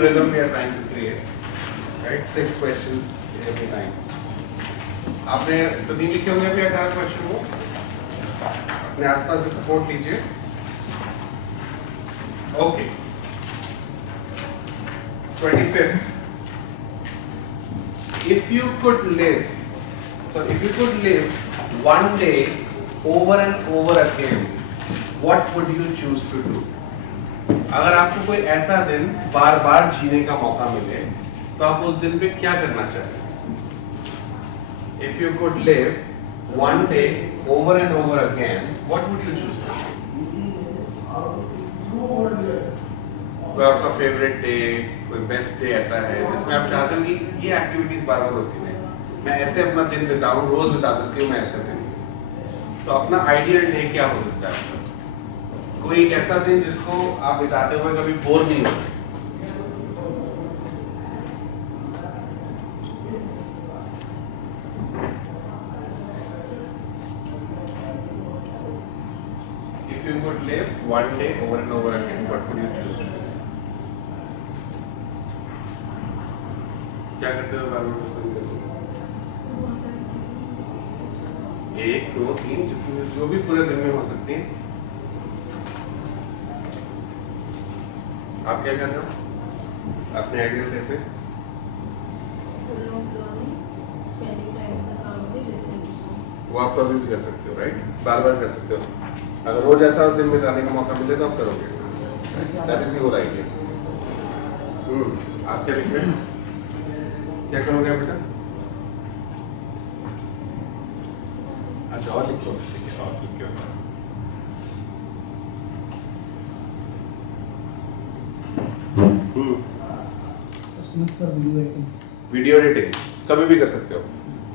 rhythm we are trying to create. Right? 6 questions every time. आपने तो नहीं लिखे होंगे अभी 18 क्वेश्चन वो अपने आसपास से सपोर्ट लीजिए. Okay 25th. If you could live one day over and over again, what would you choose to do? अगर आपको कोई ऐसा दिन बार बार जीने का मौका मिले तो आप उस दिन पे क्या करना चाहेंगे? If you could live one day over and over again, what would you choose to do? कोई आपका फेवरेट डे, कोई बेस्ट डे ऐसा है जिसमें आप चाहते हो कि ये एक्टिविटीज बार बार होती रहे, मैं ऐसे अपना दिन बिताऊं, रोज बिता सकती हूँ मैं ऐसे दिन. तो अपना आइडियल डे क्या हो सकता है? कोई एक ऐसा दिन जिसको आप बिताते हुए कभी बोर नहीं होते. If you could live one day over and over again, what would you choose to do? क्या करते हो बार बार पसंद करते हो? 1, 2, 3 जो भी पूरे दिन में हो सकती है. आप क्या कर रहे हो अपने आइडियल डे पे? वो आप कभी भी कर सकते हो, राइट? बार बार कर सकते हो. अगर रोज ऐसा दिन में जाने का मौका मिले तो आप करोगे. That is your idea. आप क्या लिख रहे हैं? क्या करोगे बेटा? अच्छा और लिखो. ठीक है और लिख के वीडियो एडिटिंग कभी भी कर सकते हो.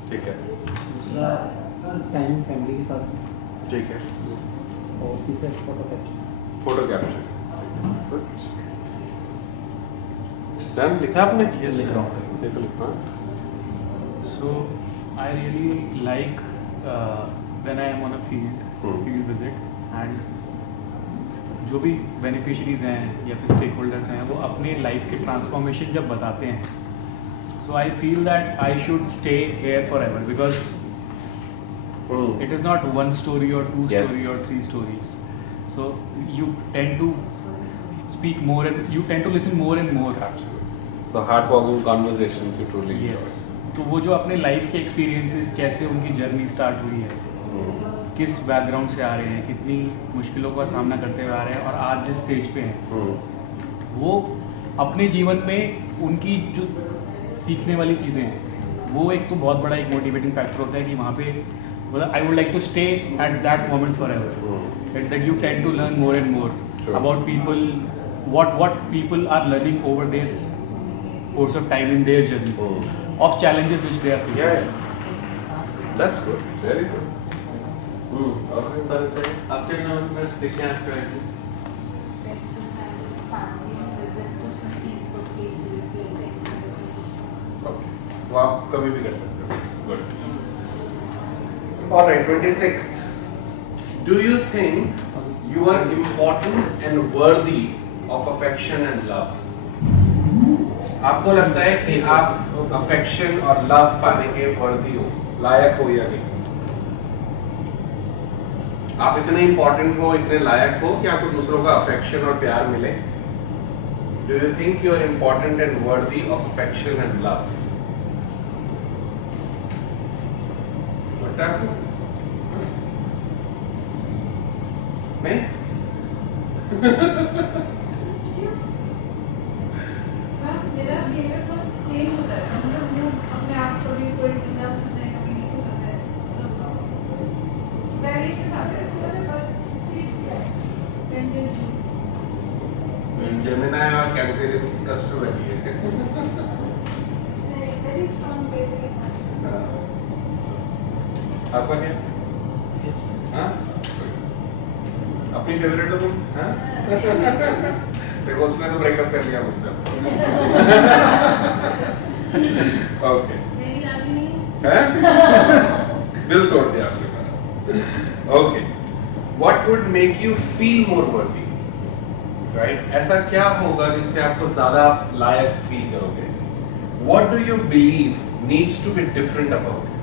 ठीक है. दूसरा टाइम फैमिली के साथ. ठीक है. ऑफिस है फोटो कैप्चर. डन. लिखा आपने? Yes, लिख रहा हूँ. sir. देखो लिखा. So I really like when I am on a field visit, and जो भी बेनिफिशरीज हैं या फिर स्टेक होल्डर्स हैं वो अपने लाइफ के ट्रांसफॉर्मेशन जब बताते हैं, so I feel that I should stay here forever, because it is not one story or two Yes. story or 3 stories. So you tend to speak more and you tend to listen more and more. The heart-warming conversations you truly Yes. तो वो जो अपने life के experiences, कैसे उनकी journey start हुई है, किस बैकग्राउंड से आ रहे हैं, कितनी मुश्किलों का सामना करते हुए आ रहे हैं और आज जिस स्टेज पे हैं, वो अपने जीवन में उनकी जो सीखने वाली चीज़ें हैं वो एक तो बहुत बड़ा एक मोटिवेटिंग फैक्टर होता है कि वहाँ पे I would like to stay at that moment forever. That you tend to learn more and more about people, what people are learning over their course of time in their journey, of challenges which they are facing. Yeah. That's good. Very good. आपके नाम में लिखना है. Okay. वो आप कभी भी कर सकते हो. Good. All right, 26th. Do you think you are important and worthy of affection and love? आपको लगता है कि आप affection और love पाने के worthy हो, लायक हो या नहीं? आप इतने important हो, इतने लायक हो कि आपको दूसरों का affection और प्यार मिले? Do you think you are important and worthy of affection and love? लगता है आपको? नहीं? मेरा बिहेवियर तो चेंज होता है, मतलब वो अपने आप को भी कोई मतलब नहीं कभी नहीं करता है, वेरिएशन आते हैं. जेमिनी और कैंसर कष्ट बैठी है. Very strong baby. आपका क्या? हाँ? अपनी फेवरेट हो तुम? हाँ? देखो उसने तो ब्रेकअप कर लिया मुझसे. ओके. मेरी राजी नहीं हैं? दिल तोड़ दिया आपने मेरा. Okay. What would make you feel more worthy? Right? ऐसा क्या होगा जिससे आपको ज्यादा लायक फील करोगे? What do you believe needs to be different about it?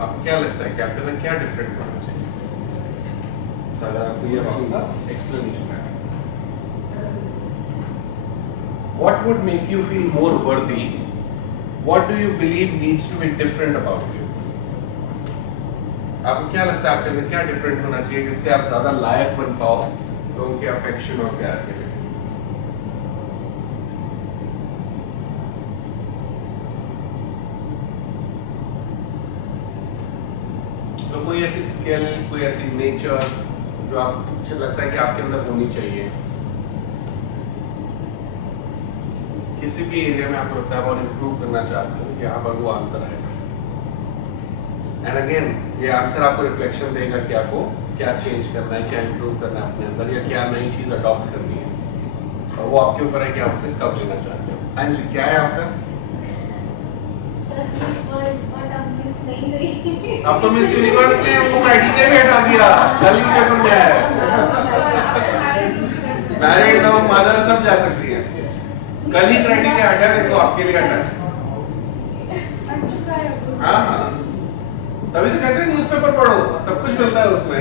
आपको क्या लगता है कि आपके अंदर क्या डिफरेंट होना चाहिए? तो अगर आपको ये होगा एक्सप्लेनेशन है। What would make you feel more worthy? What do you believe needs to be different about you? आपको क्या लगता है आपके अंदर क्या डिफरेंट होना चाहिए जिससे आप ज्यादा लायक बन पाओ लोगों के अफेक्शन और प्यार के लिए? तो कोई ऐसी स्किल, कोई ऐसी नेचर जो आपको लगता है कि आपके अंदर होनी चाहिए, किसी भी एरिया में आपको लगता है और इम्प्रूव करना चाहते हो, यहाँ पर वो आंसर आएगा। एंड अगेन ये आंसर आपको रिफ्लेक्शन देगा कि आपको क्या चेंज करना है, क्या इम्प्रूव करना है अपने अंदर, या क्या नई चीज अडॉप्ट करनी है, और वो आपके ऊपर है कि आप उसे कब लेना चाहते हो। हाँ जी, क्या है आपका? अब तो मिस यूनिवर्स ने वो क्राइटेरिया भी हटा दिया, कल ही पेपर में आया है। मैरिड लोग, मदर सब जा सकती है, कल ही क्राइटेरिया हटा, देखो आपके लिए हटा। हाँ हाँ, तभी तो कहते हैं न्यूज़पेपर पढ़ो, सब कुछ मिलता है उसमें।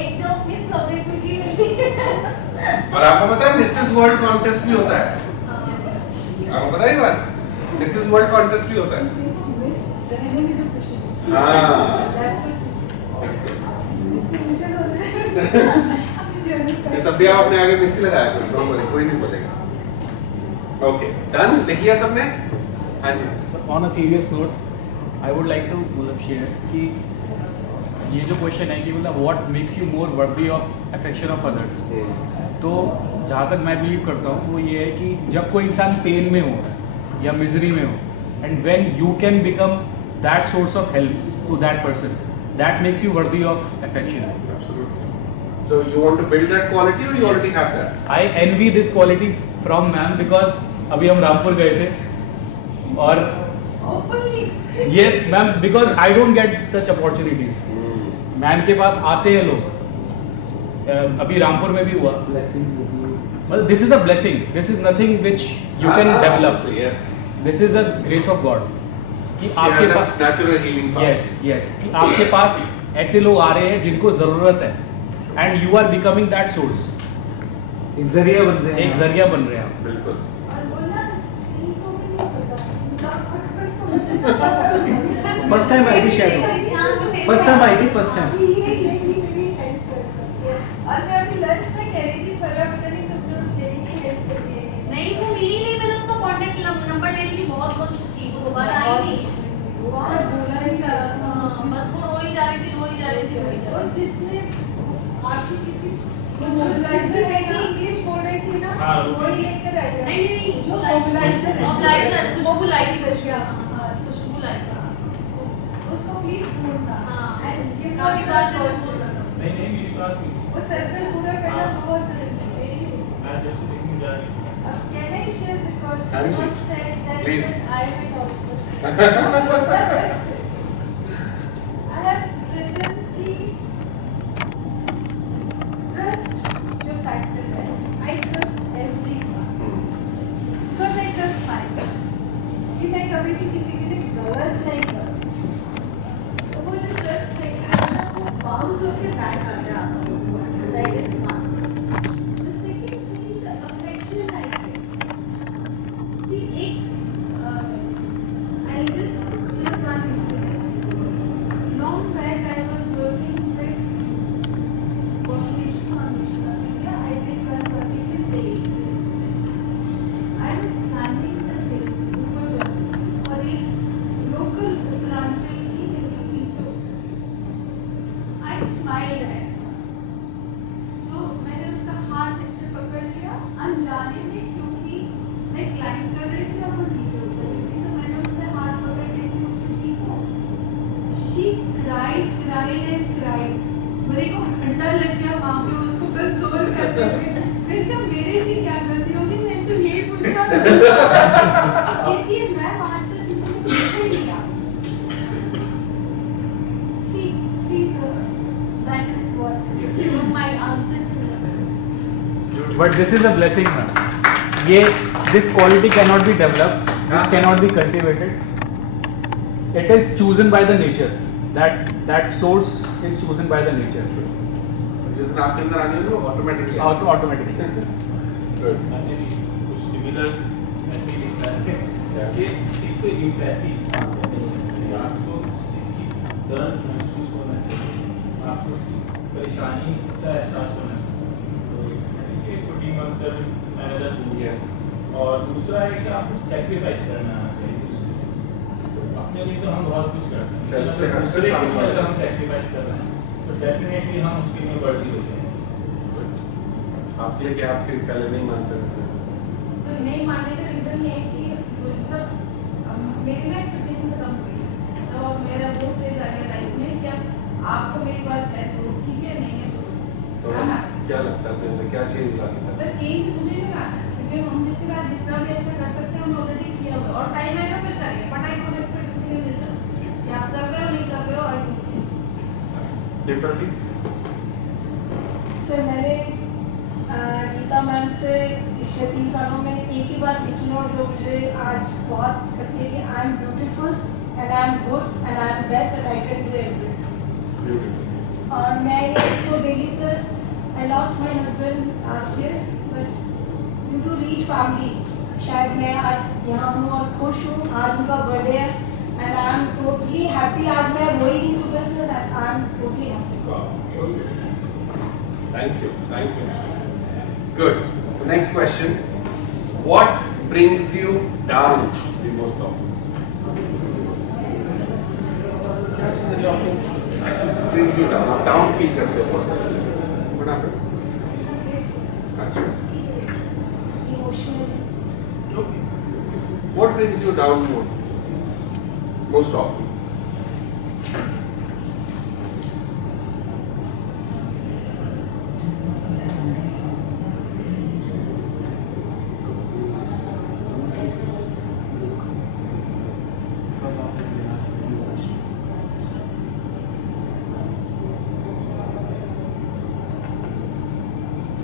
एक तो अपनी सभी खुशी मिलती है। और आपको पता है मिसेस वर्ल्ड कॉन्टेस्ट भी होता है, आपको पता है ये बात? मिसेस वर्ल्ड कॉन्टेस्ट भी होता है। हाँ तब भी आप अपने आगे मिस ही लगाया करो, डोंट वरी, कोई नहीं बोलेगा। ओके डन, लिख लिया सबने? हाँ जी। On a serious note, I would like to मतलब शेयर कि ये जो क्वेश्चन है कि मतलब व्हाट मेक्स यू मोर वर्दी ऑफ अफेक्शन ऑफ अदर्स, तो जहाँ तक मैं बिलीव करता हूँ वो ये है कि जब कोई इंसान पेन में हो या मिजरी में हो, and when you can become that source of help to that person, that makes you worthy of affection. So you want to build that quality or you already have that? I envy this quality from ma'am because अभी हम रामपुर गए थे और yes ma'am, because I don't get such opportunities. Ma'am के पास आते हैं लोग, अभी रामपुर में भी हुआ। Blessings with you. मतलब this is a blessing, this is nothing which you can develop. Yes. This is a grace of God कि She आपके has a pass natural healing power. yes yes कि आपके पास ऐसे लोग आ रहे हैं जिनको जरूरत है, and you are becoming that source. एक जरिया बन रहे हैं। एक जरिया बन रहे हैं आप। बिल्कुल। फर्स्ट टाइम आई थी शायद, फर्स्ट टाइम आई थी, फर्स्ट टाइम। और मैं अभी लंच में कह रही थी, फरा पता नहीं तुमने उस लेडी की हेल्प कर दी है। नहीं वो मिली नहीं, मैंने उसका कांटेक्ट नंबर लेने की बहुत कोशिश की, वो दोबारा आई नहीं। वो बोला ही था। बस वो रोई जा रही थी, रोई जा रही थी, रोई जा और रही थी। जिसने आपकी किसी जिसकी बेटी इंग्लिश बोल रही थी ना, हाँ, वो ही लेकर आई। नहीं नहीं, जो मोबिलाइजर, मोबिलाइजर, खुशबू लाइजर, हाँ, खुशबू लाइजर। उसको प्लीज ढूंढना। हाँ। एंड ये काफी बार मैं बोल रहा था। नहीं नहीं, मेरी बात नहीं, वो सर्कल पूरा करना हाँ। बहुत जरूरी है। मैं जैसे देखने जा रही हूँ। Can I share because हाँ जी। someone said that Please. I will also. I have written the trust जो factor है. I trust everyone because I trust myself. कि मैं कभी भी किसी के लिए गलत नहीं करूँ। तो वो जो trust factor है ना, वो bounce होके back आ जाता है। That is one. The second thing, the affection I get. See, I'll just share one incident. Long back, I was working with Population Foundation of India. I did one project with Days. I was climbing the hills for a local Uttaranchal की Picho. I smiled at her. तो मैंने उसका हाथ ऐसे पकड़ लिया अनजाने में, क्योंकि मैं क्लाइंब कर रही थी और वो नीचे उतर रही थी, तो मैंने उससे हाथ पकड़ के ऐसे पूछा, ठीक हो? She cried and cried. मेरे को घंटा लग गया वहाँ पे उसको कंसोल करते हुए। मैंने कहा मेरे से क्या गलती होगी, मैं तो यही पूछना था। कहती है मैं आज तक किसी को पूछा ही नहीं। See, that is what my answer. But this is a blessing, man. This quality cannot be developed. This cannot be cultivated. It is chosen by the nature. That source is chosen by the nature. जिस दिन आपके अंदर आने हो automatically Automatically. Good मैंने भी कुछ similar ऐसे ही लिखा है कि एक तो इम्पैथी आपको उसकी दर्द महसूस होना चाहिए, आपको उसकी परेशानी का एहसास होना चाहिए, putting on serve another yes और दूसरा है कि आपको सेक्रीफाइस करना आना चाहिए उसमें। अपने लिए तो हम बहुत कुछ करते हैं, Self से हटके दूसरे के सामने लिए वाले। अगर हम सेक्रीफाइस कर रहे हैं तो डेफिनेटली हम उसके लिए वर्दी हो जाएंगे। आप ये कि आपके पहले नहीं मानते थे तो नहीं मानने का रीजन ये है कि मतलब मेरी ना एक्सपेक्टेशन खत्म हुई है, तो अब मेरा वो स्टेज आ गया लाइफ में कि अब आपको मेरी बात है तो ठीक है, नहीं है तो तो हाँ। क्या लगता है अपने अंदर क्या चेंज लाना चाहते सर चेंज मुझे नहीं लाना है, क्योंकि हम जितनी बार जितना भी अच्छा कर सकते हैं हम ऑलरेडी किया हुआ है और टाइम आएगा फिर करेंगे, but I don't expect to be return कि आप कर रहे हो नहीं कर रहे हो और डिम्पल जी सर मैंने गीता मैम से पिछले 3 सालों में एक ही बात सीखी है और जो मुझे आज बहुत करती है कि I am beautiful and I am good and I am best and I can do everything. Beautiful और मैं ये इसको daily sir I lost my husband last year but due to reach family शायद मैं आज यहाँ हूँ और खुश हूँ। आज उनका बर्थडे है and I am totally happy. आज मैं रोई नहीं सुबह से, I am totally happy. Thank you. Good. So next question. What brings you down the most often? क्या चीज़ है जो आपको brings you down? आप down feel करते हो बहुत ज़्यादा। What happened? अच्छा। Emotional Okay. What brings you down most often?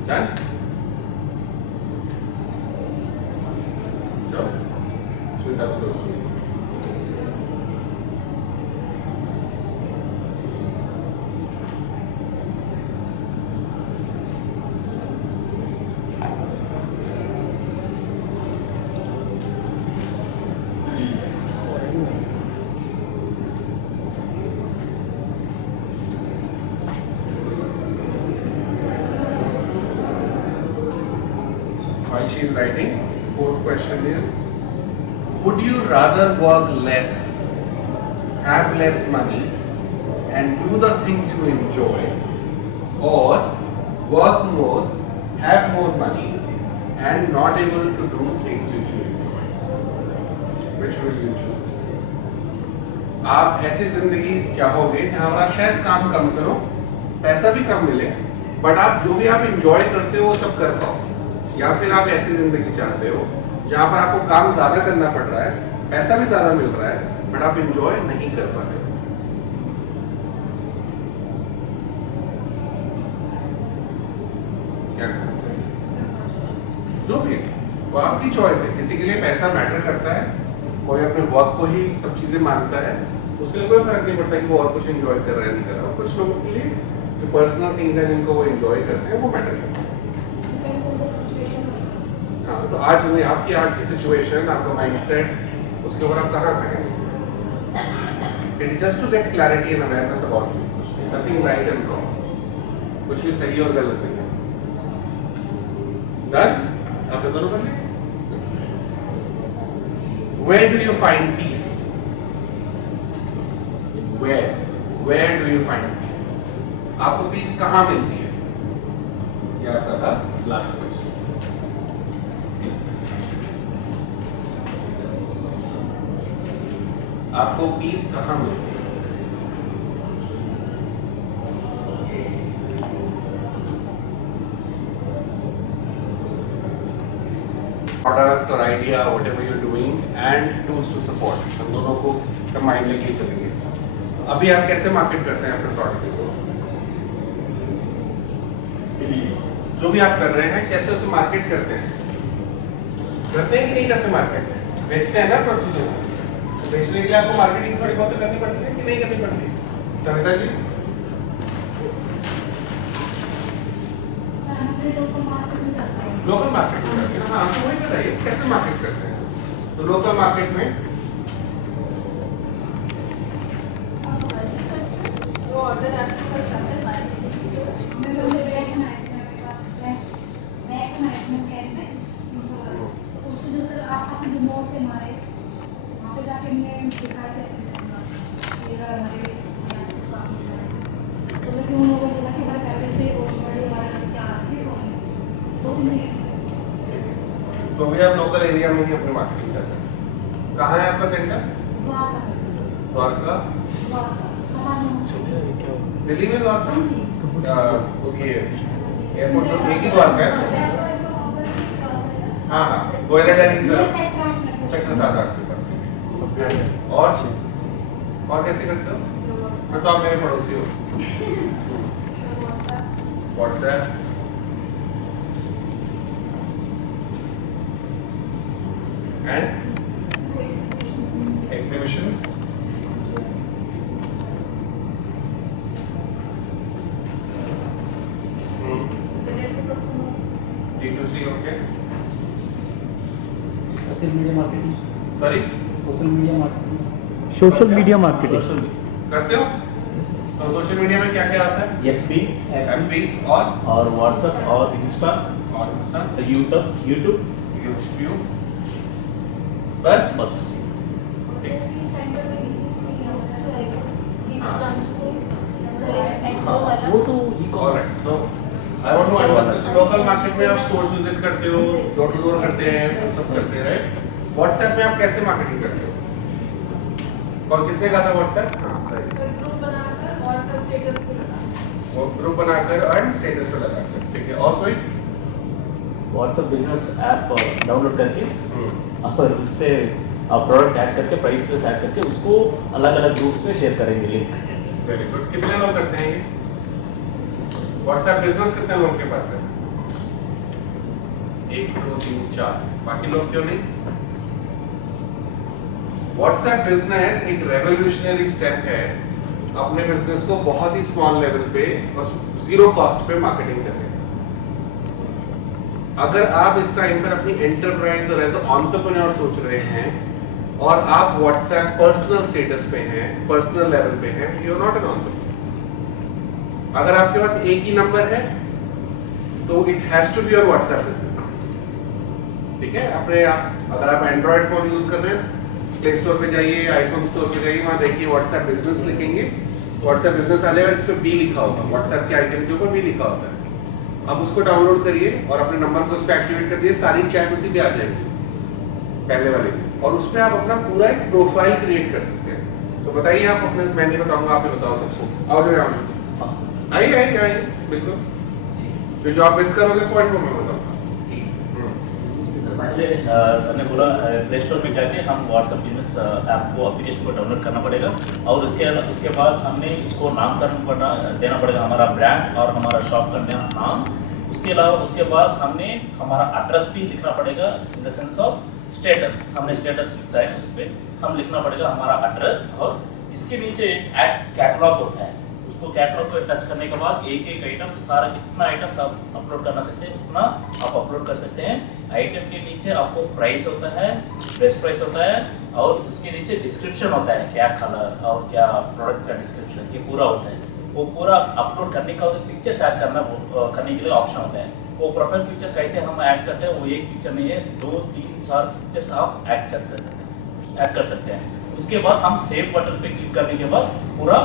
Done? No? Sweet episodes. While she is writing, fourth question is, would you rather work less, have less money, and do the things you enjoy, or work more, have more money, and not able to do things which you enjoy? Which will you choose? आप ऐसी जिंदगी चाहोगे जहां पर आप शायद काम कम करो, पैसा भी कम मिले, बट आप जो भी आप इंजॉय करते हो वो सब कर पाओ, या फिर आप ऐसी जिंदगी चाहते हो जहां पर आपको काम ज्यादा करना पड़ रहा है, पैसा भी ज्यादा मिल रहा है, बट आप इंजॉय नहीं कर पा रहे हो? क्या करना चाहिए? जो भी वो आपकी चॉइस है। किसी के लिए पैसा मैटर करता है, कोई अपने वर्क को ही सब चीजें मानता है, उसके लिए कोई फर्क नहीं पड़ता कि वो और कुछ एंजॉय कर रहा है नहीं कर रहा है। कुछ लोगों के लिए जो पर्सनल थिंग्स हैं जिनको वो एंजॉय करते हैं वो मैटर करता है। हाँ, तो आज वही आपकी आज की सिचुएशन, आपका माइंडसेट, उसके ऊपर आप कहाँ खड़े हैं। It is just to get clarity and awareness about you, कुछ नहीं, नथिंग राइट एंड रॉन्ग, कुछ भी सही और गलत नहीं है। डन? आपने दोनों कर लिया? Where do you find peace? Where do you find peace? आपको पीस कहाँ मिलती है? ये आपका था लास्ट क्वेश्चन। आपको पीस कहाँ मिलती है? प्रोडक्ट और idea, whatever you are doing, and tools to support, हम दोनों को कंबाइन लेके चलेंगे। तो अभी आप कैसे मार्केट करते हैं अपने प्रोडक्ट्स को? जो भी आप कर रहे हैं कैसे उसे मार्केट करते हैं कि नहीं करते मार्केट? बेचते हैं ना अपना चीजों को, तो बेचने के लिए आपको मार्केटिंग थोड़ी बहुत करनी पड़ती है कि नहीं करनी पड़ती? सविता जी लोकल मार्केटिंग करते हैं। हाँ तो वही बताइए कैसे मार्केट करते हैं? तो लोकल मार्केट में वो ऑर्डर आपके पास आता है तो अभी आप लोकल एरिया में ही अपनी मार्केटिंग करते हैं। कहाँ है आपका सेंटर? द्वारका, दिल्ली में द्वारका? तो ये एयरपोर्ट जो एक ही द्वारका है ना? हाँ हाँ, कोयला टैंक की तरफ सेक्टर 7-8 के पास। और कैसे करते हो? मैं तो आप मेरे पड़ोसी हो। WhatsApp and exhibitions. D2C, okay. Social media marketing, Sorry, social media marketing, social media marketing करते हो? तो सोशल मीडिया में क्या क्या आता है? FB FB और WhatsApp और Insta YouTube बस बस। वो तो Alright, so I want to understand. So local market में आप stores visit करते हो, door to door करते हैं, सब करते हैं, right? WhatsApp में आप कैसे मार्केटिंग करते हो? कौन किसने कहा था WhatsApp? हाँ, वो ग्रुप बनाकर और स्टेटस पे लगाकर, ठीक है। और कोई? WhatsApp बिजनेस ऐप डाउनलोड करके और उससे प्रोडक्ट ऐड करके प्राइसेस ऐड करके उसको अलग अलग ग्रुप्स में शेयर करेंगे लिंक। Very good. कितने लोग करते हैं ये? WhatsApp बिजनेस कितने लोगों के पास है? 1 2 3 4, बाकी लोग क्यों नहीं? WhatsApp बिजनेस एक रेवोल्यूशनरी स्टेप है अपने बिजनेस को बहुत ही स्मॉल लेवल पे और जीरो कॉस्ट पे मार्केटिंग करने का। अगर आप इस टाइम पर अपनी एंटरप्राइज और एज एंटरप्रेन्योर सोच रहे हैं और आप WhatsApp पर्सनल स्टेटस पे हैं, पर्सनल लेवल पे हैं, you are not an entrepreneur. अगर आपके पास एक ही नंबर है तो it has to be your WhatsApp business, ठीक है। अगर आप एंड्रॉइड फोन यूज कर रहे हैं, प्ले स्टोर पे जाइए, आईफोन स्टोर पे जाइए, वहां देखिए WhatsApp बिजनेस लिखेंगे, WhatsApp बिजनेस आ जाएगा, इस पे बी लिखा होगा, WhatsApp के आइकन के ऊपर बी लिखा होता है। अब उसको डाउनलोड करिए और अपने नंबर को उस पर एक्टिवेट कर दिए, सारी चैट उसी पे आ जाएगी पहले वाले, और उसमें आप अपना पूरा एक प्रोफाइल क्रिएट कर सकते हैं। तो बताइए आप अपने, मैं नहीं बताऊंगा, आप ही बताओ सबको। आओ जो यहाँ आइए बिल्कुल, फिर जो आप मिस करोगे पॉइंट को मैं बताऊंगा। पहले सर ने बोला प्ले स्टोर में जाके हम WhatsApp बिजनेस ऐप को एप्लीकेशन को डाउनलोड करना पड़ेगा और उसके बाद हमने उसको नामकरण देना पड़ेगा, हमारा ब्रांड और हमारा शॉप का नाम। उसके अलावा उसके बाद हमने हमारा एड्रेस भी लिखना पड़ेगा in the sense of status. हमने स्टेटस लिखा है, उस पर हम लिखना पड़ेगा हमारा एड्रेस, और इसके नीचे ऐड कैटलॉग होता है, उसको कैटलॉग को टच करने के बाद एक एक आइटम, सारा कितना आइटम्स आप अपलोड करना सकते हैं उतना आप अपलोड कर सकते हैं। आइटम के नीचे आपको प्राइस होता है, बेस्ट प्राइस होता है, और उसके नीचे डिस्क्रिप्शन होता है, क्या कलर और क्या प्रोडक्ट का डिस्क्रिप्शन, ये पूरा होता है। वो पूरा अपलोड करने का पिक्चर्स ऐड करने के लिए ऑप्शन होता है। वो प्रोफाइल पिक्चर कैसे हम ऐड करते हैं, वो एक पिक्चर नहीं है, 2 3 4 पिक्चर्स आप ऐड कर सकते हैं। उसके बाद हम सेव बटन पे क्लिक करने के बाद पूरा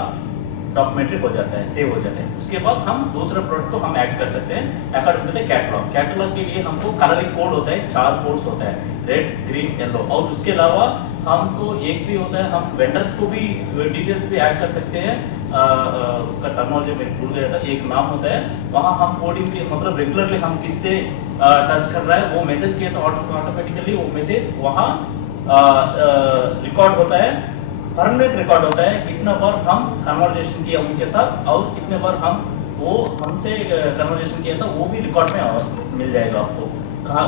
डॉक्यूमेंट्री हो जाता है, सेव हो जाता है। उसके बाद हम दूसरे प्रोडक्ट को हम ऐड कर सकते हैं according to the catalogue. Catalogue के लिए हमको कलरिंग कोड होता है, 4 कोड्स होता है, रेड ग्रीन येलो, और उसके अलावा हमको एक भी होता है, हम वेंडर्स को भी डिटेल्स भी ऐड कर सकते हैं। उसका टर्मिनोलॉजी में भूल गया था, एक नाम होता है, वहाँ हम कोडिंग के मतलब रेगुलरली हम किससे टच कर रहा है वो मैसेज किया तो ऑटोमेटिकली वो मैसेज वहाँ रिकॉर्ड होता है, परमानेंट रिकॉर्ड होता है, कितना बार हम कन्वर्सेशन किया उनके साथ और कितने बार हम वो हमसे कन्वर्सेशन किया था, वो भी रिकॉर्ड में मिल जाएगा आपको।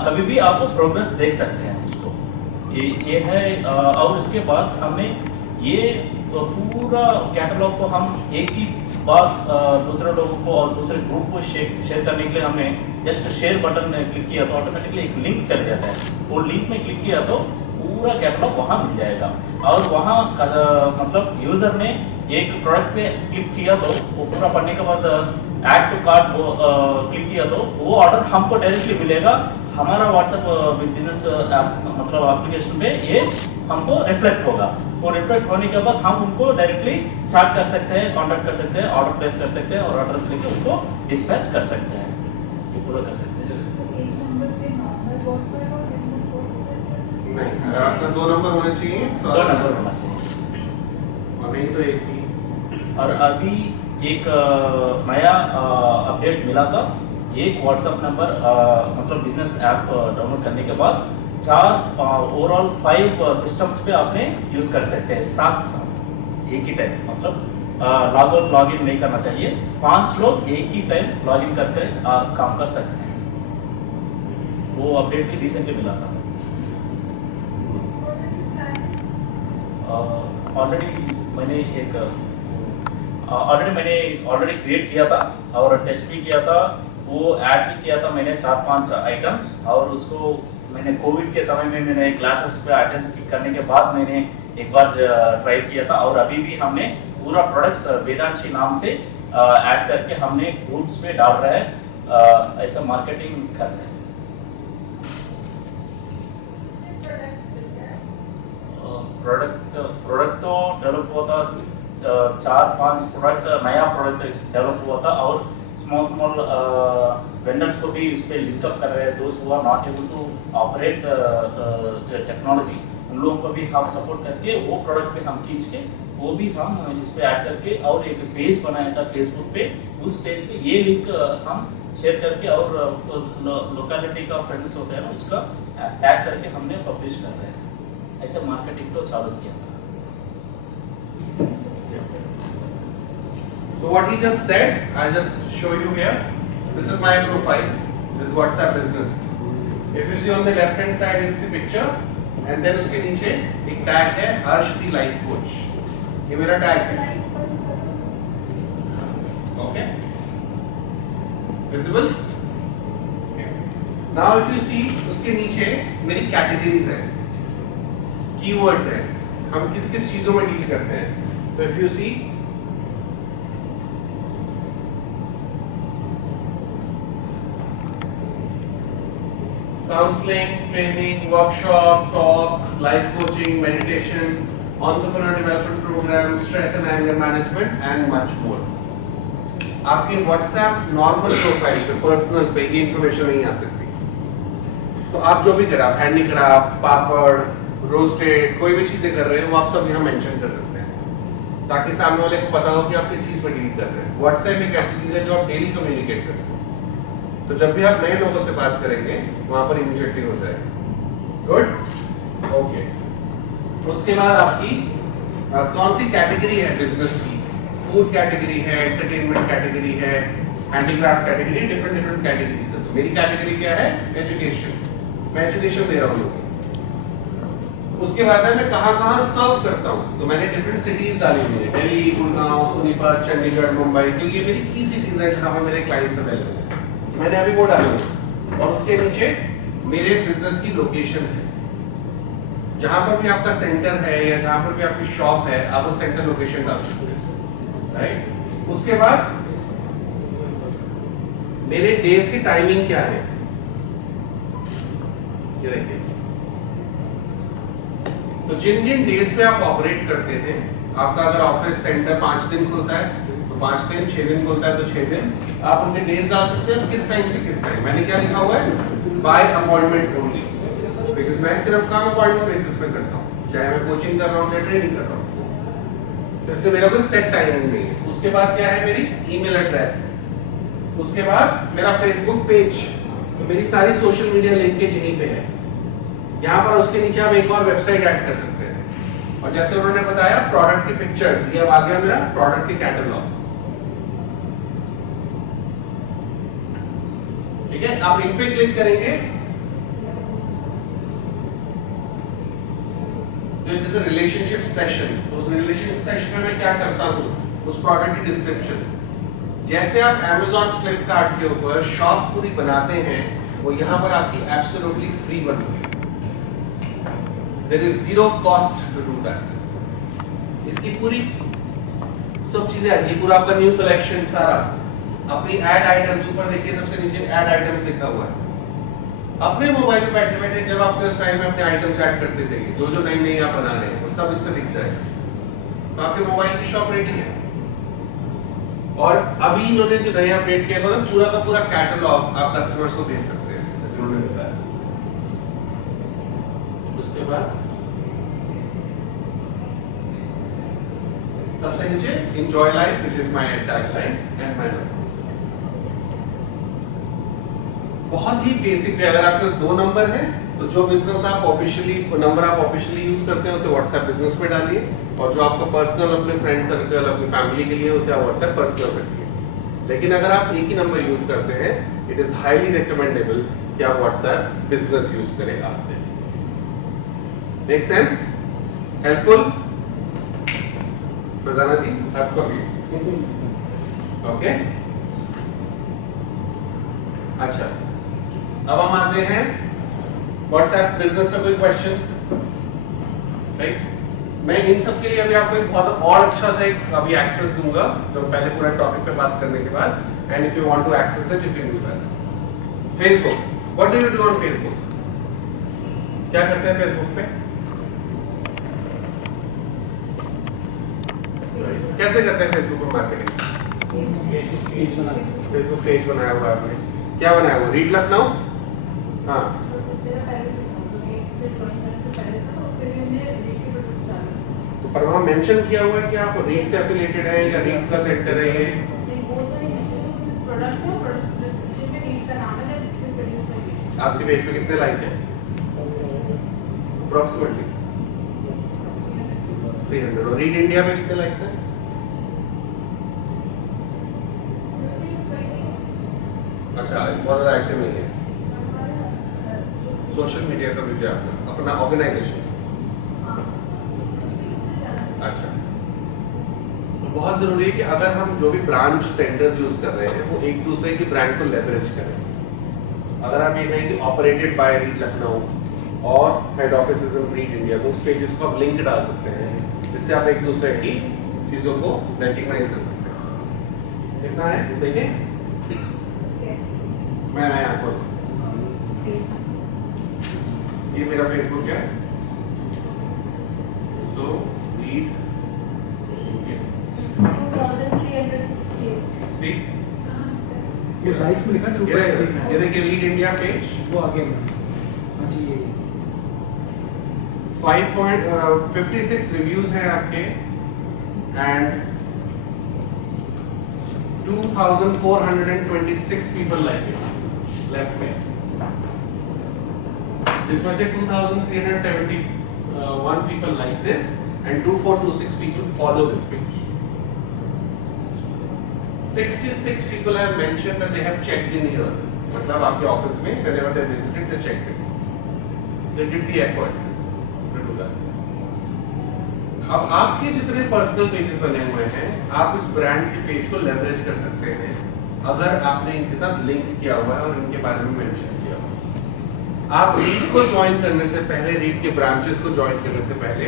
कभी भी आप प्रोग्रेस देख सकते हैं उसको। ये है। और इसके बाद हमने ये पूरा कैटलॉग को हम एक ही बार दूसरे लोगों को और दूसरे ग्रुप को शेयर करने के लिए हमने जस्ट शेयर बटन क्लिक किया तो ऑटोमेटिकली एक लिंक चल जाता है। वो लिंक में क्लिक किया तो पूरा कैटलॉग वहाँ मिल जाएगा। और वहाँ मतलब यूज़र ने एक प्रोडक्ट पे क्लिक किया तो वो पूरा पढ़ने के बाद ऐड टू कार्ट क्लिक किया तो वो ऑर्डर हमको डायरेक्टली मिलेगा। हमारा व्हाट्सएप बिजनेस मतलब एप्लीकेशन पे ये हमको रिफ्लेक्ट होगा। वो रिफ्लेक्ट होने के बाद हम उनको डायरेक्टली चैट कर सकते हैं, कांटेक्ट कर सकते हैं, ऑर्डर प्लेस कर सकते हैं और ऑर्डर्स लेके उनको डिस्पैच कर सकते हैं, ये पूरा कर सकते हैं। तो एक नंबर पे नॉर्मल व्हाट्सएप और बिजनेस व्हाट्सएप नहीं, अगर आपका 2 नंबर होने चाहिए तो 2 नंबर होना चाहिए। अभी तो एक ही। और अभी एक नया अपडेट मिला था। एक व्हाट्सएप नंबर मतलब बिजनेस ऐप डाउनलोड करने के बाद 4 ओवरऑल 5 सिस्टम्स पे आपने यूज कर सकते हैं साथ एक ही टाइम। मतलब लॉग आउट लॉग इन नहीं करना चाहिए। 5 लोग एक ही टाइम लॉग इन करके काम कर सकते हैं। वो अपडेट भी रिसेंटली मिला था। ऑलरेडी मैंने क्रिएट किया था और टेस्ट भी किया था। वो ऐड भी किया था मैंने 4-5 आइटम्स। और उसको मैंने कोविड के समय में मैंने क्लासेस पे अटेंड करने के बाद मैंने एक बार ट्राई किया था। और अभी भी हमने पूरा प्रोडक्ट्स वेदांशी नाम से ऐड करके हमने ग्रुप्स पे डाल रहे हैं, ऐसा मार्केटिंग कर रहे हैं। प्रोडक्ट तो डेवलप हुआ था, 4-5 प्रोडक्ट नया प्रोडक्ट डेवलप हुआ था। और स्मॉल वेंडर्स को भी इस पर लिंकअप कर रहे हैं। दोस्त हुआ not able to operate technology, उन लोगों को भी हम सपोर्ट करके वो प्रोडक्ट पे हम खींच के वो भी हम इस पे ऐड करके और एक पेज बनाया था फेसबुक पे। उस पेज पे ये लिंक हम शेयर करके और लोकेलिटी का फ्रेंड्स होते हैं ना उसका टैग करके हमने पब्लिश कर रहे हैं। ऐसे मार्केटिंग तो चालू किया था। So what he just said, I'll just show you here. This is my profile. This is WhatsApp business. If you see on the left hand side is the picture, and then उसके नीचे एक tag है हर्ष दी life coach. ये मेरा tag है। Okay? Visible? Okay. Now if you see उसके नीचे मेरी कैटेगरीज है, कीवर्ड्स है, हम किस किस चीजों में डील करते हैं। तो if you see counseling, training, workshop, talk, life coaching, meditation, entrepreneur development program, stress and anger management and much more. आपके WhatsApp नॉर्मल प्रोफाइल पे पर्सनल पे ये इंफॉर्मेशन नहीं आ सकती। तो आप जो भी करें, आप हैंडीक्राफ्ट, पापड़, रोस्टेड, कोई भी चीजें कर रहे हैं वो आप सब यहाँ मेंशन कर सकते हैं ताकि सामने वाले को पता हो कि आप किस चीज में डील कर रहे हैं। WhatsApp एक ऐसी चीज है जो आप डेली कम्युनिकेट करते हैं। तो जब भी आप नए लोगों से बात करेंगे वहां पर इमीडिएटली हो जाएगा। Good, okay. उसके बाद आपकी कौन सी कैटेगरी है बिजनेस की? फूड कैटेगरी है, एंटरटेनमेंट कैटेगरी है, हैंडीक्राफ्ट कैटेगरी, डिफरेंट कैटेगरीज है। तो मेरी कैटेगरी क्या है? एजुकेशन। मैं एजुकेशन दे रहा हूँ लोगों को। उसके बाद है मैं कहाँ सर्व करता हूँ। तो मैंने डिफरेंट सिटीज डाली हुई है, दिल्ली, गुड़गांव, सोनीपत, चंडीगढ़, मुंबई, क्योंकि ये मेरी की सिटीज है जहाँ पर मेरे क्लाइंट्स अवेलेबल है। मैंने अभी वो डाली है। और उसके नीचे मेरे बिजनेस की लोकेशन है। जहां पर भी आपका सेंटर है या जहां पर भी आपकी शॉप है, आप वो सेंटर लोकेशन डाल सकते हैं, राइट। उसके बाद मेरे डेज की टाइमिंग क्या है, ये देखिए। तो जिन जिन डेज पे आप ऑपरेट करते थे, आपका अगर ऑफिस सेंटर 5 दिन खुलता है तो 5 दिन, 6 दिन खुलता है तो 6 दिन, आप उनके डेज डाल सकते हैं किस टाइम से किस टाइम। मैंने क्या लिखा हुआ है? बाय अपॉइंटमेंट ओनली, बिकॉज मैं सिर्फ काम अपॉइंटमेंट बेसिस पे करता हूँ, चाहे मैं कोचिंग कर रहा हूँ चाहे ट्रेनिंग कर रहा हूँ। तो इसलिए मेरा कोई सेट टाइमिंग नहीं है। उसके बाद क्या है? मेरी ईमेल एड्रेस। उसके बाद मेरा फेसबुक पेज, तो मेरी सारी सोशल मीडिया लिंकेज यहीं पे है। यहाँ पर उसके नीचे आप एक और वेबसाइट ऐड कर सकते हैं। और जैसे उन्होंने बताया प्रोडक्ट की पिक्चर्स, ये अब आ गया मेरा प्रोडक्ट के कैटलॉग। ठीक है, आप इन पे क्लिक करेंगे तो it is a relationship session. तो उस रिलेशनशिप सेशन में मैं क्या करता हूँ, उस प्रोडक्ट की डिस्क्रिप्शन, जैसे आप Amazon फ्लिपकार्ट के ऊपर शॉप पूरी बनाते हैं वो यहाँ पर आपकी एब्सोल्युटली फ्री बनती है। There is zero cost to do that. इसकी पूरी सब चीजें आती है, पूरा आपका न्यू कलेक्शन सारा, अपनी ऐड आइटम्स ऊपर देखिए सबसे नीचे ऐड आइटम्स लिखा हुआ है। अपने मोबाइल पे बैठे बैठे जब आपके उस टाइम में अपने आइटम्स ऐड करते जाइए, जो जो नई नई आप बना रहे हैं वो सब इस पे दिख जाएगा। तो आपके मोबाइल की शॉप रेडी है। और अभी इन्होंने जो नया अपडेट किया था पूरा का पूरा कैटलॉग आप कस्टमर्स को दे सकते हैं, जैसे उन्होंने बताया। उसके बाद सबसे नीचे enjoy life which is my tagline and my बहुत ही बेसिक है। अगर आपके पास 2 नंबर है तो जो बिजनेस आप ऑफिशियली नंबर आप ऑफिशियली यूज करते हैं उसे व्हाट्सएप बिजनेस में डालिए, और जो आपका पर्सनल अपने फ्रेंड सर्कल अपनी फैमिली के लिए उसे आप व्हाट्सएप पर्सनल रखिए। लेकिन अगर आप एक ही नंबर यूज करते हैं, इट इज हाईली रिकमेंडेबल कि आप व्हाट्सएप बिजनेस यूज करें आज से। Make sense? हेल्पफुल? फरजाना जी आपको भी ओके। अच्छा, अब हम आते हैं व्हाट्सएप बिजनेस पे। कोई क्वेश्चन? राइट, मैं इन सब के लिए अभी आपको एक बहुत और अच्छा सा एक अभी एक्सेस दूंगा, जो पहले पूरा टॉपिक पे बात करने के बाद, and if you want to access it you can do that. Facebook, what do you do on Facebook? क्या करते हैं फेसबुक पे? कैसे करते हैं फेसबुक पे मार्केटिंग? फेसबुक पेज बनाया हुआ है आपने, क्या बनाया हुआ? रीड लखनऊ। हाँ, तो पर वहाँ मेंशन किया हुआ है कि आप रीड से एफिलिएटेड हैं या रीड का सेंटर है ये? आपके पेज पे कितने लाइक हैं? अप्रोक्सीमेटली 300। और रीड इंडिया पे कितने लाइक्स हैं? अच्छा, बहुत ज़्यादा एक्टिव नहीं है। सोशल मीडिया का भी आपका अपना ऑर्गेनाइजेशन? अच्छा, तो बहुत जरूरी है कि अगर हम जो भी ब्रांच सेंटर्स यूज कर रहे हैं वो एक दूसरे की ब्रांड को लेवरेज करें। अगर आप ये कहें कि ऑपरेटेड बाय रीड लखनऊ और head office is in read India, तो उस पेजेस को आप लिंक डाल सकते हैं, जिससे आप एक दूसरे की चीजों को रेकग्नाइज कर सकते हैं। कितना है देखिए, मैं आपको ये मेरा फेसबुक है, सो रीड 2368 सी ये राइट में लिखा ये देखिए रीड इंडिया पेज, वो आगे हाँ जी, ये 5.56 रिव्यूज हैं आपके and 2426 people like it left में, जिसमें से 2371 people like this and 2426 people follow this page. 66 people have mentioned that they have checked in here, मतलब आपके ऑफिस में whenever they visited they checked in, they did the effort to do that। अब आपके जितने personal pages बने हुए हैं, आप इस ब्रांड के पेज को लेवरेज कर सकते हैं अगर आपने इनके साथ लिंक किया हुआ है और इनके बारे में मेंशन किया हुआ है। आप रीड को ज्वाइन करने से पहले, रीड के ब्रांचेस को ज्वाइन करने से पहले,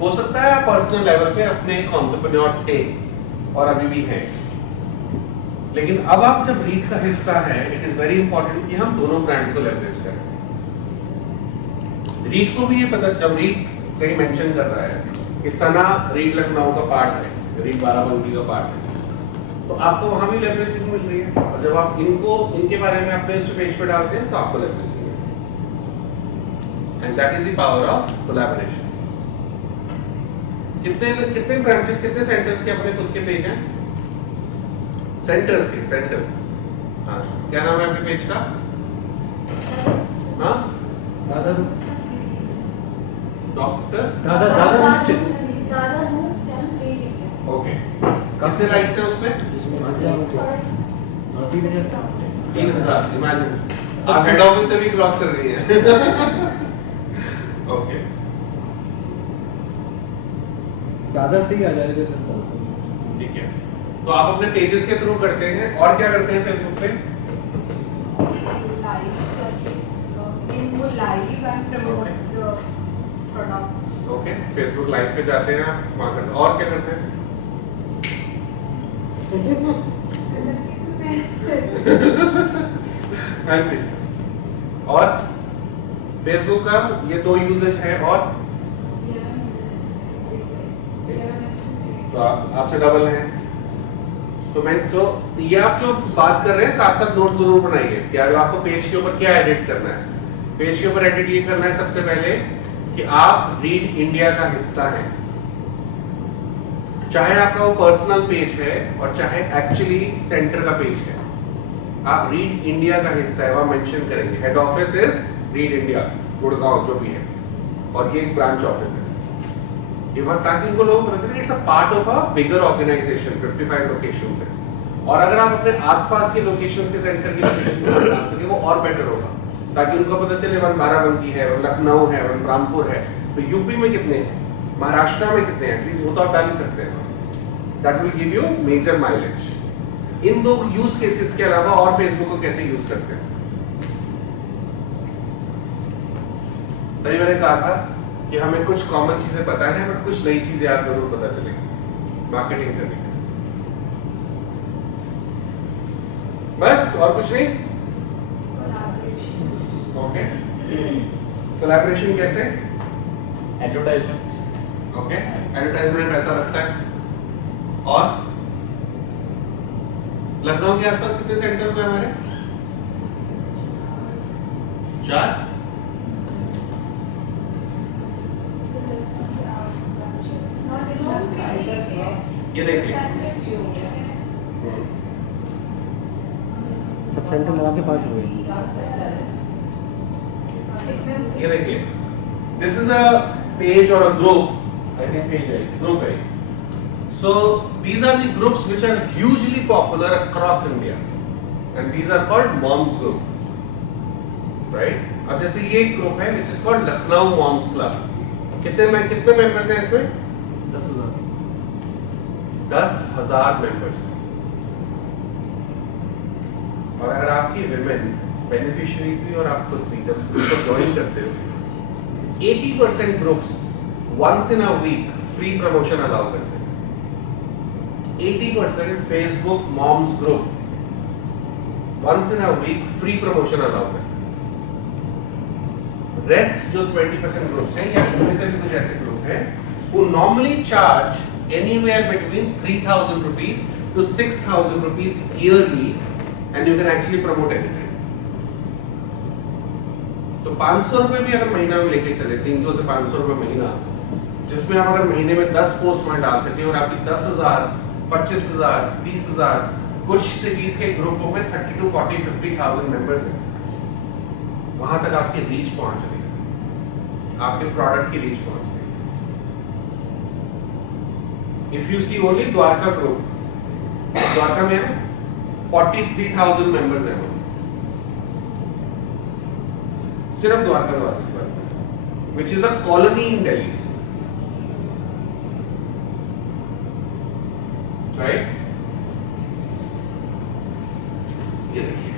हो सकता है आप पर्सनल लेवल पे अपने एक एंटरप्रेन्योर थे और अभी भी हैं, लेकिन अब आप जब रीड का हिस्सा है, इट इज वेरी इंपॉर्टेंट कि हम दोनों ब्रांड्स को लेवरेज करें। रीड को भी ये पता, जब रीड कहीं मेंशन कर रहा है कि सना रीड लखनऊ का पार्ट है, रीड बाराबंकी का पार्ट है, तो आपको वहां भी लेवरेजिंग मिल रही है, और जब आप इनके बारे में अपने इस पेज पे डालते हैं तो आपको लेवरेजिंग मिल रही है। And that is the power of collaboration. कितने ब्रांचेस, कितने सेंटर्स के अपने खुद के पेज हैं? सेंटर्स। हाँ, क्या नाम है आपके पेज का? हाँ, डॉक्टर दादा रूपचंद रीड। ओके, कितने लाइक्स हैं उस पे? 3000 इमेजिन, आप हेड ऑफिस से भी क्रॉस कर रही हैं। ओके, दादा से ही आ जाएगा सर। ठीक है। तो आप अपने पेजेस के थ्रू करते हैं, और क्या करते हैं फेसबुक पे? Live and promote the product. Okay, Facebook live पे जाते हैं आप, वहाँ करते हैं। और क्या करते हैं? हाँ जी, और फेसबुक का ये 2 यूजेज है, और तो आपसे डबल है। तो मैं जो ये आप जो बात कर रहे हैं, साथ साथ नोट जरूर बनाइए कि यार आपको पेज के ऊपर क्या एडिट करना है। पेज के ऊपर एडिट ये करना है सबसे पहले कि आप रीड इंडिया का हिस्सा हैं, चाहे आपका वो पर्सनल पेज है और चाहे एक्चुअली सेंटर का पेज है, आप रीड इंडिया का हिस्सा है, वहां मेंशन करेंगे head office is read India Gurgaon जो भी है, और ये एक ब्रांच ऑफिस है। ये वहाँ ताकि उनको लोग पता चले it's a part of a bigger organisation, 55 locations है। और अगर आप अपने आसपास के लोकेशंस के सेंटर की लोकेशन डाल सके वो और बेटर होगा, ताकि उनको पता चले वन बाराबंकी है, वन लखनऊ है, वन रामपुर है, तो यूपी में कितने हैं, महाराष्ट्र में कितने हैं, एटलीस्ट वो तो आप डाल ही सकते हैं। That will give you major mileage. In 2 use cases के अलावा और फेसबुक को कैसे यूज करते हैं? तभी मैंने कहा था कि हमें कुछ कॉमन चीजें पता है, बट कुछ नई चीजें यार जरूर पता चलेगी मार्केटिंग करने में। बस, और कुछ नहीं। ओके, कोलैबोरेशन कैसे? एडवर्टाइजमेंट। ओके, एडवर्टाइजमेंट पैसा लगता है। और लखनऊ के आसपास कितने सेंटर को है हमारे? 4। ये देखिए, सब सेंटर लगा के 5 हुए। ये देखिए, दिस इज अ पेज और a group, I think page है, ग्रुप है। So these are the groups which are hugely popular across India, and these are called moms group, right? अब जैसे ये एक ग्रुप है which is called Lucknow moms club। कितने members हैं इसमें? 10,000 मेंबर्स। और अगर आपकी विमेन बेनिफिशियरीज भी और आप खुद भी जब उसको ज्वाइन करते हो, 80% groups once in a week free promotion allow करते हैं। 80% Facebook moms group once in a week free promotion allow करते हैं। रेस्ट जो 20% ग्रुप्स हैं या उनमें से भी कुछ ऐसे ग्रुप हैं who normally charge anywhere between 3,000 rupees to 6,000 rupees yearly, and you can actually promote anything. तो 500 रुपए भी अगर महीना में लेके चले, 300 से 500 रुपए महीना, जिसमें आप अगर महीने में 10 पोस्ट में डाल सके और आपकी 10,000, 25,000, 30,000, कुछ सिटीज के ग्रुपों में 30 to 40, 50,000 मेंबर्स हैं, वहां तक आपकी रीच पहुंच रही है, आपके प्रोडक्ट की रीच पहुंच रही है। If you see only Dwarka group, Dwarka में है 43,000 मेंबर्स हैं, सिर्फ Dwarka which is a colony in Delhi, right? ये देखिए,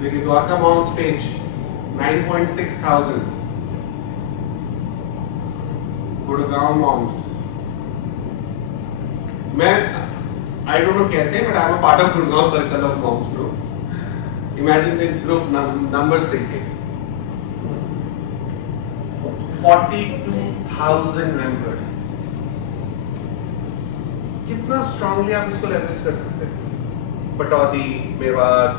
देखिए Dwarka moms page 9,600, Gurgaon moms, मैं आई डोंट नो कैसे, but I am a part of Gurgaon circle of moms group. Imagine the group numbers देखिए, 42,000 मेंबर्स, कितना स्ट्रांगली आप इसको लेवरेज कर सकते हैं। पटौदी, मेवात,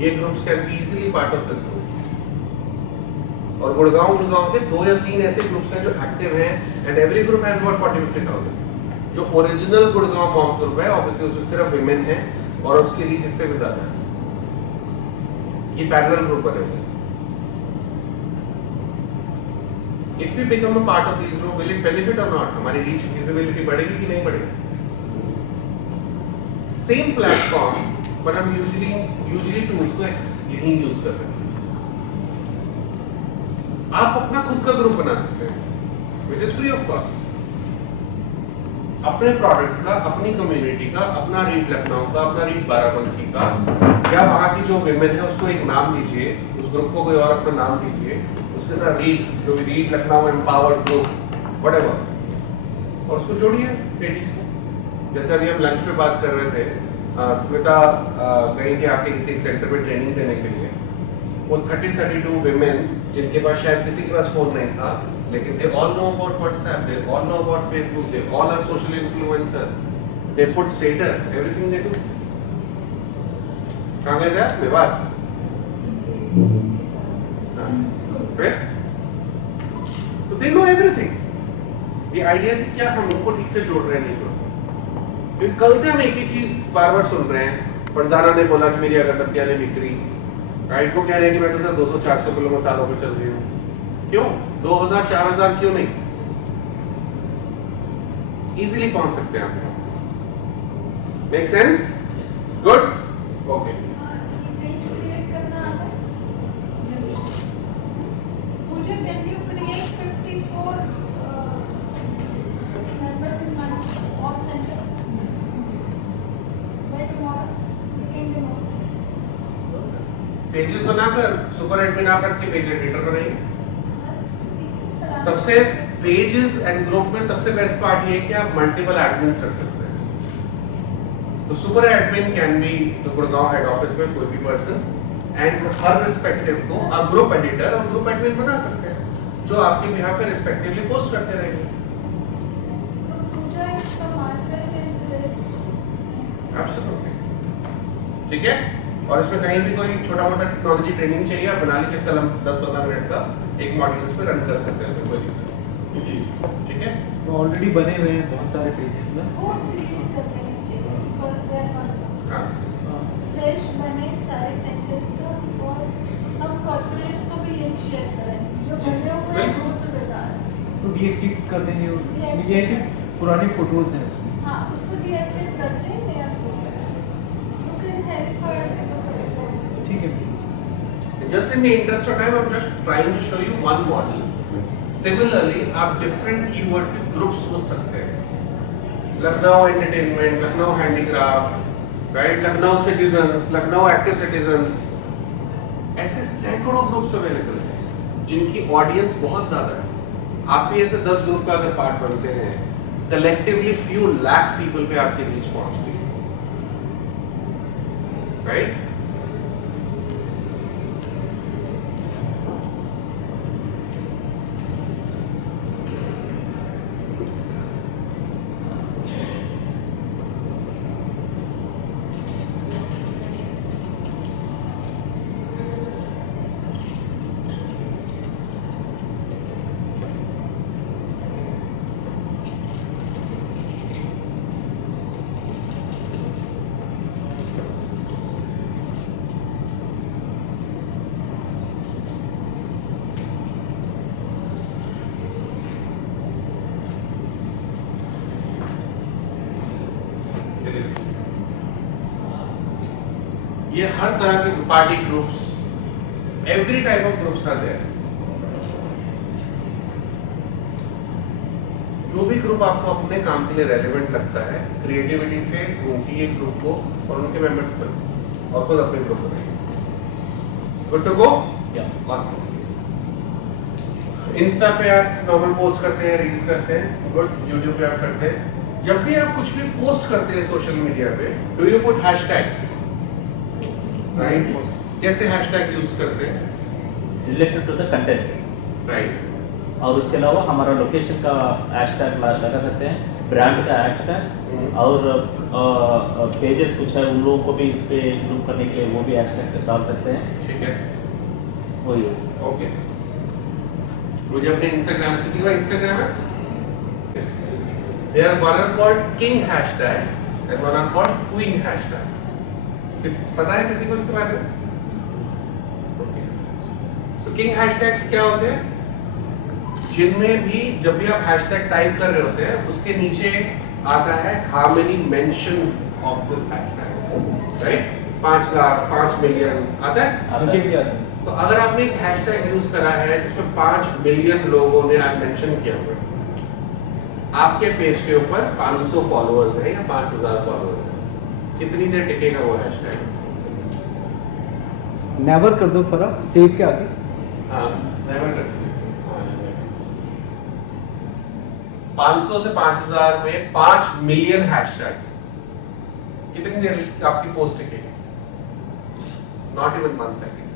ये groups can be easily part of this group. और गुड़गांव के 2 या 3 ऐसे ग्रुप्स हैं जो एक्टिव हैं, and every group has about 40-50,000। जो ओरिजिनल गुड़गांव मॉम्स ग्रुप है, ऑब्वियसली उसमें सिर्फ विमेन है और उसकी रीच इससे भी ज्यादा है। ये पैरेलल ग्रुप बने हुए हैं। If we become a part of these group, will it benefit or not? हमारी रीच विजिबिलिटी बढ़ेगी कि नहीं बढ़ेगी? सेम प्लेटफॉर्म पर हम यूजुअली टूल्स को यही यूज कर रहे हैं। आप अपना खुद का ग्रुप बना सकते हैं, which is free of cost। अपने प्रोडक्ट्स का, अपनी कम्युनिटी का, अपना रीड लखनऊ का, अपना रीड बाराबंकी का, या वहाँ की जो विमेन है उसको एक नाम दीजिए, उस ग्रुप को कोई और अपना नाम दीजिए, उसके साथ read Lucknow empowered group whatever, और उसको जोड़िए लेडीज को। जैसे अभी हम लंच पे बात कर रहे थे, स्मिता गई थी आपके किसी एक सेंटर में ट्रेनिंग देने के लिए। वो 32 विमेन जिनके पास शायद किसी के पास फोन नहीं था, लेकिन they all know about WhatsApp, they all know about Facebook, they all are social influencer, they put status, everything they do. कहाँ गए थे आप? मेवात। फिर तो दे नो एवरीथिंग। ये आइडिया से क्या हम उनको ठीक से जोड़ रहे हैं, नहीं जोड़ रहे? क्योंकि कल से हम एक ही चीज बार बार सुन रहे हैं। फरजाना ने बोला कि मेरी अगरबत्तियां ने बिक्री, राइट? वो कह रहे हैं कि मैं तो सर 200-400 किलो मसालों पे चल रही हूँ। क्यों 2000-4000 क्यों नहीं? इजीली पहुंच सकते हैं आप। Make sense? Good, okay. Pages बनाकर सुपर एडमिन आप रख के पेज एडिटर बनाइए। सबसे पेजेस एंड ग्रुप में सबसे बेस्ट पार्ट ये है कि आप मल्टीपल एडमिन्स रख सकते हैं। तो super admin can be the Gurgaon head office में कोई भी पर्सन, एंड हर रिस्पेक्टिव को आप ग्रुप एडिटर और ग्रुप एडमिन बना सकते हैं, जो आपके बिहाफ पे रिस्पेक्टिवली पोस्ट करते रहेंगे। एब्सोल्युटली, ठीक है। और इसमें कहीं भी कोई छोटा मोटा टेक्नोलॉजी ट्रेनिंग चाहिए, आप बना लीजिए, कल हम 10-15 मिनट का एक मॉड्यूल इस पे रन कर सकते हैं, कोई दिक्कत नहीं, ठीक है। तो ऑलरेडी बने हुए हैं बहुत सारे पेजेस ना। वो डिलीट कर देने चाहिए बिकॉज़ दे आर नॉट हाँ, फ्रेश बने सारे सेंटेंस का, बिकॉज़ हम कॉर्पोरेट्स को भी लिंक शेयर करें जो बने हुए हैं वो तो बेकार है। तो डीएक्टिव कर देंगे, ये है कि पुरानी फोटोज हैं इसमें। हाँ, उसको डीएक्टिव कर दें, नया यू कैन हेल्प हर। ठीक है। Just in the interest of time, I'm just trying to show you one model. Similarly, आप different keywords के groups सोच सकते हैं। Lucknow entertainment, Lucknow handicraft, right? Lucknow citizens, Lucknow active citizens, ऐसे सैकड़ों ग्रुप्स अवेलेबल हैं जिनकी ऑडियंस बहुत ज्यादा है। आप भी ऐसे 10 ग्रुप का अगर पार्ट बनते हैं, कलेक्टिवली few lakh people पे आपकी रीच पहुंचती है, right? ये हर तरह के party groups, every type of groups are there. जो भी ग्रुप आपको अपने काम के लिए रेलेवेंट लगता है, क्रिएटिविटी से ढूंढिए ग्रुप को और उनके मेंबर्स बनो और खुद अपने ग्रुप बनाइए। Good to go? Awesome. Insta पे आप नॉर्मल पोस्ट करते हैं, रील्स करते हैं, गुड। यूट्यूब पे आप करते हैं। जब भी आप कुछ भी पोस्ट करते हैं सोशल मीडिया पे, do you put hashtags? Right, कैसे हैशटैग यूज करते हैं? Related to the content, right. और उसके अलावा हमारा लोकेशन का हैशटैग लगा सकते हैं, ब्रांड का हैशटैग और पेजेस कुछ है उन लोगों को भी इस पे ग्रुप करने के लिए वो भी हैशटैग डाल सकते हैं। ठीक है, वही है। ओके। मुझे अपने इंस्टाग्राम, किसी का इंस्टाग्राम है? There one are called king hashtags and one are called queen hashtags. पता है किसी को इसके बारे में? Okay. So king hashtags क्या होते हैं? जिनमें भी जब भी आप हैशटैग टाइप कर रहे होते हैं उसके नीचे आता है how many mentions of this hashtag, right? 5 lakh, 5 million आता है? मुझे भी आता है। तो अगर आपने एक हैशटैग यूज करा है जिसमें 5 मिलियन लोगों ने आज मेंशन किया हुआ है, आपके पेज के ऊपर 500 फॉलोअर्स है या 5000 फॉलोअर्स है, कितनी देर टिकेगा वो हैशटैग? नेवर कर दो फर्क, सेव के आगे। हाँ, नेवर कर 500 से 5000 में 5 मिलियन हैशटैग, कितनी देर आपकी पोस्ट टिकेगी? Not even 1 second.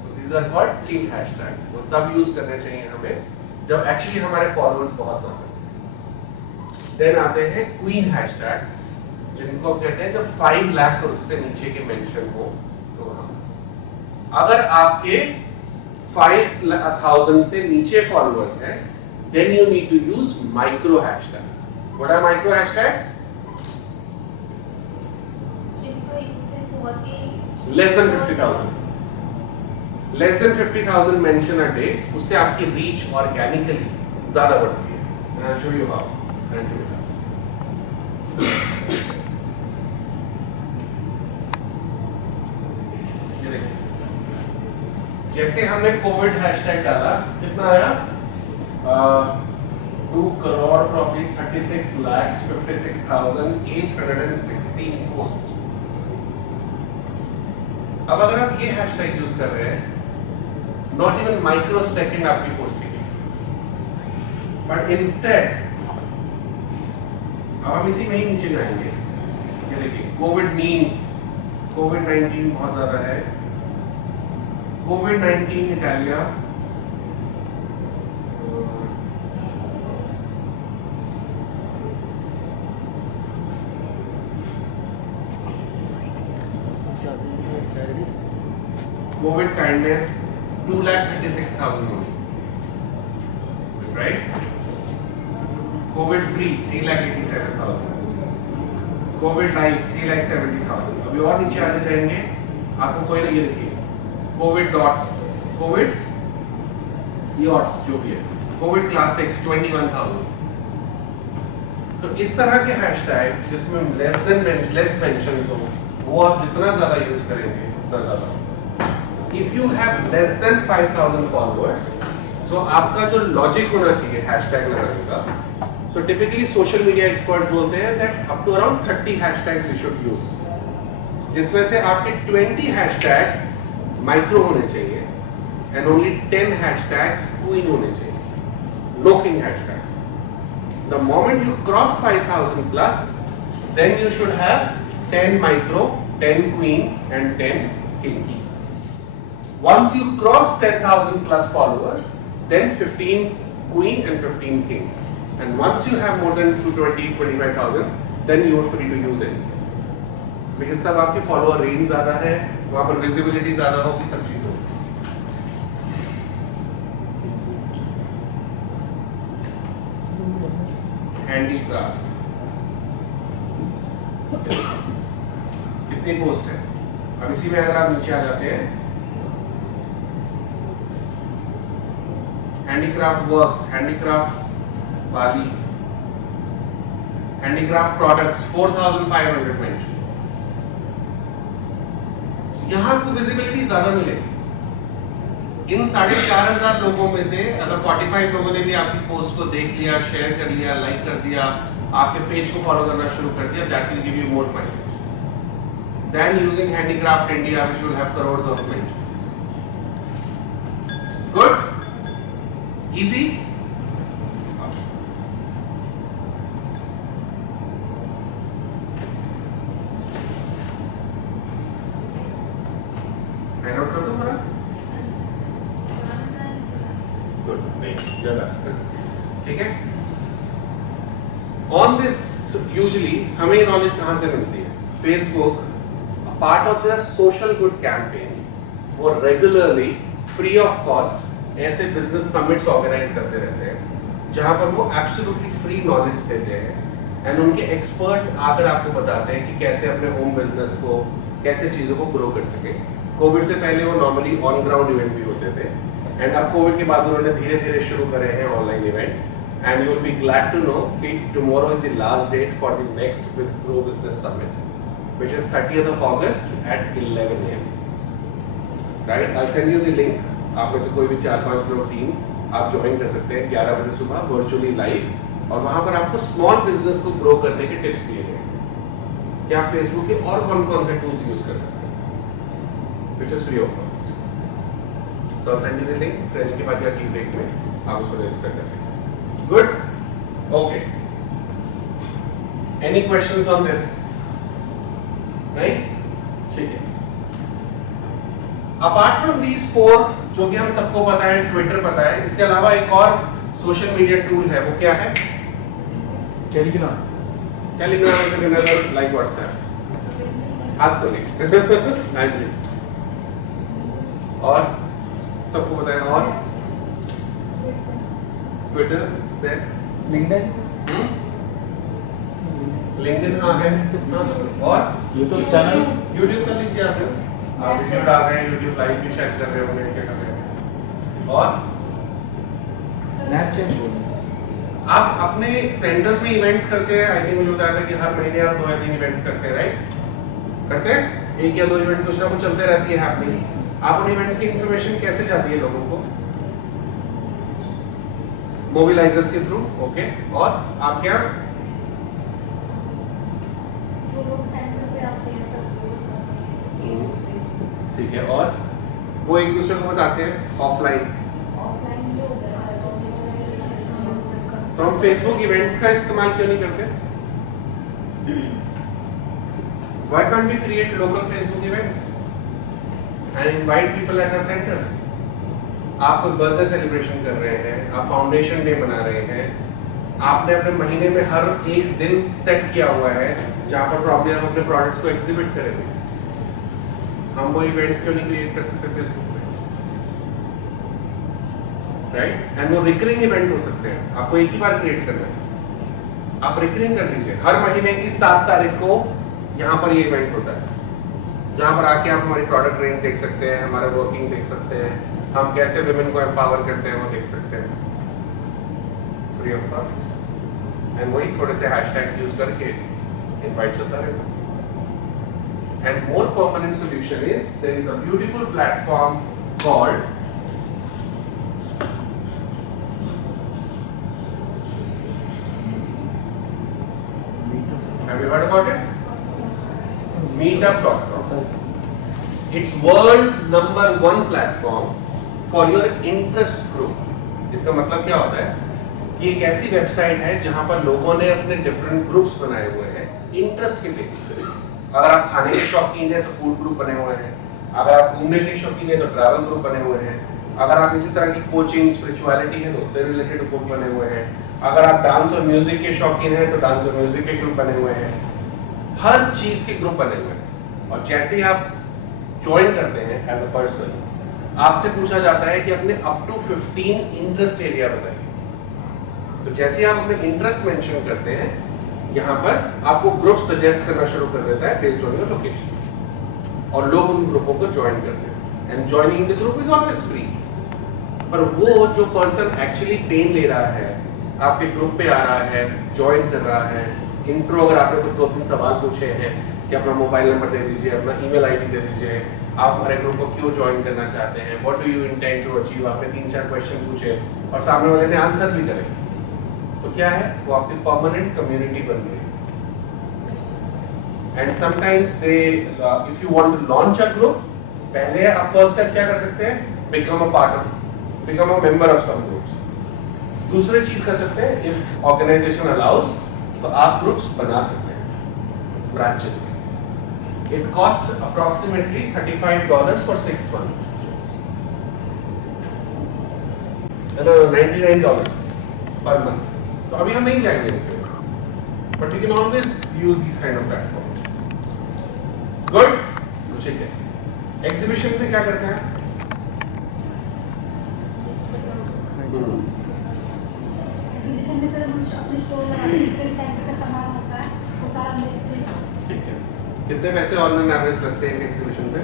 So these are called king hashtags. वो तब यूज करने चाहिए हमें जब एक्चुअली हमारे फॉलोअर्स बहुत ज्यादा। देन आते हैं क्वीन हैशटैग्स, जिनको कहते हैं जब 5 लाख और उससे नीचे के मेंशन हो तो वहां। अगर आपके 5000 से नीचे फॉलोअर्स हैं, then you need to use micro hashtags. What are micro hashtags? जिनका यूज बहुत ही Less than 50,000. Less than 50,000 mention a day, उससे आपकी reach organically ज़्यादा बढ़ती है. And I'll show you how. And do that. ये देखिए, जैसे हमने कोविड हैशटैग डाला, कितना आया? 2 crore probably 36,56,816 post. अब अगर आप ये हैशटैग यूज कर रहे हैं, नॉट इवन माइक्रो सेकेंड आपकी पोस्टिंग है, बट इंस्टेड अब हम इसी में ही नीचे जाएंगे। ये देखिए, कोविड मीम्स, कोविड-19 बहुत ज्यादा है, कोविड-19 Italia, COVID kindness 2,36,000 only, right? COVID free 3,87,000, COVID live 3,70,000। अभी और नीचे आते जाएंगे, आपको कोई नहीं, ये देखिए COVID dots, COVID yachts जो भी है, COVID classics 21,000। तो इस तरह के हैशटैग जिसमें लेस मेंशंस हो, वो आप जितना ज्यादा यूज करेंगे उतना ज्यादा। If you have less than 5,000 followers, so आपका जो लॉजिक होना चाहिए हैशटैग लगाने का, so typically social media experts बोलते हैं that up to around 30 hashtags we should use, जिसमें से आपके 20 hashtags माइक्रो होने चाहिए and only 10 hashtags queen होने चाहिए, no king hashtags. The moment you cross 5,000 plus, then you should have 10 micro, 10 queen and 10 king. Once you cross 10,000 plus followers, then 15 queen and 15 king. And once you have more than 25,000, then you are free to use it. Because तब आपके follower range ज़्यादा है, वहाँ पर visibility ज़्यादा होगी, सब चीज़ होगी। Handicraft कितनी पोस्ट है? अब इसी में अगर आप नीचे आ जाते हैं, handicraft works, handicrafts Bali, handicraft products 4,500 mentions। यहाँ आपको विजिबिलिटी ज्यादा मिलेगी। इन 4,500 लोगों में से अगर 45 लोगों ने भी आपकी पोस्ट को देख लिया, शेयर कर लिया, लाइक कर दिया, आपके पेज को फॉलो करना शुरू कर दिया, that will give you more mileage than using Handicraft India, which will have crores of mentions. Good? Easy? Find out कर दूँ मेरा? Good. नहीं, ज़्यादा। ठीक है? ऑन दिस यूजली हमें नॉलेज कहाँ से मिलती है? Facebook part of the social good campaign वो रेगुलरली फ्री ऑफ कॉस्ट ऐसे बिजनेस समिट्स ऑर्गेनाइज करते रहते हैं जहां पर वो एब्सोल्युटली फ्री नॉलेज देते हैं एंड उनके एक्सपर्ट्स आकर आपको बताते हैं कि कैसे अपने होम बिजनेस को, कैसे चीज़ों को ग्रो कर सके। कोविड से पहले वो नॉर्मली ऑन ग्राउंड इवेंट भी होते थे एंड अब कोविड के बाद उन्होंने धीरे धीरे शुरू करे हैं online event and you will be glad to know कि tomorrow is the last date for the next grow business summit which is 30th of August at 11 AM. Right? I'll send you the link. आप में से कोई भी 4-5 लोग team आप join कर सकते हैं 11 बजे सुबह वर्चुअली लाइव और वहां पर आपको स्मॉल बिजनेस को ग्रो करने के टिप्स दिए गए कि आप फेसबुक के और कौन कौन से टूल्स यूज कर सकते हैं which is free of cost. तो I'll send you the link. Training के बाद या टी ब्रेक में आप उसको रजिस्टर कर लीजिए. Good? Okay. Any questions on this? नहीं? ठीक है. अपार्ट फ्रॉम दीज 4 जो कि हम सबको पता है, ट्विटर पता है, इसके अलावा एक और सोशल मीडिया टूल है, वो क्या है? Telegram. Telegram is another like WhatsApp. हाथ खोलिए. हाँ जी. और सबको पता है. और Twitter is there. LinkedIn. LinkedIn कहाँ है? और यूट्यूब चैनल. यूट्यूब का लिंक क्या है? आप वीडियो डाल रहे हैं, यूट्यूब लाइव भी शेयर कर रहे होंगे, क्या कर रहे हैं? और स्नैपचैट. आप अपने सेंटर्स में इवेंट्स करते हैं. आई थिंक मुझे बताया था कि हर महीने आप 2 या 3 इवेंट्स करते हैं, राइट? करते हैं 1 या 2 इवेंट्स कुछ ना कुछ चलते रहती है हैपनिंग. आप उन इवेंट्स की इंफॉर्मेशन कैसे जाती है लोगों को? मोबिलाइजर्स के थ्रू. ओके. और आप क्या जो लोग सेंटर पे आते हैं सब ठीक है. और वो एक दूसरे को बताते हैं ऑफलाइन. ऑफलाइन ये हो गया है तो हम फेसबुक इवेंट्स का इस्तेमाल क्यों नहीं करते? Why can't we create local Facebook events and invite people at our centers? आप कोई बर्थडे सेलिब्रेशन कर रहे हैं, आप फाउंडेशन डे मना रहे हैं, आपने अपने महीने में हर एक दिन सेट किया हुआ है जहाँ पर प्रॉब्लम आप अपने प्रोडक्ट्स को एग्जिबिट करेंगे. हम वो इवेंट क्यों नहीं क्रिएट कर सकते फेसबुक पे? राइट? एंड वो रिकरिंग इवेंट हो सकते हैं. आपको एक ही बार क्रिएट करना है, आप रिकरिंग कर लीजिए. हर महीने की 7 तारीख को यहाँ पर ये इवेंट होता है जहाँ पर आके आप हमारी प्रोडक्ट रेंज देख सकते हैं, हमारा वर्किंग देख सकते हैं, हम कैसे विमेन को एम्पावर करते हैं वो देख सकते हैं फ्री ऑफ कॉस्ट. एंड वही थोड़े से हैशटैग यूज करके इनवाइट्स होता रहेगा. And more permanent solution is there is a beautiful platform called have you heard about it? Meetup.com. It's world's #1 platform for your interest group. इसका मतलब क्या होता है कि एक ऐसी वेबसाइट है जहां पर लोगों ने अपने डिफरेंट ग्रुप्स बनाए हुए हैं इंटरेस्ट के बेस पे. अगर आप खाने के शौकीन हैं तो फूड ग्रुप बने हुए हैं, अगर आप घूमने के शौकीन हैं तो ट्रैवल ग्रुप बने हुए हैं, अगर आप इसी तरह की कोचिंग स्पिरिचुअलिटी है तो उससे रिलेटेड ग्रुप बने हुए हैं, अगर आप डांस और म्यूजिक के शौकीन हैं तो डांस और म्यूजिक के ग्रुप बने हुए हैं. हर चीज के ग्रुप बने हुए हैं. और जैसे ही आप ज्वाइन करते हैं एज अ पर्सन, आपसे पूछा जाता है कि अपने अप टू 15 इंटरेस्ट एरिया बताइए. तो जैसे ही आप अपने इंटरेस्ट मेंशन करते हैं यहाँ पर आपको ग्रुप सजेस्ट करना शुरू कर देता है बेस्ड ऑन योर लोकेशन और लोग उन ग्रुपों को ज्वाइन करते हैं. And joining the group is always free. पर वो जो पर्सन एक्चुअली पेन ले रहा है, आपके ग्रुप पे आ रहा है, ज्वाइन कर रहा है, इंट्रो अगर आपने कुछ 2-3 सवाल पूछे हैं कि अपना मोबाइल नंबर दे दीजिए, अपना ईमेल आईडी दे दीजिए, आप हमारे ग्रुप को क्यों ज्वाइन करना चाहते हैं, what do you intend to achieve, आपने 3-4 क्वेश्चन पूछे और सामने वाले ने आंसर भी करे, तो क्या है वो आपकी परमानेंट कम्युनिटी बन गई. And sometimes they if you want to launch a group, पहले आप फर्स्ट स्टेप क्या कर सकते हैं, become a member of some groups. दूसरी चीज कर सकते हैं, इफ ऑर्गेनाइजेशन अलाउज तो आप ग्रुप्स बना सकते हैं ब्रांचेस के. It cost approximately $35 for 6 months. $99 per month. तो अभी हम नहीं जाएंगे इसमें. but you can always use these kind of platforms. Good? ठीक है. Exhibition में क्या करते हैं? एग्जीबिशन में सर हम अपने स्टोर लगाते हैं, रिसाइकिल का सामान होता है वो सारा डिस्प्ले। ठीक है. कितने पैसे ऑनलाइन एवरेज लगते हैं एग्जीबिशन पे?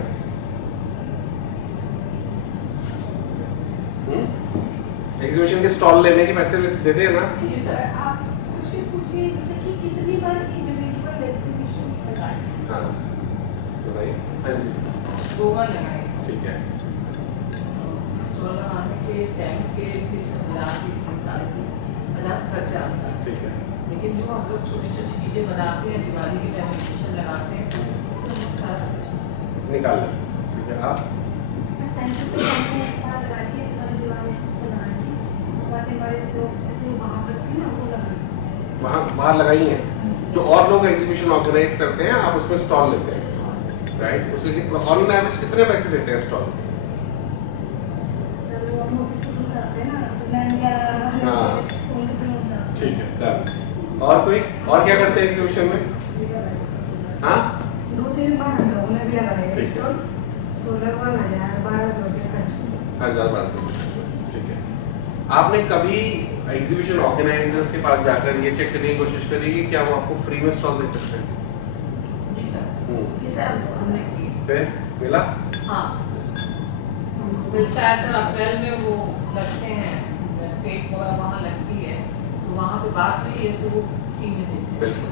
एग्जीबिशन के स्टॉल लेने के पैसे देते हैं ना? जी सर, आप मुझसे पूछिए जैसे कि कितनी बार इंडिविजुअल एग्जीबिशंस लगाए? हाँ. बताइए. हाँ जी. 2 बार लगाए। ठीक है. स्टॉल लगाने के टाइम के फीस मिला के सारे की 50 खर्चा आता है। ठीक है. लेकिन जो हम लोग छोटी छोटी चीजें बनाते हैं दिवाली के टाइम एग्जीबिशन लगाते हैं उसमें सारा खर्चा निकाल लें. ठीक है. आप सर सेंटर पे हमने एक बार लगाई है दिवाली उसको लगाएंगे, बाकी हमारे जो वहाँ करते हैं ना वो लगाएंगे। वहाँ बाहर लगाई हैं. जो और लोग एग्जीबिशन ऑर्गेनाइज करते हैं आप उसमें स्टॉल लेते हैं, राइट? उसके ऑनलाइन एवरेज कितने पैसे देते हैं स्टॉल? सर वो हम ऑफिस में जाते हैं ना तो मैं क्या हाँ. उनके हो जाते ठीक है. डन. और कोई और क्या करते हैं एग्जीबिशन में? हाँ. 2-3 बार हम लोगों ने भी लगाए ठीक है. स्टॉल, तो लगभग 1000-1200 रुपये खर्च हुए। 1200. ठीक है. आपने कभी एग्जीबिशन ऑर्गेनाइजर्स के पास जाकर ये चेक करने की कोशिश करी कि क्या वो आपको फ्री में स्टॉल दे सकते हैं? जी सर। जी सर हमने की। फिर मिला? हाँ मिलता है सर। अप्रैल में वो लगते हैं फेक वहाँ लगती है तो वहाँ पे बात हुई है तो वो फ्री में देते हैं। बिल्कुल.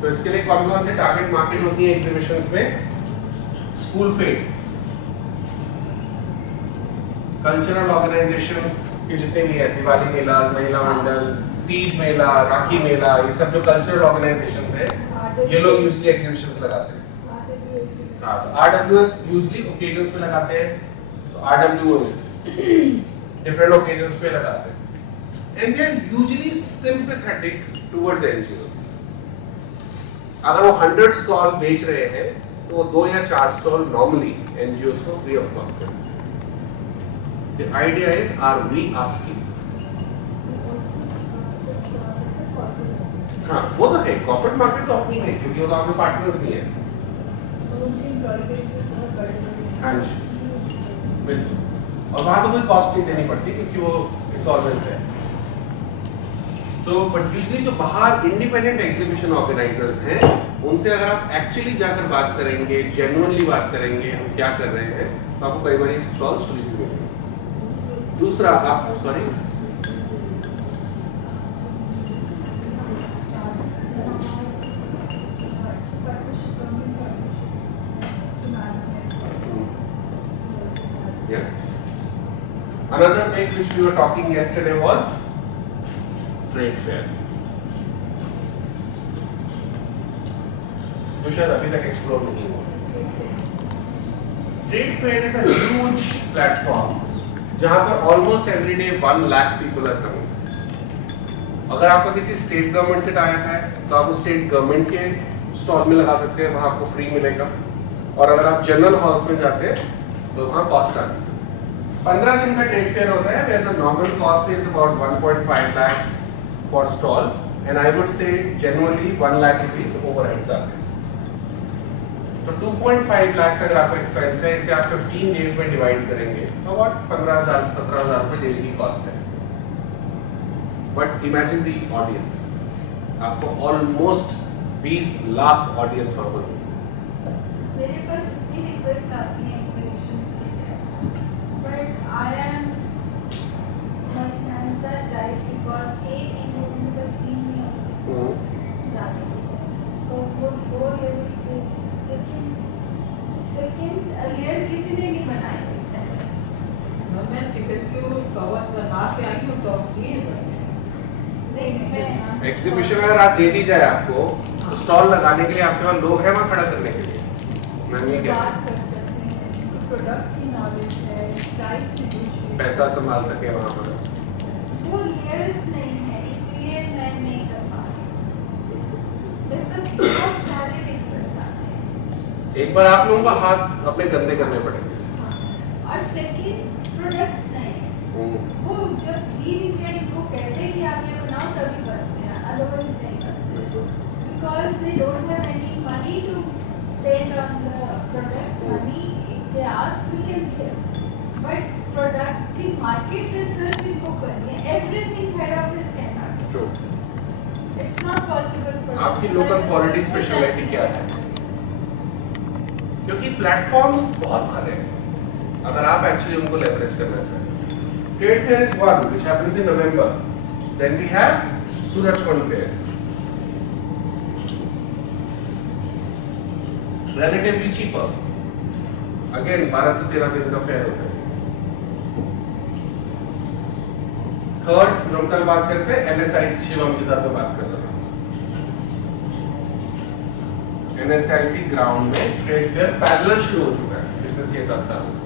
तो इसके लिए कौन कौन से टारगेट मार्केट होती है एग्जीबिशंस में? स्कूल फेयर्स, कल्चरल ऑर्गेनाइजेशंस के जितने भी है, दिवाली मेला, महिला मंडल, तीज मेला, राखी मेला, ये सब जो कल्चरल ऑर्गेनाइजेशंस है ये लोग यूजुअली एग्जीबिशंस लगाते हैं. हाँ. तो RWS यूजुअली ओकेजन्स पे लगाते हैं. तो RWS डिफरेंट ओकेजन्स पे लगाते हैं. And they are usually sympathetic towards NGOs. अगर वो 100 स्टॉल बेच रहे हैं तो वो 2 या 4 स्टॉल नॉर्मली NGOs को फ्री ऑफ कॉस्ट देते हैं. The idea is, are we asking? हाँ, वो तो है. कॉर्पोरेट मार्केट तो अपनी है क्योंकि वो तो आपके पार्टनर्स भी हैं. हाँ जी. बिल्कुल. और वहाँ तो कोई कॉस्ट नहीं देनी पड़ती क्योंकि वो इट्स ऑलवेज देयर. तो बट यूजुअली जो बाहर इंडिपेंडेंट एग्जीबिशन ऑर्गेनाइजर्स हैं उनसे अगर आप एक्चुअली जाकर बात करेंगे, जेन्युइनली बात करेंगे हम क्या कर रहे हैं, तो आपको कई बार स्टॉल्स फ्री भी मिलेंगे. दूसरा आप sorry yes. Another thing which we were talking yesterday was trade fair. जो शायद अभी तक एक्सप्लोर नहीं हुआ. Trade fair is a huge platform जहाँ पर almost every day 1 lakh people are coming. अगर आपका किसी स्टेट गवर्नमेंट से टाई अप है तो आप उस स्टेट गवर्नमेंट के स्टॉल में लगा सकते हैं, वहाँ आपको फ्री मिलेगा. और अगर आप जनरल हॉल्स में जाते हैं तो वहाँ कॉस्ट आती है. 15 दिन का ट्रेड फेयर होता है where the normal cost is about 1.5 lakhs for stall and I would say generally 1 lakh rupees overheads आते हैं. तो 2.5 lakhs अगर आपका एक्सपेंस है, इसे आप 15 डेज में डिवाइड करेंगे तो about 15,000-17,000 रुपए डेली की कॉस्ट है. बट इमेजिन द ऑडियंस, आपको ऑलमोस्ट 20 लाख ऑडियंस वहाँ पर होगी. मेरे पास इतनी रिक्वेस्ट आती है एग्जीबिशंस के लिए, but I am my hands are tight because एक इन्होंने बस टीम में जाने के लिए बिकॉज़ वो लेवल पे सेकंड लेयर किसी ने नहीं बनाई है सेंटर. मैं चिकन के वो कवर्स बना के आई हूँ तो ये एग्जीबिशन अगर आप दे दी जाए आपको तो स्टॉल लगाने के लिए आपके पास लोग हैं वहाँ खड़ा करने के लिए. मैं ये क्या बात कर सकते हैं, प्रोडक्ट की नॉलेज है, प्राइस नेगोशिएट, पैसा संभाल सके वहाँ पर. वो लेयर्स नहीं है इसलिए मैं नहीं कर पा रही. मेरे पास बहुत सारे रिक्वेस्ट आते हैं. एक बार आप लोगों का हाथ अपने गंदे करने पड़ेंगे. और सेकंड प्रोडक्ट्स नहीं है. वो जब रीड इंडिया इनको कहते हैं कि आप ये बनाओ तभी बनते हैं, अदरवाइज नहीं बनते. because they don't have any money to spend on the products. Money, if they ask, we can give. But products की market research इनको करनी है. Everything head office cannot. True. It's not possible for. आपकी local quality speciality क्या है? क्योंकि platforms बहुत सारे हैं अगर आप एक्चुअली उनको लेवरेज करना चाहें. Trade fair is one which happens in November. Then we have Surajkund fair. Relatively cheaper. Again 12 से 13 दिन का फेयर होता है. थर्ड जो हम कल बात करते हैं NSIC शिवम के साथ में बात कर रहे हैं. NSIC ग्राउंड में ट्रेड फेयर पैरेलल शुरू हो चुका है पिछले 6-7 सालों से.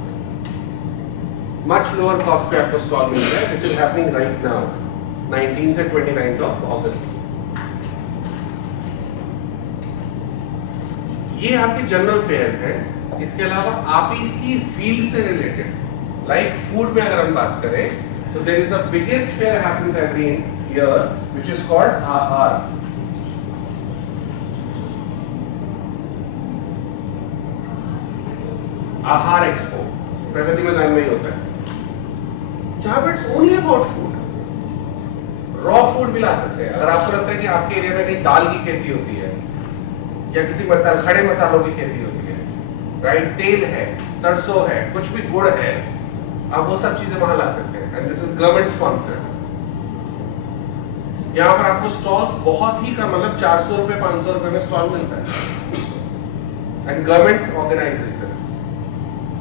मच लोअर कॉस्ट पे आपको स्टॉल मिल रहा है which is happening right now 19 से 29 ऑफ अगस्त. ये आपके जनरल फेयर्स हैं. इसके अलावा आप ही की फील्ड से रिलेटेड लाइक फूड में अगर हम बात करें तो there is the biggest fair happens every year which is called Aahar. Aahar expo Pragati Maidan में ही होता है जहां पर it's only about food. Raw food भी ला सकते हैं. अगर आपको लगता है कि आपके एरिया में कहीं दाल की खेती होती है या किसी खड़े मसालों की खेती होती है, राइट, तेल है, सरसों है, कुछ भी गुड़ है, आप वो सब चीजें वहां ला सकते हैं. And this is government sponsored. यहाँ पर आपको स्टॉल्स बहुत ही कम मतलब 400 रुपए 500 रुपए में स्टॉल मिलता है. And government organises this.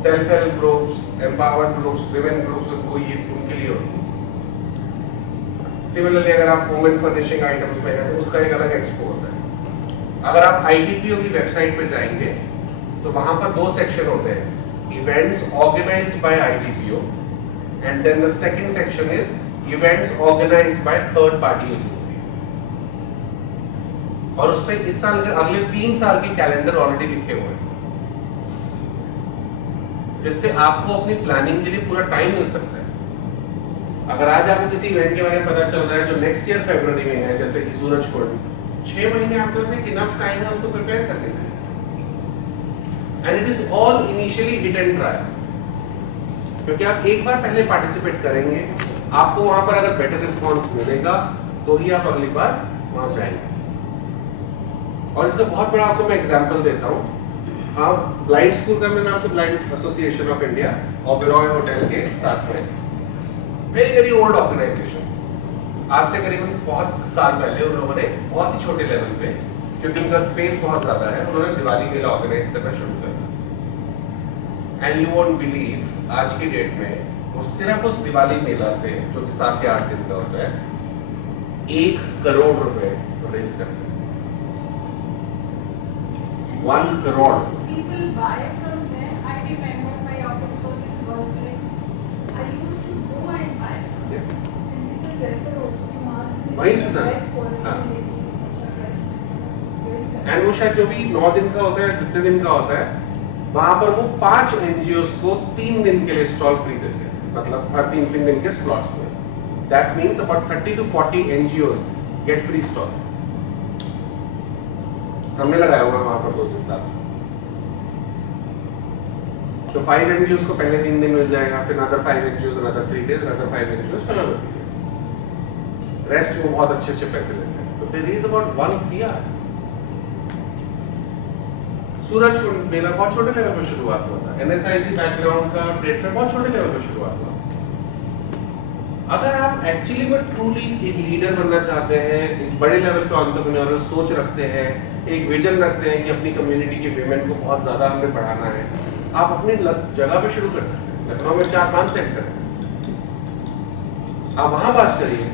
Self help groups, empowered groups, women groups उनको ये उनके लिए होती है. सिमिलरली अगर आप वुमेन फर्निशिंग आइटम्स में है तो उसका एक अलग एक्सपो होता है. अगर आप ITPO की वेबसाइट पे जाएंगे तो वहां पर 2 सेक्शन होते हैं. Events organized by ITPO and then the second section is events organized by third party agencies. और उसपे इस साल के अगले 3 साल के कैलेंडर ऑलरेडी लिखे हुए हैं जिससे आपको अपनी प्लानिंग के लिए पूरा टाइम मिल सकता है. अगर आज आपको किसी इवेंट के बारे में पता चल रहा है जो नेक्स्ट ईयर फरवरी में है जैसे कि सूरजकुंड, 6 महीने आपके पास इनफ टाइम है उसको प्रिपेयर करने के लिए. And it is all initially hit and try. क्योंकि आप एक बार पहले पार्टिसिपेट करेंगे, आपको वहां पर अगर बेटर रिस्पांस मिलेगा तो ही आप अगली बार वहां जाएंगे. और इसका बहुत बड़ा आपको मैं एग्जांपल देता हूं. आप ब्लाइंड स्कूल का मैंने आपको blind association of India Oberoi hotel के साथ में वेरी वेरी ओल्ड ऑर्गेनाइजेशन. आज से करीबन बहुत साल पहले उन लोगों ने बहुत ही छोटे लेवल पे, क्योंकि उनका स्पेस बहुत ज्यादा है, उन्होंने दिवाली मेला ऑर्गेनाइज करना शुरू कर दिया. एंड यू वोंट बिलीव आज की डेट में वो सिर्फ उस दिवाली मेला से जो कि 7 या 8 दिन का होता है 1 करोड़ रुपए रेज करते हैं. 1 crore. People buy from there. I remember my office was in Worldflex. I used to go and buy. Yes. And people refer also to वहीं से था. हाँ. एंड वो शायद जो भी 9 दिन का होता है, जितने दिन का होता है, वहां पर वो 5 NGOs को 3 दिन के लिए स्टॉल फ्री देते हैं. मतलब हर 3 दिन के स्लॉट्स में. That means about 30 to 40 NGOs get free stalls. हमने लगाया हुआ वहां पर 2-3 साल से. तो 5 NGOs को पहले 3 दिन मिल जाएगा, फिर another 5 NGOs another 3 days, another 5 NGOs for another 3 days. Rest वो बहुत अच्छे पैसे लेते हैं. तो there is about 1 CR. Surajkund मेला बहुत छोटे लेवल पे शुरुआत हुआ था. NSIC बैकग्राउंड का ट्रेड फेयर बहुत छोटे लेवल पे शुरुआत हुआ. अगर आप एक्चुअली में ट्रूली एक लीडर बनना चाहते हैं, एक बड़े लेवल पे एंटरप्रेन्योरियल सोच रखते हैं, एक विजन रखते हैं कि अपनी कम्युनिटी के विमेन को बहुत ज्यादा हमें बढ़ाना है, आप अपनी जगह पे शुरू कर सकते हैं. लखनऊ में 4-5 सेक्टर है. आप वहां बात करिए,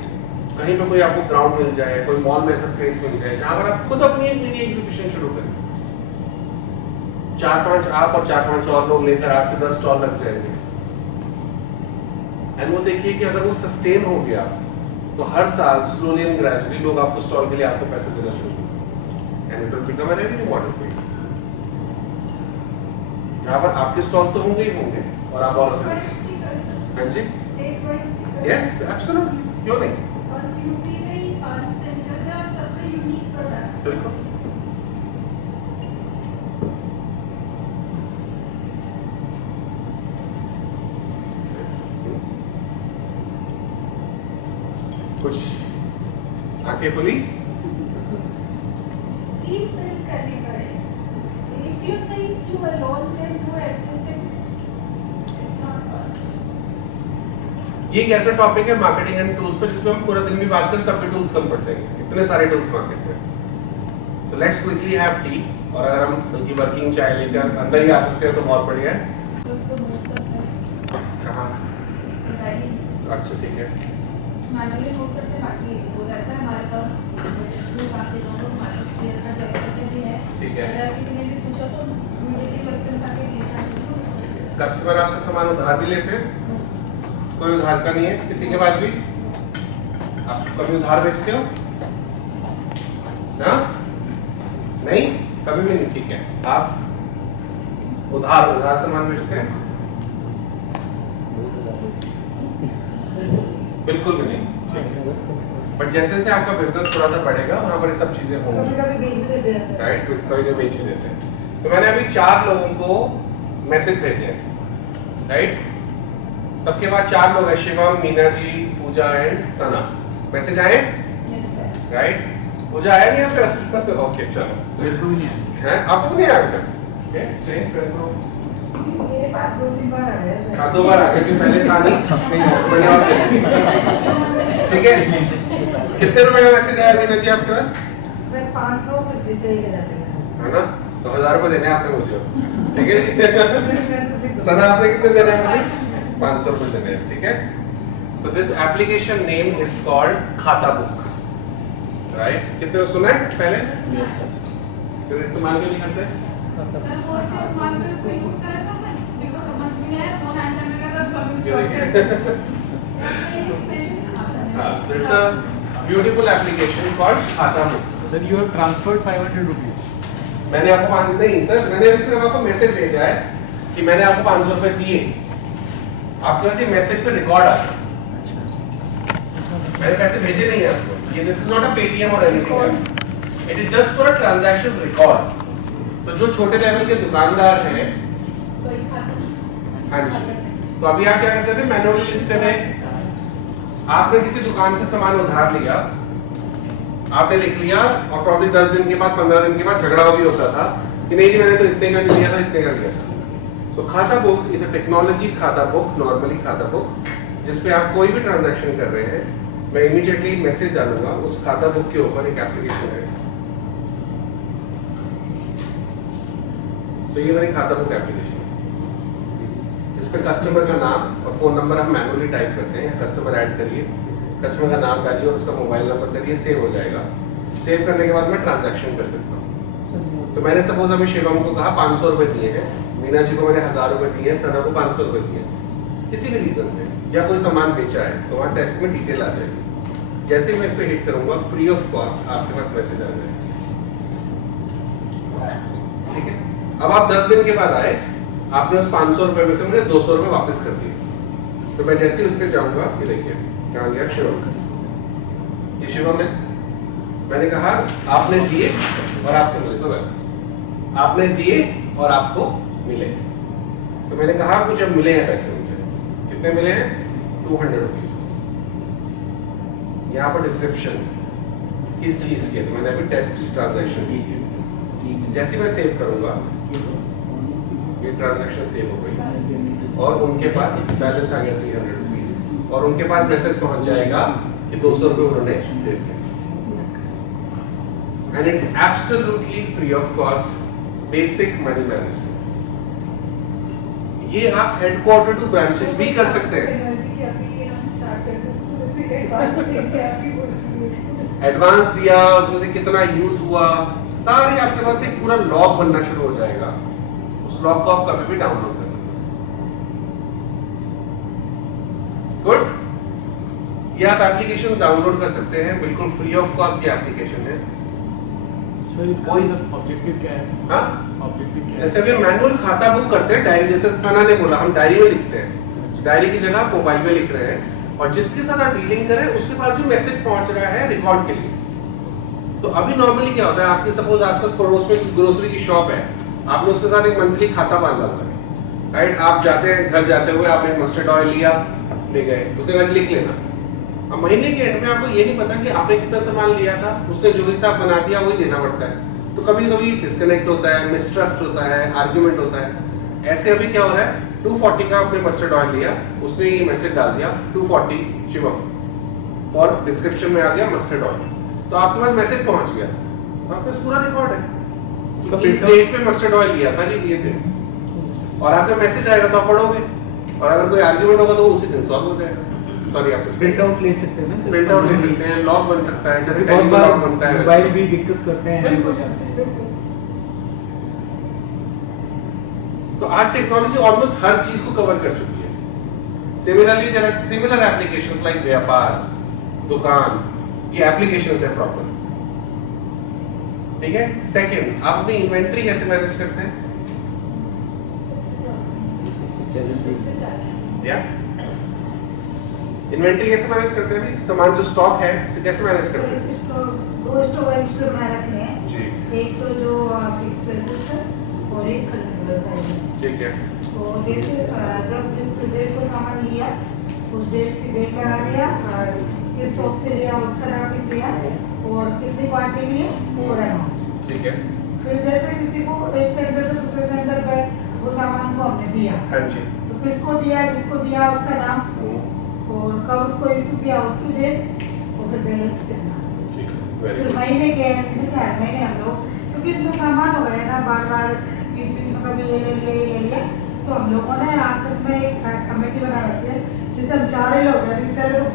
कहीं पे कोई आपको ग्राउंड मिल जाए, कोई मॉल में ऐसा स्पेस मिल जाए जहां पर आप खुद अपनी एक मिनी एग्जीबिशन शुरू करें. 4-5 आप और 4-5 और लोग लेकर 8 से 10 स्टॉल लग जाएंगे. एंड वो देखिए कि अगर वो सस्टेन हो गया तो हर साल स्लोली एंड ग्रेजुअली लोग आपको स्टॉल के लिए आपको पैसे देना शुरू करेंगे. And it will become a revenue model for you. यहाँ पर आपके स्टॉल्स तो होंगे ही होंगे और आप और State-wise भी कर सकते हैं. हाँ जी. State-wise भी कर यस एब्सोल्युटली, क्यों नहीं. और बस यूपी में ही 5 सेंटर्स है और सबके यूनिक प्रोडक्ट्स। बिल्कुल। कुछ आंखें खुली? डीप थिंक करनी पड़ेगी। If you think you alone can do everything, it's not possible. ये एक ऐसा टॉपिक है मार्केटिंग एंड टूल्स पे जिसमें हम पूरा दिन भी बात करें तब भी टूल्स कम पड़ जाएंगे, इतने सारे टूल्स मार्केट में। So let's quickly have T, और अगर हम बल्कि वर्किंग चाय लेकर अंदर ही आ सकते हैं तो बहुत बढ़िया है। कहाँ? अच्छा ठीक है। मैनुअली नोट करते बाकी वो रहता है हमारे पास बाकी लोगों को मार्केट क्लियर कर देते भी है। ठीक है। अगर किसी ने भी पूछा तो इमीडिएटली वर्किंग करके दिया था। कस्टमर आपसे सामान उधार भी लेते हैं? कोई उधार का नहीं है किसी के पास भी? आप कभी उधार बेचते हो ना? नहीं, कभी भी नहीं। ठीक है, आप उधार सामान बेचते हैं? बिल्कुल भी नहीं। बट जैसे जैसे आपका बिजनेस थोड़ा सा बढ़ेगा वहां पर ये सब चीजें होंगी, राइट? कभी बेच भी देते हैं। तो मैंने अभी 4 लोगों को मैसेज भेजे हैं, राइट? सबके बाद 4 लोग हैं, शिवम, मीना जी, पूजा एंड सना। मैसेज आए, राइट? पूजा आया नहीं आपके पास? ओके चलो, बिल्कुल नहीं है आपको नहीं आया बेटा? मेरे पास 2-3 बार आया है। हाँ 2 बार आ गया, क्योंकि पहले था नहीं। ठीक है, कितने रुपए का मैसेज आया मीना जी आपके पास? सर 500 रुपये चाहिए जाते हैं। है ना? तो 1000 रुपए देने हैं आपने मुझे, ठीक है? सना आपने कितने देने हैं मुझे? 500 रुपए देने हैं, ठीक है? So this application name is called खाता बुक, right? कितने ने सुना है पहले? Yes sir. फिर इस्तेमाल क्यों नहीं करते? सर वो से मार्केट को यूज करें तो सर देखो समझ में नहीं आया फोन हैंड करने का तो कभी ये देखिए। हाँ, so it's a beautiful application called खाता book. Sir, you have transferred 500 rupees. मैंने आपको 500 नहीं सर, मैंने अभी सिर्फ आपको मैसेज भेजा है कि मैंने आपको 500 रुपए दिए। आपके पास ये मैसेज पे रिकॉर्ड आ गया। मैंने पैसे भेजे नहीं है आपको। ये this is not a Paytm और anything, it is just for a transaction record. तो जो छोटे लेवल के दुकानदार हैं, हाँ जी, तो अभी आप क्या करते थे? मैनुअली लिखते थे। आपने किसी दुकान से सामान उधार लिया, आपने लिख लिया, और प्रॉब्लली 10 दिन के बाद 15 दिन के बाद झगड़ा भी होता था कि नहीं जी मैंने तो इतने का लिया था, इतने का लिया था। सो खाता बुक इज अ टेक्नोलॉजी खाता बुक, नॉर्मली खाता बुक, जिसपे आप कोई भी ट्रांजैक्शन कर रहे हैं, मैं इमीडिएटली मैसेज डालूंगा उस खाता बुक के ऊपर एक एप्लीकेशन है। तो ये मेरी खाता बुक एप्लीकेशन है, जिसपे कस्टमर का नाम और फोन नंबर आप मैनुअली टाइप करते हैं, कस्टमर ऐड करिए, कस्टमर का नाम डालिए और उसका मोबाइल नंबर करिए, सेव हो जाएगा। सेव करने के बाद मैं ट्रांजैक्शन कर सकता हूँ। तो मैंने सपोज अभी शिवम को कहा 500 रुपए दिए हैं, मीना जी को मैंने 1000 रुपए दिए हैं, सना को 500 रुपए दिए हैं, किसी भी रीजन से, या कोई सामान बेचा है तो वहाँ टेस्ट में डिटेल आ जाएगी। जैसे ही मैं इस पे हिट करूंगा, फ्री ऑफ कॉस्ट आपके पास मैसेज आ जाएगा, ठीक है? अब आप 10 दिन के बाद आए, आपने उस 500 रुपए में से मुझे 200 रुपए वापस कर दिए। तो मैं जैसे ही उस पर जाऊंगा, ये देखिए क्या गया, शिवम का, ये शिवम है। मैंने कहा आपने दिए और आपको मिले, तो आपने दिए और आपको मिले। तो मैंने कहा मुझे मिले हैं पैसे उनसे, कितने मिले हैं? 200 रुपीज। यहाँ पर डिस्क्रिप्शन किस चीज के, तो मैंने अभी टेस्ट ट्रांजैक्शन की। जैसे मैं सेव करूंगा, ये ट्रांजैक्शन सेव हो गई और उनके पास बैलेंस आ गया 300 रुपीज, और उनके पास मैसेज पहुंच जाएगा कि 200 रुपए उन्होंने दे दिए। And it's absolutely free of cost, basic money management. ये आप हेडक्वार्टर टू ब्रांचेस भी कर सकते हैं। एडवांस दिया, उसमें से कितना यूज हुआ, सारी आपके पास एक पूरा लॉग बनना शुरू हो जाएगा। उस लॉग को आप कभी भी डाउनलोड कर सकते हैं। गुड, ये आप एप्लीकेशन डाउनलोड कर सकते हैं, बिल्कुल फ्री ऑफ कॉस्ट ये एप्लीकेशन है। सर इसका ऑब्जेक्टिव क्या है? हाँ, ऑब्जेक्टिव क्या है? जैसे भी मैनुअल खाता बुक करते हैं, डायरी, जैसे सना ने बोला हम डायरी में लिखते हैं, डायरी की जगह आप मोबाइल में लिख रहे हैं, और जिसके साथ आप डीलिंग करें उसके पास भी मैसेज पहुंच रहा है रिकॉर्ड के लिए। तो अभी नॉर्मली क्या होता है, आपके सपोज आसपास पड़ोस में ग्रोसरी की शॉप है, आपने उसके साथ एक मंथली खाता बांधा हुआ है, राइट? आप जाते हैं, घर जाते हुए आपने मस्टर्ड ऑयल लिया, ले गए, उसने कहा लिख लेना। अब महीने के एंड में आपको ये नहीं पता कि आपने कितना सामान लिया था, उसने जो हिसाब बना दिया वही देना पड़ता है। तो कभी कभी डिस्कनेक्ट होता है, मिसट्रस्ट होता है, आर्ग्यूमेंट होता है। ऐसे अभी क्या हो रहा है, 240 का आपने मस्टर्ड ऑयल लिया, उसने ये मैसेज डाल दिया 240 शिवम, फॉर डिस्क्रिप्शन में आ गया मस्टर्ड ऑयल, तो आपके पास मैसेज पहुंच गया, तो आपके पास पूरा रिकॉर्ड है तो इस डेट पे मस्टर्ड ऑयल लिया था जी, ये थे, और आपका मैसेज आएगा तो आप पढ़ोगे, और अगर कोई आर्ग्यूमेंट होगा तो उसी दिन सॉल्व हो जाएगा। सॉरी, आप कुछ प्रिंट आउट ले सकते हैं ना, प्रिंट आउट ले सकते हैं, लॉग बन सकता है, जैसे बहुत टेलीग्राम बार लॉग बनता है मोबाइल वैसे। भी दिक्कत करते हैं, हैंग हो जाते हैं। तो आज टेक्नोलॉजी ऑलमोस्ट हर चीज को कवर कर चुकी है। Similarly there are similar applications like Vyapar, Dukaan, ये एप्लीकेशंस है प्रॉपर, ठीक है। सेकंड, आप अपनी इन्वेंटरी कैसे मैनेज करते हैं? या इन्वेंटरी कैसे मैनेज करते हैं? भी सामान जो स्टॉक है उसे कैसे मैनेज करते हैं? इसको दो स्टोरेज पे बना रखे हैं जी, एक तो जो फिक्स है और एक कलर साइड है। ठीक है। तो जैसे जब जिस डेट को सामान लिया उस डेट की डेट लगा दिया, किस शॉप से लिया उसका नाम लिख दिया और कितनी क्वांटिटी ली और अमाउंट, ठीक है। फिर जैसे किसी को एक सेंटर से दूसरे सेंटर पे वो सामान को हमने दिया, हाँ जी। तो किसको दिया, जिसको दिया उसका नाम और कब उसको इशू किया उसकी डेट और फिर बैलेंस करना। ठीक है, वेरी फिर गुड। महीने के एंड में से हर महीने हम लोग, क्योंकि इतना सामान हो गया ना, बार बार बीच बीच में कभी ये ले लिया, तो हम लोगों ने आपस में एक कमेटी बना रखी है, जिसे हम 4 लोग हैं, अभी पहले तो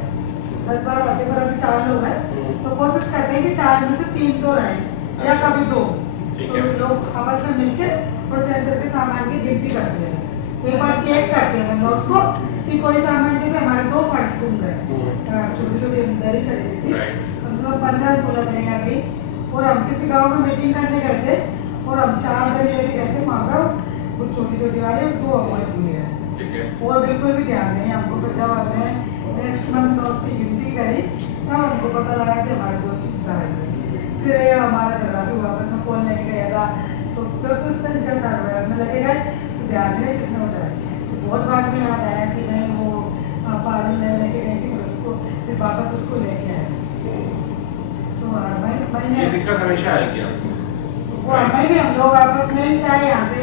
10-12 होते पर अभी 4 लोग हैं, तो कोशिश करते हैं कि 4 में से 3 तो रहे या कभी 2, तो लोग आपस में मिलकर और सेंटर के सामान की गिनती करते हैं। एक बार चेक करते हैं हम लोग उसको कि कोई सामान, जैसे हमारे 2 फंड्स घूम गए, छोटी छोटी दरी खरीदी थी, कम से कम 15-16 दरियाँ गई, और हम किसी गांव में मीटिंग करने गए थे और हम 4 दरी लेके गए थे वहाँ पर, वो छोटी छोटी वाली और 2 अवॉइड हुई है, ठीक है। और बिल्कुल भी ध्यान नहीं हमको। फिर जब हमने नेक्स्ट मंथ उसकी गिनती करी तब हमको पता लगा कि हमारे 2 चिंता है। फिर ये हमारा झगड़ा भी वापस में कौन लेके गया था, तो कुछ तरह जलता में लगे गए, तो ध्यान नहीं किसने उठाया। बहुत बार में याद आया कि नहीं वो पारुल लेके गई थी, उसको फिर वापस उसको लेके आए। तो ये दिक्कत हमेशा आएगी आपको। वो महीने हम लोग आपस में, चाहे यहाँ से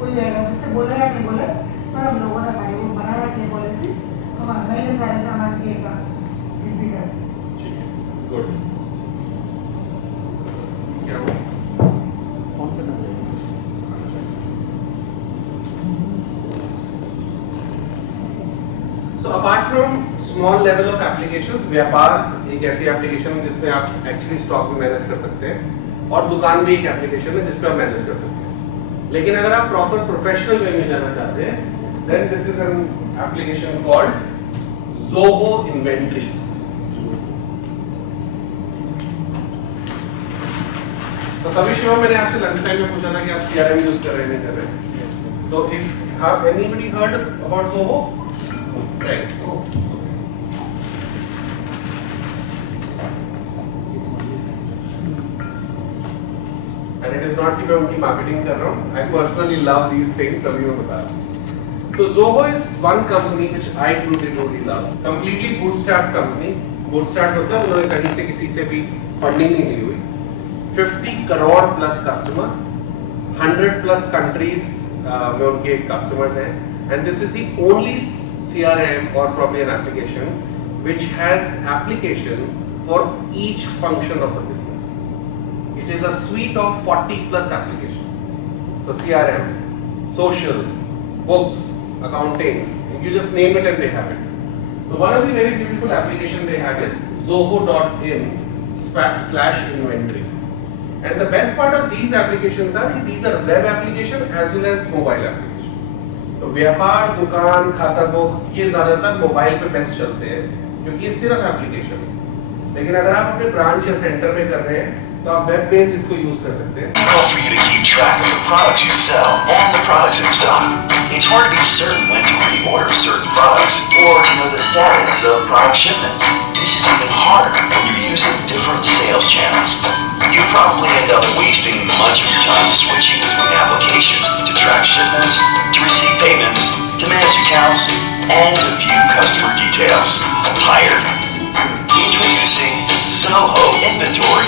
कोई मुझसे बोले या नहीं बोले, पर हम लोगों ने भाई वो बना रखी है पॉलिसी, हम हर महीने सारे सामान की एक बार गिनती करें। ठीक है, गुड। क्या हुआ? फोन करना पड़ेगा। So apart from small level of applications, व्यापार एक ऐसी एप्लीकेशन है जिसमें आप एक्चुअली स्टॉक भी मैनेज कर सकते हैं, और दुकान भी एक एप्लीकेशन है जिसपे आप मैनेज कर सकते हैं। लेकिन अगर आप प्रॉपर प्रोफेशनल वे में जाना चाहते हैं, then this is an application called Zoho Inventory. तो कभी शिवम, मैंने आपसे लंच टाइम में पूछा था कि आप CRM यूज कर रहे हैं नहीं कर रहे, तो if have anybody heard about Zoho? Right. And it is not कि मैं उनकी मार्केटिंग कर रहा हूँ, I personally love these things, तभी मैं बता रहा हूँ। So Zoho is one company which I truly love. Completely bootstrapped company. Bootstrapped मतलब उन्होंने कहीं से किसी से भी फंडिंग नहीं ली हुई। 50 करोड़ प्लस कस्टमर, 100+ countries में उनके कस्टमर्स हैं, and this is the only CRM or probably an application which has application for each function of the business. It is a suite of 40+ applications. So CRM, social, books, accounting, you just name it and they have it. So one of the very beautiful application they have is zoho.in/inventory. And the best part of these applications are कि these are web application as well as mobile application. तो व्यापार, दुकान, खाता book ये ज़्यादातर mobile पे best चलते हैं क्योंकि ये सिर्फ एप्लीकेशन है। लेकिन अगर आप अपने ब्रांच या सेंटर में कर रहे हैं तो आप वेब बेस्ड इसको यूज कर सकते हैं। For you to keep track of the products you sell and the products in stock. It's hard to be certain when to reorder certain products or to know the status of product shipment. This is even harder when you're using different sales channels. You probably end up wasting much of your time switching between applications to track shipments, to receive payments, to manage accounts, and to view customer details. Tired? Introducing Zoho Inventory,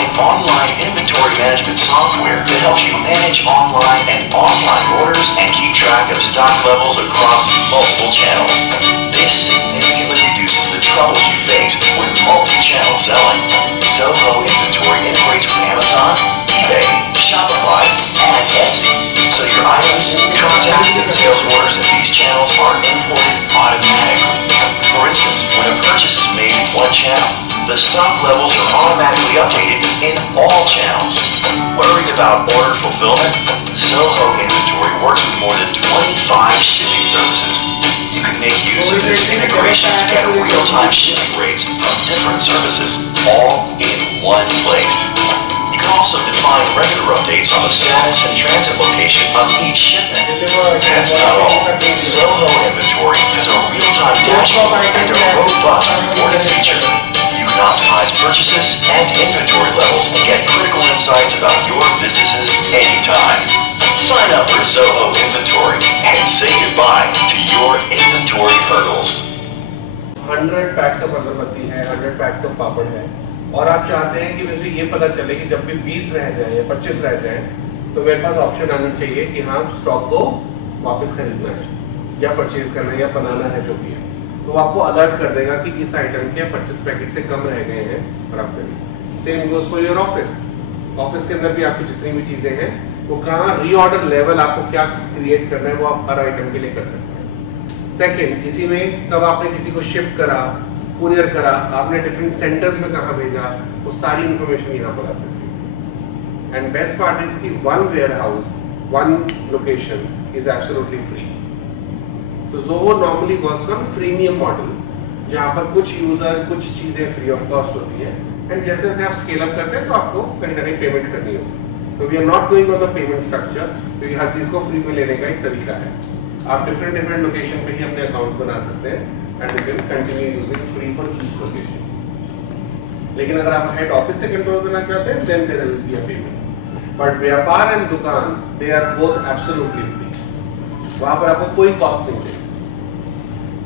an online inventory management software that helps you manage online and offline orders and keep track of stock levels across multiple channels. This significantly reduces the troubles you face with multi-channel selling. Zoho Inventory integrates with Amazon, eBay, Shopify, and Etsy, so your items, contacts, and sales orders in these channels are imported automatically. For instance, when a purchase is made in one channel, the stock levels are automatically updated in all channels. Worried about order fulfillment? Zoho Inventory works with more than 25 shipping services. You can make use of this integration to get real-time shipping rates from different services, all in one place. You can also define regular updates on the status and transit location of each shipment. That's not all. Zoho Inventory has a real-time dashboard and a robust reporting feature. You can optimize purchases and inventory levels and get critical insights about your businesses anytime. Sign up for Zoho Inventory and say goodbye to your inventory hurdles. 100 PACS of अगरबत्ती है, 100 PACS of पापड़ है, और आप चाहते हैं कि मुझे ये पता चले कि जब भी 20 रह जाए या 25 रह जाए तो मेरे पास ऑप्शन आनी चाहिए कि हाँ स्टॉक को वापस खरीदना है या परचेज करना है या बनाना है, जो भी है, तो आपको अलर्ट कर देगा कि इस आइटम के 25 पैकेट से कम रह गए हैं रफ्ते में। Same goes for your office. Office के अंदर भी आपकी जितनी भी चीजें हैं वो कहाँ रीऑर्डर लेवल आपको क्या क्रिएट करना है वो आप हर आइटम के लिए कर सकते हैं। सेकंड, इसी में कब आपने किसी को शिप करा, कुरियर करा, आपने डिफरेंट सेंटर्स में कहाँ भेजा, वो सारी इंफॉर्मेशन यहाँ पर आ सकती है। एंड बेस्ट पार्ट इज की one warehouse, one location is absolutely free. तो Zoho normally works on freemium model, जहाँ पर कुछ यूजर कुछ चीजें फ्री ऑफ कॉस्ट होती है, एंड जैसे जैसे आप स्केल अप करते हैं तो आपको कहीं ना कहीं पेमेंट करनी होगी। तो we are not going on the payment structure, क्योंकि हर चीज को फ्री में लेने का एक तरीका है। आप डिफरेंट लोकेशन पे ही अपने अकाउंट बना सकते हैं and you can continue using free for each location. लेकिन अगर आप हेड ऑफिस से कंट्रोल करना चाहते हैं then there will be a payment. But Vyapar and Dukaan they are both absolutely free, वहां पर आपको कोई कॉस्ट नहीं है।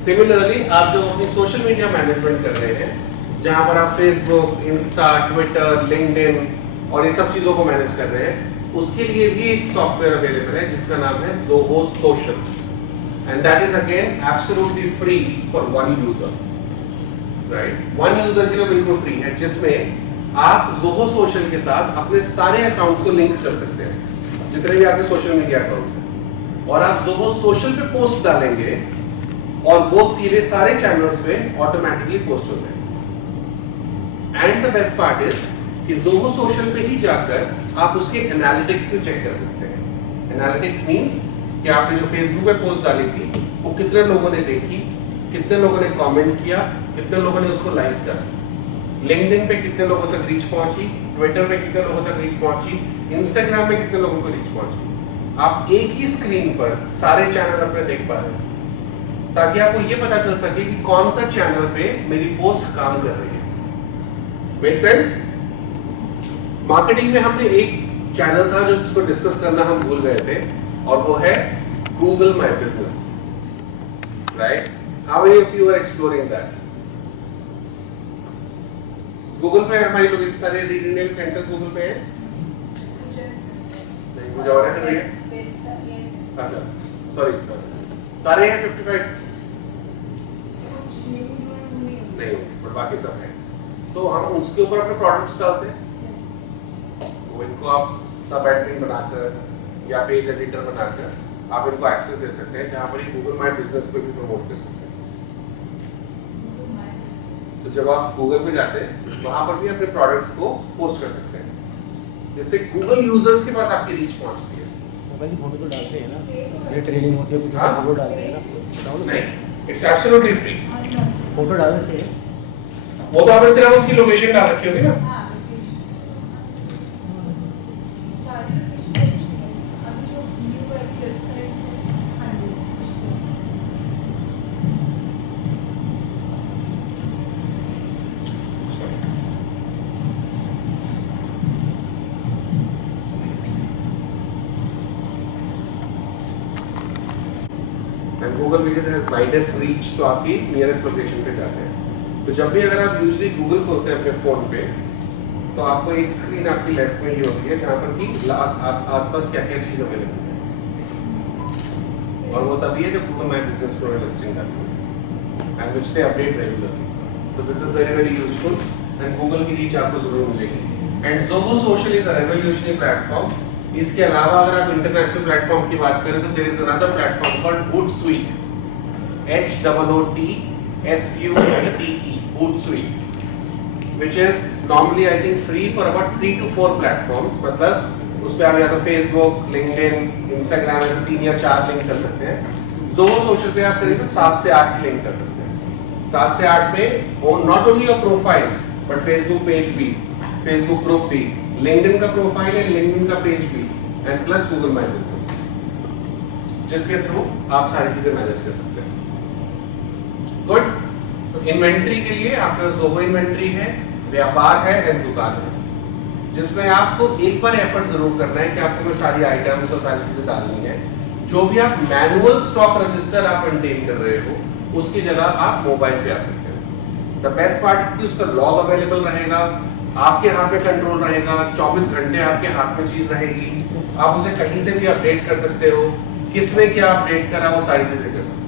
सिमिलरली आप जो अपनी सोशल मीडिया मैनेजमेंट कर रहे हैं, जहां पर आप फेसबुक, इंस्टा, ट्विटर, लिंक्डइन और ये सब चीजों को मैनेज कर रहे हैं, उसके लिए भी एक सॉफ्टवेयर अवेलेबल है जिसका नाम है Zoho Social, and that is again absolutely free for one user, right? One user के लिए बिल्कुल फ्री है, जिसमें आप Zoho Social के साथ अपने सारे अकाउंट्स को लिंक कर सकते हैं, जितने भी आपके सोशल मीडिया अकाउंट्स हैं, और आप Zoho Social पे पोस्ट डालेंगे और वो सीधे सारे चैनल्स पे ऑटोमेटिकली पोस्ट हो जाएंगे। And the best part is कि Zoho Social पे ही जाकर आप उसके एनालिटिक्स भी चेक कर सकते हैं। एनालिटिक्स मींस कि आपने जो फेसबुक पे पोस्ट डाली थी वो कितने लोगों ने देखी, कितने लोगों ने कमेंट किया, कितने लोगों ने उसको लाइक किया, लिंक्डइन पे कितने लोगों तक रीच पहुंची, ट्विटर पे कितने लोगों तक रीच पहुंची, इंस्टाग्राम पे कितने लोगों को रीच पहुंची। आप एक ही स्क्रीन पर सारे चैनल अपने देख पा रहे हैं, ताकि आपको ये पता चल सके कि कौन सा चैनल पे मेरी पोस्ट काम कर रही है। Make sense? मार्केटिंग में हमने एक चैनल था जो जिसको डिस्कस करना हम भूल गए थे, और वो है Google My Business, right? How many of you are exploring that? Google पे हमारी लोग सारे रीजनल सेंटर्स Google पे हैं? नहीं, मुझे और कर रही है। अच्छा, सॉरी, सारे हैं 55? नहीं, पर बाकी सब हैं। तो हम उसके ऊपर अपने प्रोडक्ट्स डालते हैं, तो इनको आप सब एडमिन बनाकर या पेज एडिटर बनाकर आप इनको एक्सेस दे सकते हैं, जहां पर ये Google My Business पे भी प्रमोट कर सकते हैं। तो जब आप Google पे जाते हैं वहां पर भी अपने प्रोडक्ट्स को पोस्ट कर सकते हैं, जिससे Google यूजर्स के पास आपकी रीच पहुंचती है। मोबाइल की फोटो तो डालते हैं ना, ये ट्रेनिंग होती है कुछ फोटो डालते हैं ना? नहीं, इट्स एब्सोल्युटली फ्री। फोटो डालते हैं वो तो आपने सिर्फ उसकी लोकेशन डाल रखी होगी ना, Google because has widest reach, तो आपकी नियरेस्ट लोकेशन पे जाते हैं। तो जब भी अगर आप यूजली गूगल खोलते हैं अपने फ़ोन पे, तो आपको एक स्क्रीन आपकी लेफ्ट में ही होती है जहाँ पर कि आसपास क्या क्या चीज़ अवेलेबल है, और वो तभी है जब गूगल माई बिजनेस प्रो में लिस्टिंग करते हैं and which they update regularly. So this is very very useful and Google की रीच आपको जरूर मिलेगी। And Zoho social is a revolutionary platform. इसके अलावा अगर आप इंटरनेशनल प्लेटफॉर्म की बात करें तो there is another platform called Hootsuite, HOOTSUITE, Hootsuite, which is normally I think free for about 3 to 4 platforms। मतलब उस पे आप या तो फेसबुक, लिंक्डइन, इंस्टाग्राम ऐसे 3 या 4 लिंक कर सकते हैं। ज़ोहो सोशल पे आप करीब 7 से 8 लिंक कर सकते हैं। 7 से 8 पे not only your profile but Facebook page भी, फेसबुक ग्रुप भी, लिंक्डइन का प्रोफाइल है, लिंक्डइन का पेज भी, and plus Google my business, जिसके थ्रू आप सारी चीजें मैनेज कर सकते हैं। गुड। तो इन्वेंट्री के लिए आपका ज़ोहो इन्वेंट्री है, व्यापार है एंड दुकान है, जिसमें आपको एक बार एफर्ट जरूर करना है कि आपको सारी आइटम्स और सारी चीजें डालनी है। जो भी आप मैनुअल स्टॉक रजिस्टर आप मेंटेन कर रहे हो, उसकी जगह आप मोबाइल पे आ सकते हैं। द बेस्ट पार्ट कि उसका लॉग अवेलेबल रहेगा, आपके हाथ में कंट्रोल रहेगा, 24 घंटे आपके हाथ में चीज रहेगी, आप उसे कहीं से भी अपडेट कर सकते हो, किसने क्या अपडेट करा वो सारी चीजें कर सकते हैं।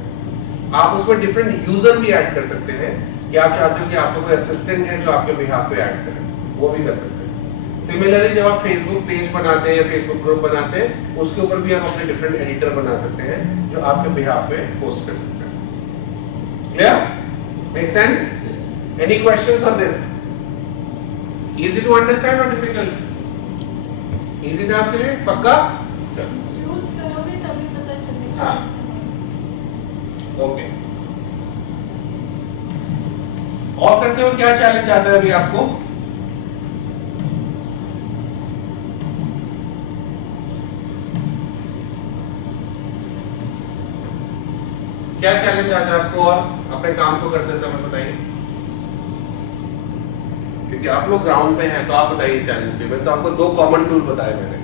आप उसमें डिफरेंट यूजर भी ऐड कर सकते हैं कि आप चाहते हो कि आपको कोई असिस्टेंट है जो आपके बिहाफ पे ऐड करे, वो भी कर सकते हैं। सिमिलरली जब आप फेसबुक पेज बनाते हैं या फेसबुक ग्रुप बनाते हैं, उसके ऊपर भी आप अपने डिफरेंट एडिटर बना सकते हैं जो आपके बिहाफ पे पोस्ट कर सकते हैं। Clear? Make sense? Any questions on this? Easy to understand और डिफिकल्ट? इजी था आपके लिए? पक्का? चलो यूज करोगे तभी पता चलेगा। हाँ। ओके। और करते हो क्या चैलेंज आता है अभी आपको? क्या चैलेंज आता है आपको और अपने काम को करते समय? बताइए, क्योंकि आप लोग ग्राउंड पे हैं तो आप बताइए चैलेंज भी। मैं तो आपको 2 कॉमन टूल बताए मैंने,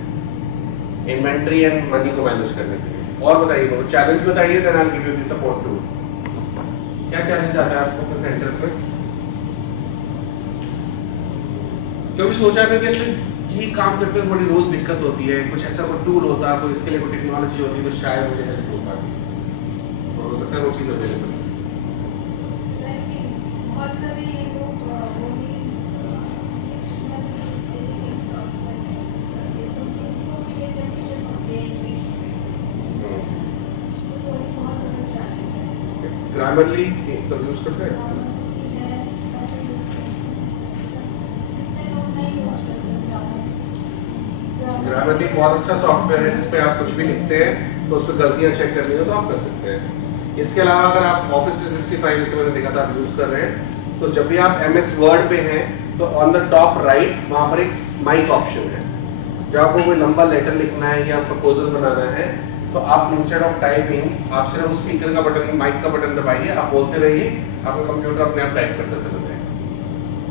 इन्वेंट्री एंड मनी को मैनेज करने के लिए। और बताइए, वो चैलेंज बताइए, then I will give you the support tool. क्या चैलेंज आता है आपको अपने सेंटर्स में? कभी सोचा आपने कि ये काम करते हुए बड़ी रोज दिक्कत होती है, कुछ ऐसा कोई टूल होता, कोई इसके लिए कोई टेक्नोलॉजी होती तो शायद मुझे हेल्प हो पाती, और हो सकता है वो चीज़ अवेलेबल है। बहुत सारे लोग ग्रामरली सब यूज करते हैं। ग्रामरली बहुत अच्छा सॉफ्टवेयर है जिसपे आप कुछ भी लिखते हैं तो उस पर गलतियां चेक करनी हो तो आप कर सकते हैं। इसके अलावा अगर आप ऑफिस 365 जैसे मैंने देखा था आप यूज कर रहे हैं, तो जब भी आप MS वर्ड पे हैं तो ऑन द टॉप राइट वहां पर एक माइक ऑप्शन है। जब आपको कोई लंबा लेटर लिखना है या प्रपोजल बनाना है तो आप इंस्टेड ऑफ टाइपिंग आप सिर्फ उस स्पीकर का बटन, माइक का बटन दबाइए, आप बोलते रहिए, आपका कंप्यूटर अपने आप टाइप करता चला जाएगा।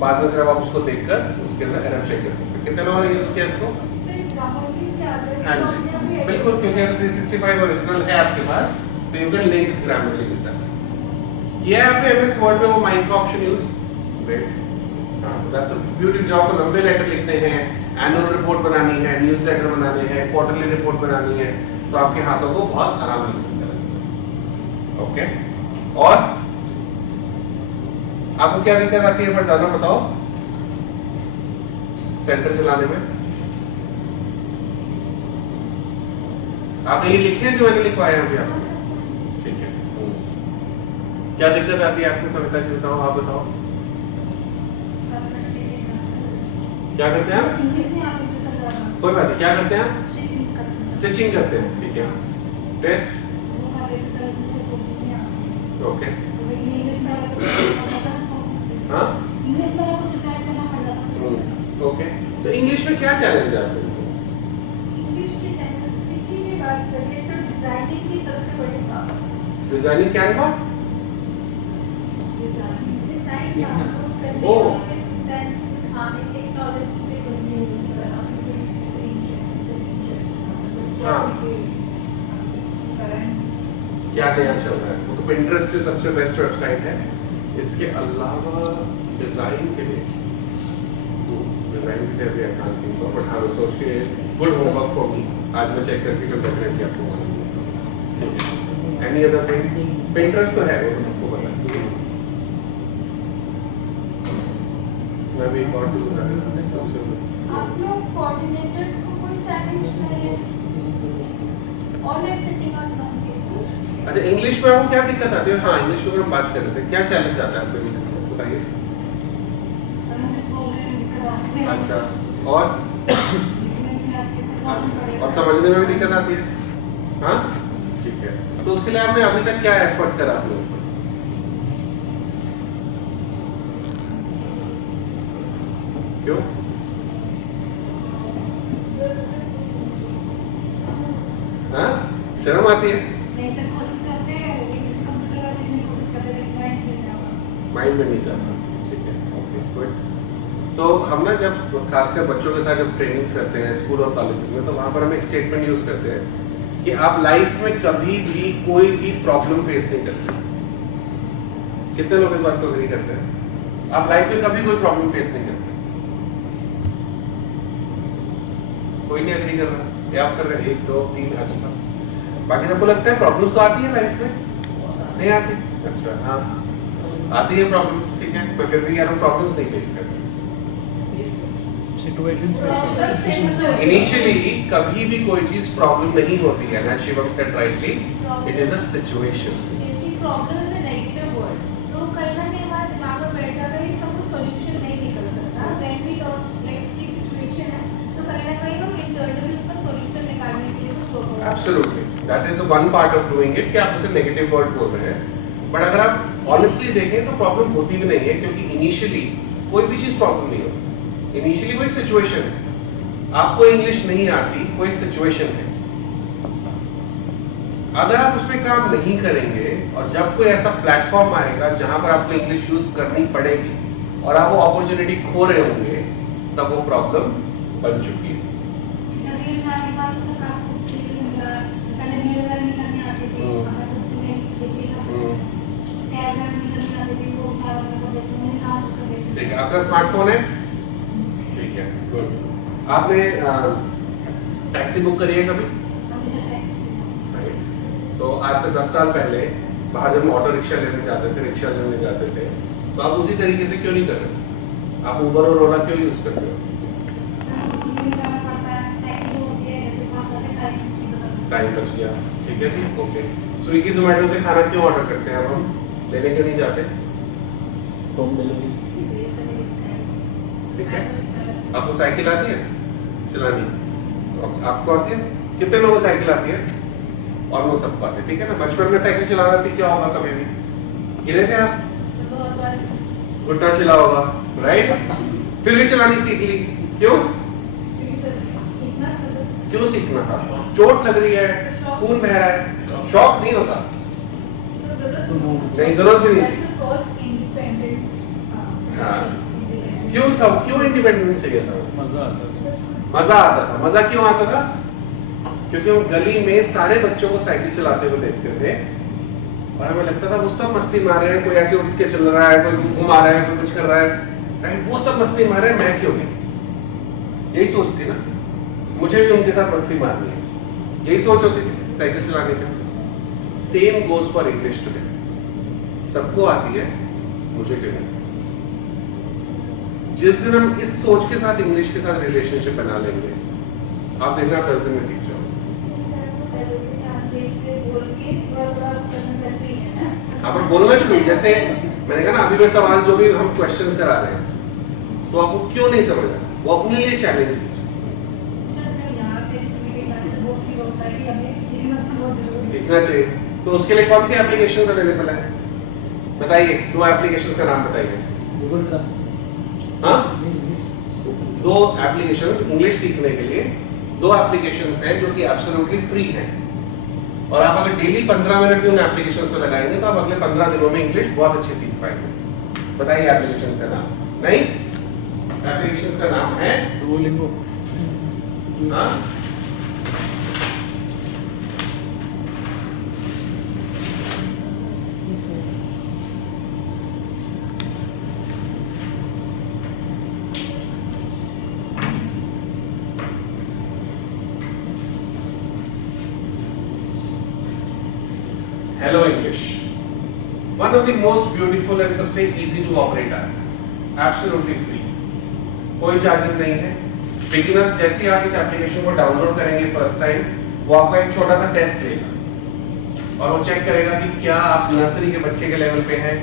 बाद में सिर्फ आप उसको देखकर उसके अंदर एरर चेक कर सकते हैं। कितने लोगों ने यूज किया इसको? हाँ जी बिल्कुल, क्योंकि अगर 365 ओरिजिनल है आपके पास तो you can link Grammarly with that. किया है आपने MS वर्ड में वो माइक का ऑप्शन यूज? ग्रेट। हां, दैट्स अ ब्यूटी। जब आपको लंबे लेटर लिखने हैं, एनुअल रिपोर्ट बनानी है, न्यूज़लेटर बनाने हैं, क्वार्टरली रिपोर्ट बनानी है, तो आपके हाथों को बहुत आराम मिल सकता है इससे। ओके। और आपको क्या दिक्कत आती है फरजाना, बताओ सेंटर चलाने में? आपने ये लिखे हैं जो मैंने लिखवाया है अभी आपको? ठीक है। क्या दिक्कत आती है आपको सविता जी बताओ, आप बताओ क्या करते हैं आप? कोई बात नहीं, क्या करते हैं आप? स्टिचिंग करते हैं, ठीक है। फिर ओके। हाँ ओके। तो इंग्लिश में क्या चैलेंज है आपको? इंग्लिश की स्टिचिंग की बात करें तो डिजाइनिंग की सबसे बड़ी प्रॉब्लम। Designing Canva? डिजाइन का करने ओ के सेंस हमें टेक्नोलॉजी से कैसे यूज करना है। हाँ। करंट क्या नया चल रहा है। वो तो Pinterest सबसे बेस्ट वेबसाइट है। इसके अलावा डिजाइन के लिए डिजाइन के लिए भी आई कांट थिंक बट हाँ सोच के गुड होमवर्क फॉर मी। आज मैं चेक करके फिर डेफिनेटली आपको बताऊंगा। Any other thing? Pinterest तो है, वो तो सबको पता है। मैं भी एक और टूल आप लोग कोऑर्डिनेटर्स को कोई चैलेंज है? All are sitting on one table. अच्छा, इंग्लिश में आपको क्या दिक्कत आती है? हाँ, इंग्लिश में हम बात कर रहे थे, क्या चैलेंज आता है आपको इंग्लिश में, बताइए। अच्छा, और समझने में भी दिक्कत आती है? हाँ, ठीक है। तो उसके लिए आपने अभी तक क्या एफर्ट करा आप लोगों को? क्यों? हाँ, शर्म आती है? नहीं सर, कोशिश करते हैं लेकिन जिस कंप्यूटर का सीखने की कोशिश करते हैं माइंड में नहीं जाता। ठीक है, ओके, गुड। सो हम ना जब खासकर बच्चों के साथ जब ट्रेनिंग्स करते हैं स्कूल और कॉलेजेस में, तो वहाँ पर हम एक स्टेटमेंट यूज करते हैं कि आप लाइफ में कभी भी कोई भी प्रॉब्लम फेस नहीं करते। कितने लोग इस बात को एग्री करते हैं? आप लाइफ में कभी कोई प्रॉब्लम फेस नहीं करते? कोई नहीं एग्री कर रहा? या आप कर रहे हैं? 1 2 3, अच्छा। बाकी सबको लगता है प्रॉब्लम्स तो आती है लाइफ में? नहीं आती? अच्छा, हाँ आती है प्रॉब्लम्स, ठीक है। मैं फिर भी कह रहा हूँ प्रॉब्लम्स नहीं फेस करते। इनिशियली कभी भी कोई चीज प्रॉब्लम नहीं होती है ना, Shivam said rightly, it is a situation. Problem is a negative word, तो कहीं ना कहीं हमारे दिमाग में बैठ जाता है इसका कोई सॉल्यूशन नहीं निकल सकता। व्हेन वी टॉक लाइक की सिचुएशन है, तो कहीं ना कहीं हम इंटरनली उसका सॉल्यूशन निकालने के लिए कुछ होगा। Absolutely, that is one part of doing it कि आप उसे नेगेटिव वर्ड बोल रहे हैं। बट अगर आप ऑनेस्टली देखें तो प्रॉब्लम होती भी नहीं है, क्योंकि इनिशियली कोई भी चीज प्रॉब्लम नहीं होती। इनिशियली वो एक सिचुएशन है। आपको इंग्लिश नहीं आती, वो एक सिचुएशन है। अगर आप उस पर काम नहीं करेंगे और जब कोई ऐसा प्लेटफॉर्म आएगा जहां पर आपको इंग्लिश यूज करनी पड़ेगी और आप वो अपॉर्चुनिटी खो रहे होंगे, तब वो प्रॉब्लम बन चुकी है। ठीक है, आपका स्मार्टफोन है? ठीक है, गुड। आपने टैक्सी बुक करी है कभी? तो आज से 10 साल पहले बाहर जब हम ऑटो रिक्शा लेने जाते थे, रिक्शा लेने जाते थे, तो आप उसी तरीके से क्यों नहीं कर रहे? आप उबर और ओला क्यों यूज करते हो? टाइम बच गया, ठीक है जी, ओके। स्विगी जोमेटो से खाना क्यों ऑर्डर करते हैं? अब हम लेने क्यों नहीं जाते? Home delivery. ठीक है। आपको साइकिल आती है चलानी? आपको आती है? कितने लोगों को साइकिल आती है? ऑलमोस्ट सबको आती है, ठीक है ना। बचपन में साइकिल चलाना सीखा होगा, कभी भी गिरे थे आप? घुटना छिला होगा, राइट? फिर भी चलानी सीख ली, क्यों? क्यों सीखना था? चोट लग रही है, खून बह रहा है, शौक नहीं होता? नहीं, जरूरत भी नहीं। हाँ, क्यों था? क्यों इंडिपेंडेंस चाहिए था? मजा आता था। मजा क्यों आता था? क्योंकि हम गली में सारे बच्चों को साइकिल चलाते हुए देखते थे और हमें लगता था वो सब मस्ती मार रहे हैं, कोई ऐसे उठ के चल रहा है, कोई घुमा रहा है, कोई कुछ कर रहा है, राइट? वो सब मस्ती मार रहे हैं, मैं क्यों नहीं? यही सोच थी ना, मुझे भी उनके साथ मस्ती मारनी है, यही सोच होती थी साइकिल चलाने की। Same goes for English today. सबको आती है, मुझे क्यों नहीं? जिस दिन हम इस सोच के साथ इंग्लिश के साथ रिलेशनशिप बना लेंगे, आप देखना 10 दिन में सीख जाओ। आप बोलना शुरू, जैसे मैंने कहा ना, अभी मैं सवाल जो भी हम क्वेश्चंस करा रहे हैं, तो आपको क्यों नहीं समझ आया, वो अपने लिए चैलेंज कीजिए। सीखना चाहिए, तो उसके लिए कौन सी एप्लीकेशंस अवेलेबल है? बताइए, 2 एप्लीकेशंस का नाम बताइए। Google class. हाँ, 2 एप्लीकेशंस इंग्लिश सीखने के लिए, 2 एप्लीकेशंस हैं जो कि एब्सोल्युटली फ्री हैं, और आप अगर डेली 15 मिनट भी उन एप्लीकेशंस पे लगाएंगे तो आप अगले 15 दिनों में इंग्लिश बहुत अच्छी सीख पाएंगे। बताइए एप्लीकेशंस का नाम। नहीं, एप्लीकेशंस का नाम है डुओलिंगो। हाँ, hello English, one of the most beautiful and सबसे easy to operate app, absolutely free, कोई चार्जेस नहीं है। बिगिनर जैसे ही आप इस एप्लीकेशन को डाउनलोड करेंगे फर्स्ट टाइम, वो आपका एक छोटा सा टेस्ट लेगा और वो चेक करेगा कि क्या आप नर्सरी के बच्चे के लेवल पे हैं,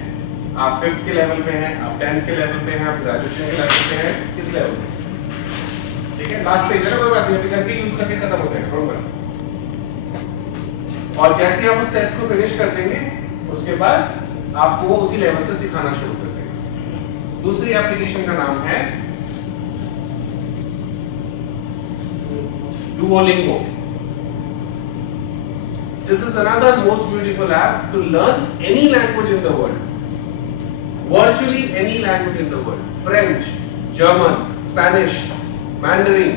आप 5th के लेवल पे हैं, आप 10th के लेवल पे हैं, आप ग्रेजुएशन के लेवल पे हैं, किस लेवल पे। ठीक है, लास्ट पेज है ना, कोई बात नहीं, अभी करके यूज करके खत्म हो जाएगा, डोंट वरी। और जैसे ही आप उस टेस्ट को फिनिश कर देंगे, उसके बाद आपको वो उसी लेवल से सिखाना शुरू कर देगा। दूसरी एप्लीकेशन का नाम है Duolingo. This is another most beautiful app to learn any language in the world. Virtually any language in the world. French, German, Spanish, Mandarin.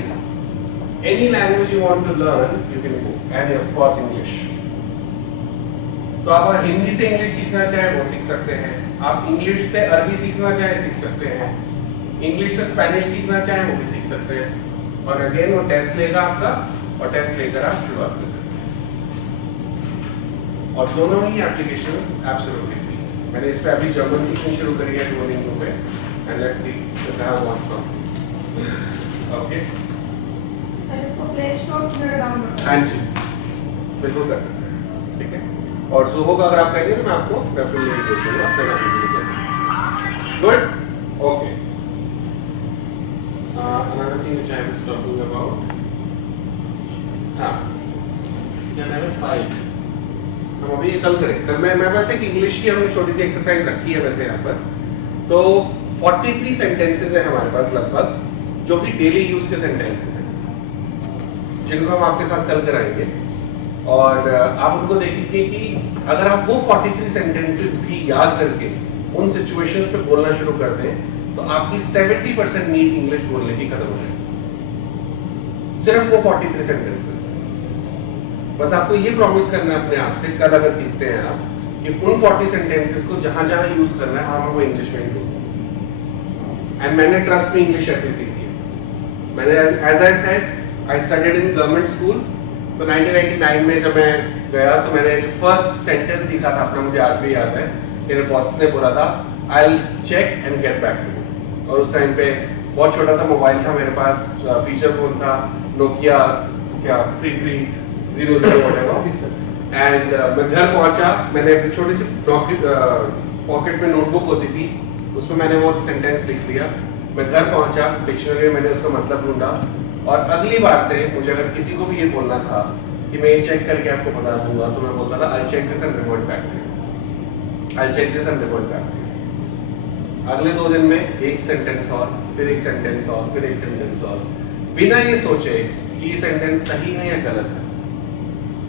Any language you want to learn, you can go. And of course English. तो आप अगर हिंदी से English सीखना चाहें वो सीख सकते हैं, आप इंग्लिश से अरबी सीखना चाहें सीख सकते हैं, इंग्लिश से स्पेनिश सीखना चाहें वो भी सीख सकते हैं। और अगेन वो टेस्ट लेगा आपका, और टेस्ट लेकर आप शुरुआत कर सकते हैं। और दोनों ही एप्लीकेशंस एब्सोल्युटली फ्री। मैंने इस पे अभी जर्मन सीखनी शुरू करी है Duolingo पे, and let's see how what come. Okay, sir इसको प्ले स्टोर पर डाउनलोड। हां जी, बिल्कुल कर सकते हैं। ठीक है, और ज़ोहो का अगर आप कहेंगे तो मैं आपको रेफरल लिंक दे दूंगा, आप करना इजीली कर सकते हैं। Good, okay. Another thing which I was talking about, क्या नाम है, 5। हम अभी ये कल करें, कल मैं बस एक इंग्लिश की हमने छोटी सी एक्सरसाइज रखी है वैसे यहाँ पर। तो 43 सेंटेंसेस है हमारे पास लगभग, जो कि डेली यूज के सेंटेंसेस हैं, जिनको हम आपके साथ कल कराएंगे। और आप उनको देखेंगे कि अगर आप वो 43 सेंटेंसेस भी याद करके उन सिचुएशंस पे बोलना शुरू कर दें, तो आपकी 70% नीड इंग्लिश बोलने की खत्म हो जाएगी। सिर्फ वो 43 सेंटेंसेस हैं। बस आपको ये प्रॉमिस करना है अपने आप से, कल अगर सीखते हैं आप, कि उन 40 सेंटेंसेस को जहां जहां यूज करना है वहां वो इंग्लिश में यूज। एंड मैंने ट्रस्ट में इंग्लिश ऐसे सीखी है। मैंने as I said, I studied in government school. तो 1999 में जब मैं गया तो मैंने फर्स्ट सेंटेंस सीखा था अपना, मुझे आज भी याद है, मेरे बॉस ने बोला था I'll check and get back to you। और उस टाइम पे बहुत छोटा सा मोबाइल था मेरे पास, फीचर फोन था, नोकिया क्या 3300 एंड मैं घर पहुंचा, मैंने एक छोटी सी पॉकेट में नोटबुक होती थी, उसमें मैंने वो सेंटेंस लिख दिया। मैं घर पहुंचा, डिक्शनरी में मैंने उसका मतलब ढूंढा, और अगली बार से मुझे अगर किसी को भी ये बोलना था कि मैं ये चेक करके आपको बता दूंगा, तो मैं बोलता था I'll check this and report back to you। I'll check this and report back to you। अगले 2 दिन में एक सेंटेंस और, फिर एक सेंटेंस और, फिर एक सेंटेंस और, बिना ये सोचे कि ये सेंटेंस सही है या गलत है।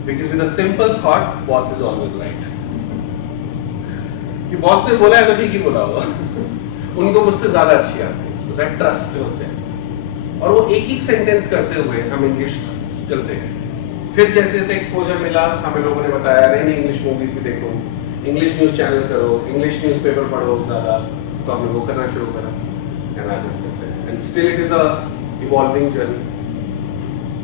Because with a simple thought, boss is always right। कि बॉस ने बोला है तो ठीक ही बोला होगा। उनको मुझसे ज्यादा अच्छी आती है, तो that trust was there। और वो एक एक सेंटेंस करते हुए हम इंग्लिश चलते हैं। फिर जैसे जैसे एक्सपोजर मिला, हमें लोगों ने बताया नहीं इंग्लिश मूवीज भी देखो, इंग्लिश न्यूज चैनल करो, इंग्लिश न्यूज़पेपर पढ़ो ज़्यादा, तो हमने वो करना शुरू करा। एंड आज हम करते हैं, and still it is a evolving journey.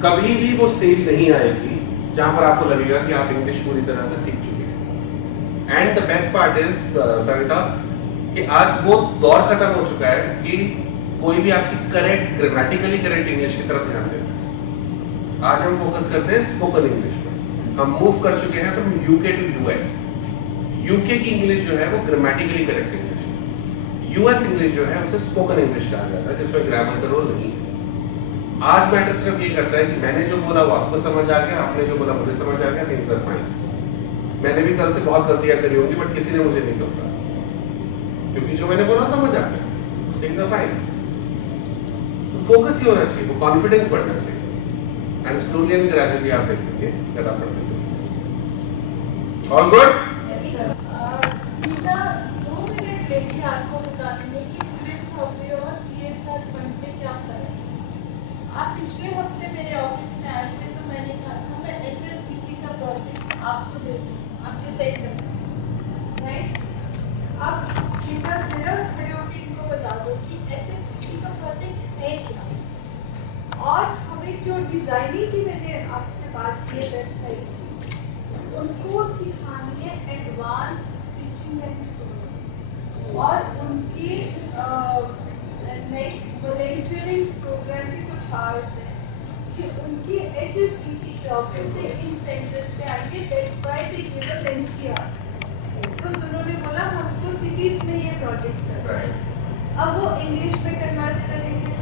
कभी भी वो स्टेज नहीं आएगी जहां पर आपको लगेगा कि आप इंग्लिश पूरी तरह से सीख चुके हैं। And the best part is Savita, कि आज वो दौर खत्म हो चुका है कि कोई भी आपकी करेक्ट, ग्रामेटिकली करेक्ट इंग्लिश की तरफ ध्यान देता है। आज हम फोकस करते हैं स्पोकन इंग्लिश में। हम मूव कर चुके हैं from UK to US. UK की इंग्लिश जो है वो ग्रामेटिकली करेक्ट इंग्लिश है, यूएस इंग्लिश जो है उसे स्पोकन इंग्लिश कहा जाता है, जिसमें ग्रामर का रोल नहीं है। आज मैटर सिर्फ ये करता है कि मैंने जो बोला वो आपको समझ आ गया, आपने जो बोला मुझे समझ आ गया, थिंग्स आर फाइन। मैंने भी कल से बहुत गलतियां करी होंगी, बट किसी ने मुझे नहीं टोका, क्योंकि जो मैंने बोला समझ आ गया, थिंग्स आर फाइन। तो फोकस ही होना चाहिए, वो कॉन्फिडेंस बढ़ना चाहिए, एंड स्लोली एंड ग्रेजुअली आप देखेंगे कि आप पढ़ते चलते। All good. स्मिता 2 मिनट लेंगे आपको बताने में कि फिलैंथ्रोपी और सीएसआर फंड पे क्या करें। आप पिछले हफ्ते मेरे ऑफिस में आए थे, तो मैंने कहा था मैं HSBC का प्रोजेक्ट आपको दे दूँ, आपके सेक्टर में, राइट? अब स्मिता जरा खड़े होकर इनको बता दो कि HSBC का प्रोजेक्ट है क्या, और हमें जो डिजाइनिंग की मैंने आपसे बात की है वेबसाइट की, उनको सिखाने ये एडवांस स्टिचिंग एंड सोइंग और उनकी नई वॉलंटियरिंग प्रोग्राम के कुछ आवर्स हैं कि उनकी HSBC के ऑफिस से इन सेंटर्स पे आएंगे, that's why they give us NCR। तो उन्होंने बोला हमको सिटीज में ये प्रोजेक्ट करना है, अब वो इंग्लिश में कन्वर्ट करेंगे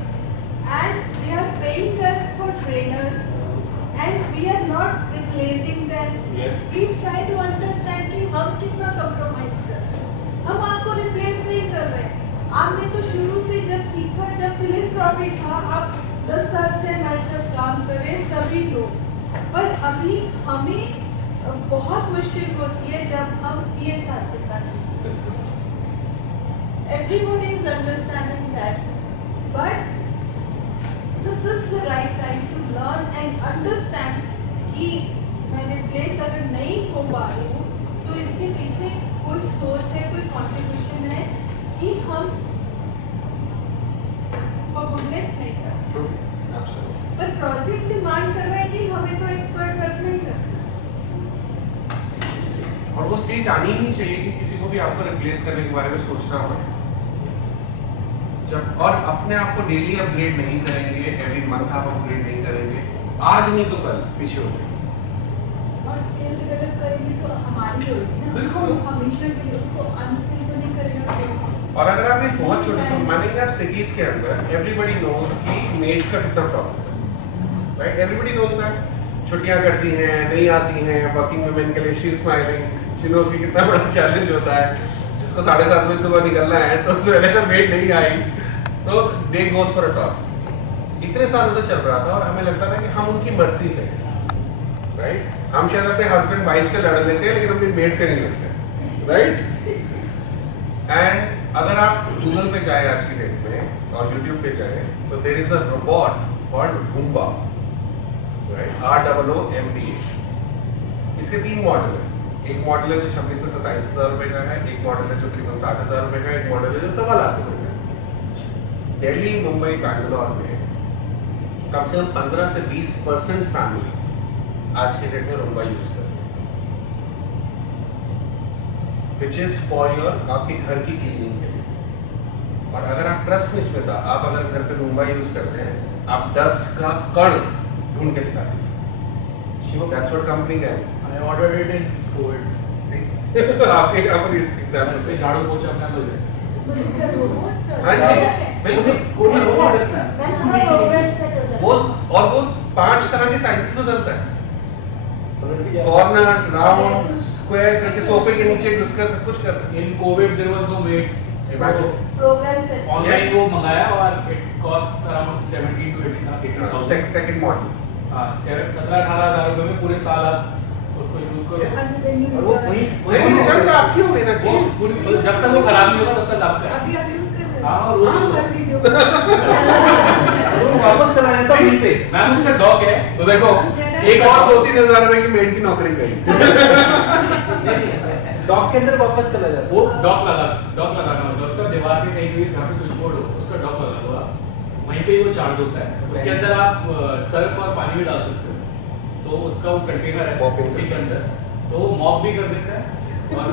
and they are paying us for trainers and we are not replacing them. Please try to understand कि हम कितना कंप्रोमाइज कर रहे हैं, हम आपको रिप्लेस नहीं कर रहे हैं। आपने तो शुरू से जब सीखा, जब फिलैंथ्रोपी था, आप 10 साल से हमारे साथ काम कर रहे सभी लोग, पर अभी हमें बहुत मुश्किल होती है जब हम CSR के साथ। Everyone is understanding that, but this is the right time to learn and understand कि मैंने प्लेस अगर नहीं हो पा रही हूँ तो इसके पीछे कोई सोच है, कोई कॉन्ट्रीब्यूशन है कि हम फॉरगुडनेस नहीं कर रहे, पर प्रोजेक्ट डिमांड कर रहे हैं कि हमें तो एक्सपर्ट वर्क नहीं करना। और वो स्टेज आनी ही नहीं चाहिए कि किसी को भी आपको रिप्लेस करने के बारे में सोचना पड़े। जब और अपने आप को डेली अपग्रेड नहीं करेंगे, एवरी मंथ आप अपग्रेड नहीं करेंगे, आज नहीं तो कल पीछे हो जाएंगे। और स्किल डेवलप करेंगे तो हमारी होगी ना, बिल्कुल। हमेशा के लिए उसको अनस्किल तो नहीं करेगा। और अगर आप एक बहुत छोटे से मानेंगे, आप सिटीज के अंदर एवरीबॉडी नोज कि मेड्स का कितना प्रॉब्लम है, राइट? Everybody knows that. छुट्टियां करती हैं, नहीं आती हैं, वर्किंग वुमेन के लिए शी स्माइलिंग, शी नोज कि कितना बड़ा चैलेंज होता है। जिसको 7:30 बजे सुबह निकलना है तो उससे पहले तो मेड नहीं आई तो day goes for a toss. इतने सालों से चल रहा था और हमें लगता था कि हम उनकी मर्जी है, राइट? हम शायद अपने हस्बैंड वाइफ से लड़ लेते हैं लेकिन अपनी मेड से नहीं लड़ते, राइट? एंड अगर आप गूगल पे जाए आज की डेट में और यूट्यूब पे जाए तो there is a robot called Roomba, right? ROOMBA। इसके 3 मॉडल है। एक मॉडल है जो 26 से 27 हज़ार रुपए का है, एक मॉडल है जो करीबन 60 हज़ार रुपए का है, एक मॉडल है जो 1.25 लाख रुपए का है। दिल्ली, मुंबई, बैंगलोर में कम से कम 15 से 20% फैमिलीज आज के डेट में रूम्बा यूज कर रहे हैं, विच इज फॉर योर आपके घर की क्लीनिंग के लिए। और अगर आप ट्रस्ट में इसमें था, आप अगर घर पे रूम्बा यूज करते हैं, आप डस्ट का कण ढूंढ के दिखा दीजिए। That's what company can. I ordered it in COVID. See, आपके एग्जाम्पल पे झाड़ू पोछा अपना मिल जाए। हाँ जी, बिल्कुल। कोई रोबोट है वो और वो 5 तरह के साइजेस बदलता है, कॉर्नर्स, राउंड, स्क्वायर करके सोफे के नीचे घुसकर सब कुछ कर रहा है। In COVID there was no maid. Program से ऑनलाइन वो मंगाया और it cost around 70 to 80,000. Second model. हाँ, 17-18 हज़ार रुपए में पूरे साल आप उसको यूज करो। और वो वही इंस्टेंट तो आपकी हो गई ना चीज। जब तक वो खराब नहीं होगा तब तक आपका है। अभी आप यूज कर रहे हो? हाँ, और वो वापस चला जाता है वहीं पे। मैम उसका डॉग है तो देखो एक और 2-3 हज़ार रुपए की मेड की नौकरी गई। डॉग के अंदर वापस चला जाता है। वो डॉग लगाना होता है उसका, दीवार पे कहीं भी जहाँ पे स्विच बोर्ड हो उसका डॉग लगा हुआ, वहीं पे वो चार्ज होता है। उसके अंदर आप सर्फ और पानी भी डाल सकते हो, तो उसका वो कंटेनर है उसी के अंदर, तो वो मॉप भी कर देता है और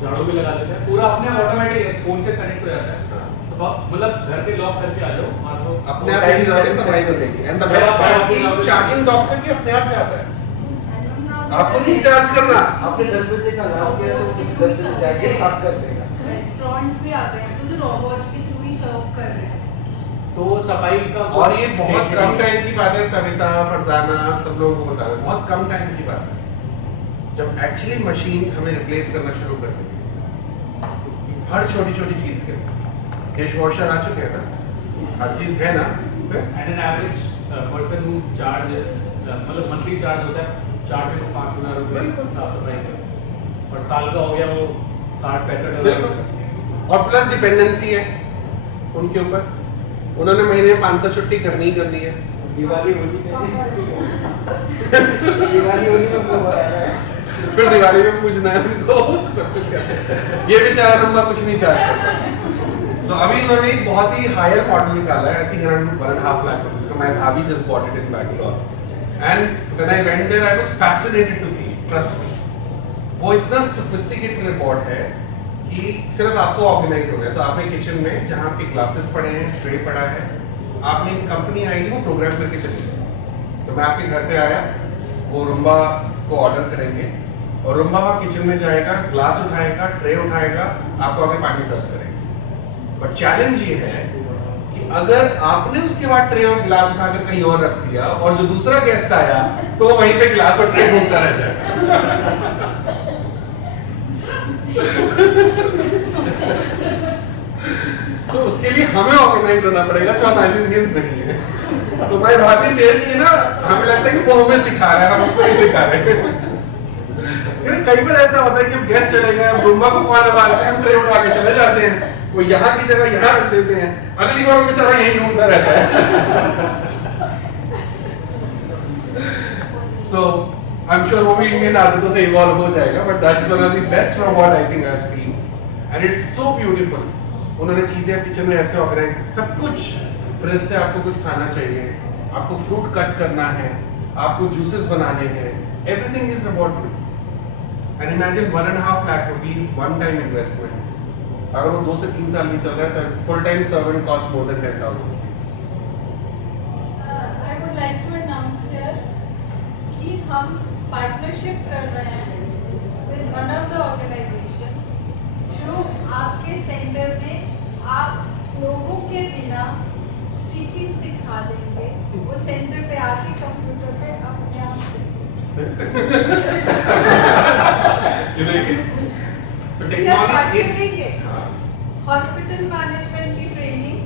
झाड़ू भी लगा देता है, पूरा अपने ऑटोमेटिक है, फोन से कनेक्ट हो जाता है। मतलब घर पे लॉक करके आ जाओ और वो अपने आप ही जाके सफाई कर देगी। एंड द बेस्ट पार्ट कि वो चार्जिंग डॉक करके अपने आप जाता है, आपको नहीं चार्ज करना। आपने 10 बजे का अलार्म किया तो 10 बजे जाके साफ कर देगा। रेस्टोरेंट्स भी आ गए हैं तो जो रोबोट्स के थ्रू ही सर्व कर रहे हैं। तो सफाई का और ये बहुत कम टाइम की बात है, सविता, फरजाना सब लोगों को बता रहे हैं, बहुत कम टाइम की बात है जब एक्चुअली मशीन्स हमें रिप्लेस करना शुरू कर देंगी हर छोटी-छोटी चीज के। डिश वॉशर आ चुके हैं ना, हर चीज है ना। And an average person who charges मतलब मंथली चार्ज होता है 4 से 5 हज़ार रुपए साफ सफाई का, और साल का हो गया वो 60-65 हज़ार। और प्लस डिपेंडेंसी है उनके ऊपर, उन्होंने महीने में 500 छुट्टी करनी ही करनी है। दिवाली होली में फिर दिवाली में पूछना है उनको, सब कुछ करना है। ये बेचारा नंबर कुछ नहीं चाहता। So, अभी उन्होंने एक बहुत ही हायर मॉडल निकाला है, I think around 1.5 lakh rupees का। My भाभी just bought it in Bangalore, and when I went there, I was fascinated to see it. Trust me, वो इतना सोफिस्टिकेटेड रिपोर्ट है कि सिर्फ आपको ऑर्गेनाइज होना है। तो आपने किचन में जहाँ आपके ग्लासेस पड़े हैं, ट्रे पड़ा है, आपने कंपनी आएगी वो प्रोग्राम करके चलेगी। तो मैं आपके घर पे आया, वो रूम्बा को ऑर्डर करेंगे और रूम्बा वहाँ किचन में जाएगा, ग्लास उठाएगा, ट्रे उठाएगा, आपको आके पानी सर्व करेगा। बट चैलेंज ये है कि अगर आपने उसके बाद ट्रे और ग्लास उठाकर कहीं और रख दिया और जो दूसरा गेस्ट आया तो वहीं पे ग्लास और ट्रे घूमता रह जाएगा। तो उसके लिए हमें ऑर्गेनाइज होना पड़ेगा, जो हम एज इंडियंस नहीं है। तो मैं भाभी से ना हमें लगता है कि वो हमें सिखा रहा है, हम उसको नहीं सिखा रहे। कई बार ऐसा होता है कि हम गेस्ट चले गए, हम रूम्बा को खाना मारते हैं, हम ट्रे उठा के चले जाते हैं, वो यहाँ की जगह यहाँ रख देते हैं, अगली बार वो बेचारा यहीं घूमता रहता है। So I'm sure वो भी इंडियन आदतों से इवॉल्व हो जाएगा, but that's one of the best robot I think I've seen, and it's so beautiful. उन्होंने चीजें किचन में ऐसे ऑर्गेनाइज, सब कुछ फ्रिज से आपको कुछ खाना चाहिए, आपको फ्रूट कट करना है, आपको जूसेस बनाने हैं, everything is robotic. And imagine 1.5 lakh rupees one time investment. अगर वो 2 से 3 साल में चल रहा है तो full time servant cost more than 10,000 rupees. I would like to announce here कि हम पार्टनरशिप कर रहे हैं with one of the organization जो आपके सेंटर में आप लोगों के बिना स्टिचिंग सिखा देंगे। वो सेंटर पे आके कंप्यूटर पे अपने आप सीखेंगे। हॉस्पिटल मैनेजमेंट की ट्रेनिंग,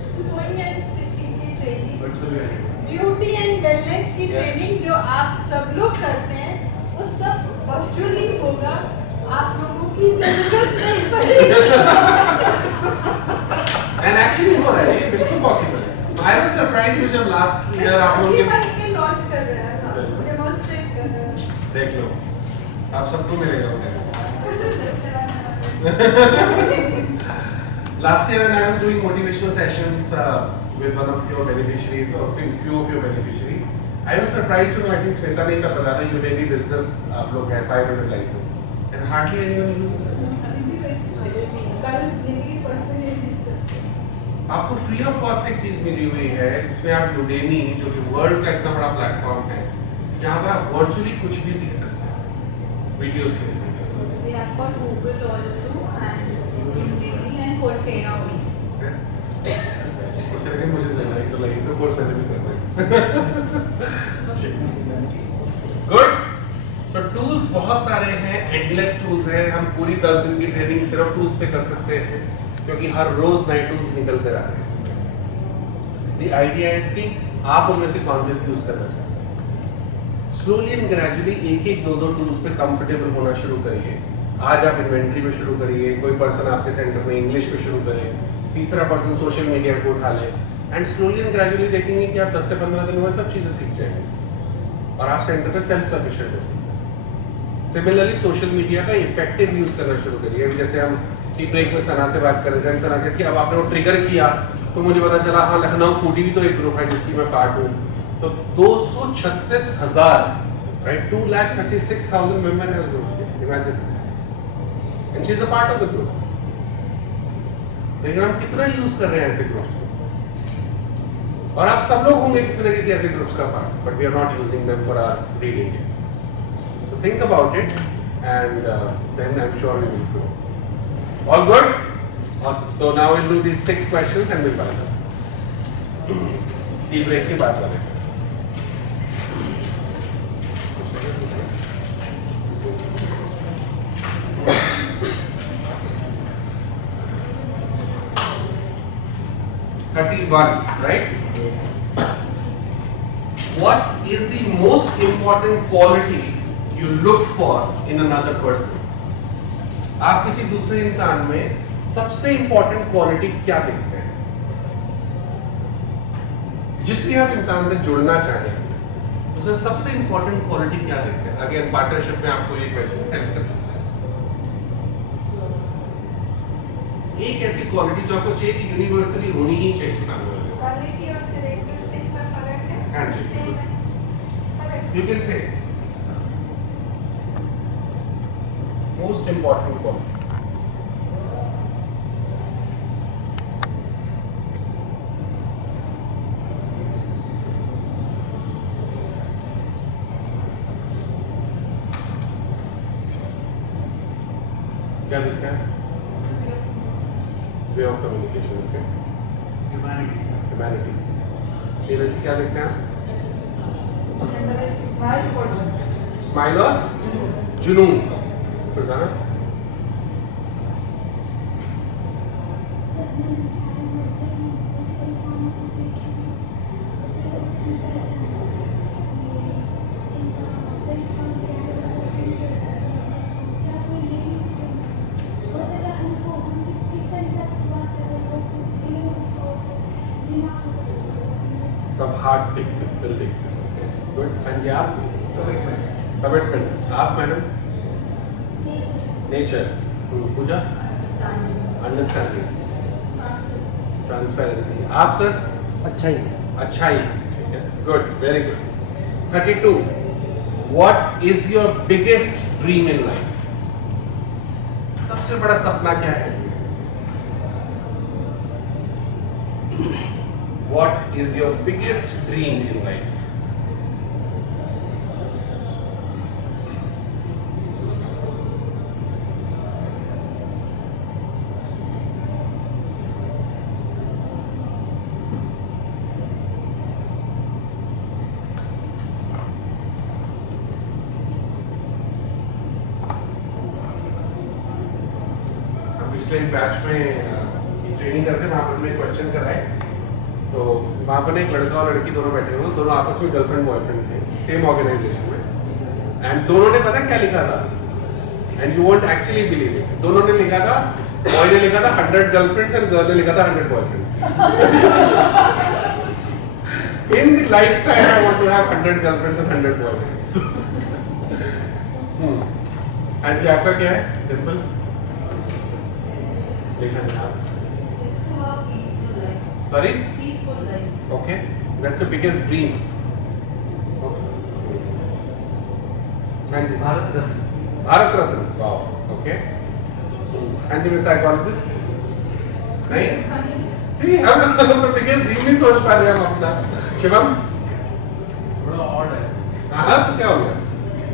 स्विंग एंड स्टिचिंग की ट्रेनिंग, ब्यूटी एंड वेलनेस की ट्रेनिंग जो आप सब लोग करते हैं वो सब वर्चुअली होगा। आप लोगों की जरूरत नहीं पड़ेगी। And actually हो रहा है, ये बिल्कुल पॉसिबल है। I was surprised में जब लास्ट ईयर आप लोग के लॉन्च कर रहे हैं, डेमोंस्ट्रेट कर रहे हैं। देख लो, आप सबको मिलेगा वो। Last year when I was doing motivational sessions with one of your beneficiaries or few of your beneficiaries, I was surprised to know, I think Sweta ने तब बताया था Udemy business आप लोग हैं 500 license and hardly anyone uses it. कल यही परसों ये डिस्कस आपको फ्री ऑफ कॉस्ट एक चीज मिली हुई है जिसमें आप Udemy जो कि वर्ल्ड का इतना बड़ा प्लेटफॉर्म है जहाँ पर आप वर्चुअली कुछ भी सीख सकते हैं वीडियोस के। We have got Google also and Udemy and Coursera also. Coursera के मुझे जरूरत लगी तो कोर्स मैंने भी कर गुड। सो टूल्स बहुत सारे हैं, एंडलेस टूल्स हैं। हम पूरी 10 दिन की ट्रेनिंग सिर्फ टूल्स पे कर सकते हैं क्योंकि हर रोज नए टूल्स निकल कर आ रहे हैं। द आइडिया इज कि आप उनमें से कौन से यूज करना चाहते हैं। स्लोली एंड ग्रेजुअली एक 2 टूल्स पे कंफर्टेबल होना शुरू करिए। आज आप इन्वेंट्री पे शुरू करिए, कोई पर्सन आपके सेंटर में इंग्लिश पे शुरू करे, तीसरा पर्सन सोशल मीडिया को उठा ले, एंड स्लोली एंड ग्रेजुअली देखेंगे कि आप 10 से 15 दिन में सब चीजें सीख जाएंगे और आप सेंटर पे सेल्फ सफिशिएंट हो सकते हैं। सिमिलरली सोशल मीडिया का इफेक्टिव यूज करना शुरू करिए। जैसे हम टी ब्रेक में सना से बात कर रहे थे, सना से कि अब आपने वो ट्रिगर किया तो मुझे पता चला हाँ लखनऊ फूडी भी तो एक ग्रुप है जिसकी मैं पार्ट हूँ। तो 236,000 राइट 2,36,000 मेंबर है उस ग्रुप के, imagine, and she is a part of the group. लेकिन हम कितना यूज कर रहे हैं ऐसे ग्रुप्स को, और आप सब लोग होंगे किसी न किसी ऐसे ग्रुप्स का part, but we are not using them for our reading. So think about it and then I am sure we will grow. All good? Awesome. So now we'll do these 6 questions and we'll wind up. Tea break के बाद वाले। Right? What is the most important quality you look for in another person? आप किसी दूसरे इंसान में सबसे important quality क्या देखते हैं? जिस भी आप इंसान से जुड़ना चाहें उसमें सबसे इंपॉर्टेंट क्वालिटी क्या देखते हैं? अगेन पार्टनरशिप में आपको ये क्वेश्चन हेल्प कर सकता है। एक ऐसी क्वालिटी जो आपको चाहिए कि यूनिवर्सली होनी ही चाहिए इंसान में। क्वालिटी और कैरेक्टरिस्टिक में फर्क है। हाँ जी, you can say most important quality? क्या दिखता है? Way of communication. Okay. Humanity. Neeraj ji क्या दिखते हैं? स्माइल और जुनून. फरजाना? तब हार्ट दिखते, दिल दिखते. गुड. हाँ जी आप? कमिटमेंट. आप मैडम? नेचर. पूजा? अंडरस्टैंडिंग. ट्रांसपेरेंसी. आप सर? अच्छाई. अच्छाई. ठीक है. Good. Very good. 32. What is your biggest dream in life? सबसे बड़ा सपना क्या है? What is your biggest dream in life? पिछले बैच में ट्रेनिंग करते वहाँ पर हमने क्वेश्चन कराए, तो वहाँ पर एक लड़का और लड़की दोनों बैठे हुए, दोनों आपस में गर्लफ्रेंड बॉयफ्रेंड थे सेम ऑर्गेनाइजेशन में, एंड दोनों ने पता क्या लिखा था, and you won't actually believe it, दोनों ने लिखा था, बॉय ने लिखा था 100 गर्लफ्रेंड्स एंड गर्ल ने लिखा था 100 boyfriends. In the life time I want to have 100 girlfriends and 100 boyfriends. हाँ जी आपका क्या है? डिंपल लिखा है आप? Sorry? Peaceful life. Okay, that's the biggest dream. हाँ जी. भारत रत्न. भारत रत्न. Wow. Okay. हाँ जी मैं साइकोलॉजिस्ट. नहीं? See हम अपना biggest dream नहीं सोच पा रहे हम अपना. शिवम? थोड़ा odd है. हाँ तो क्या हो गया?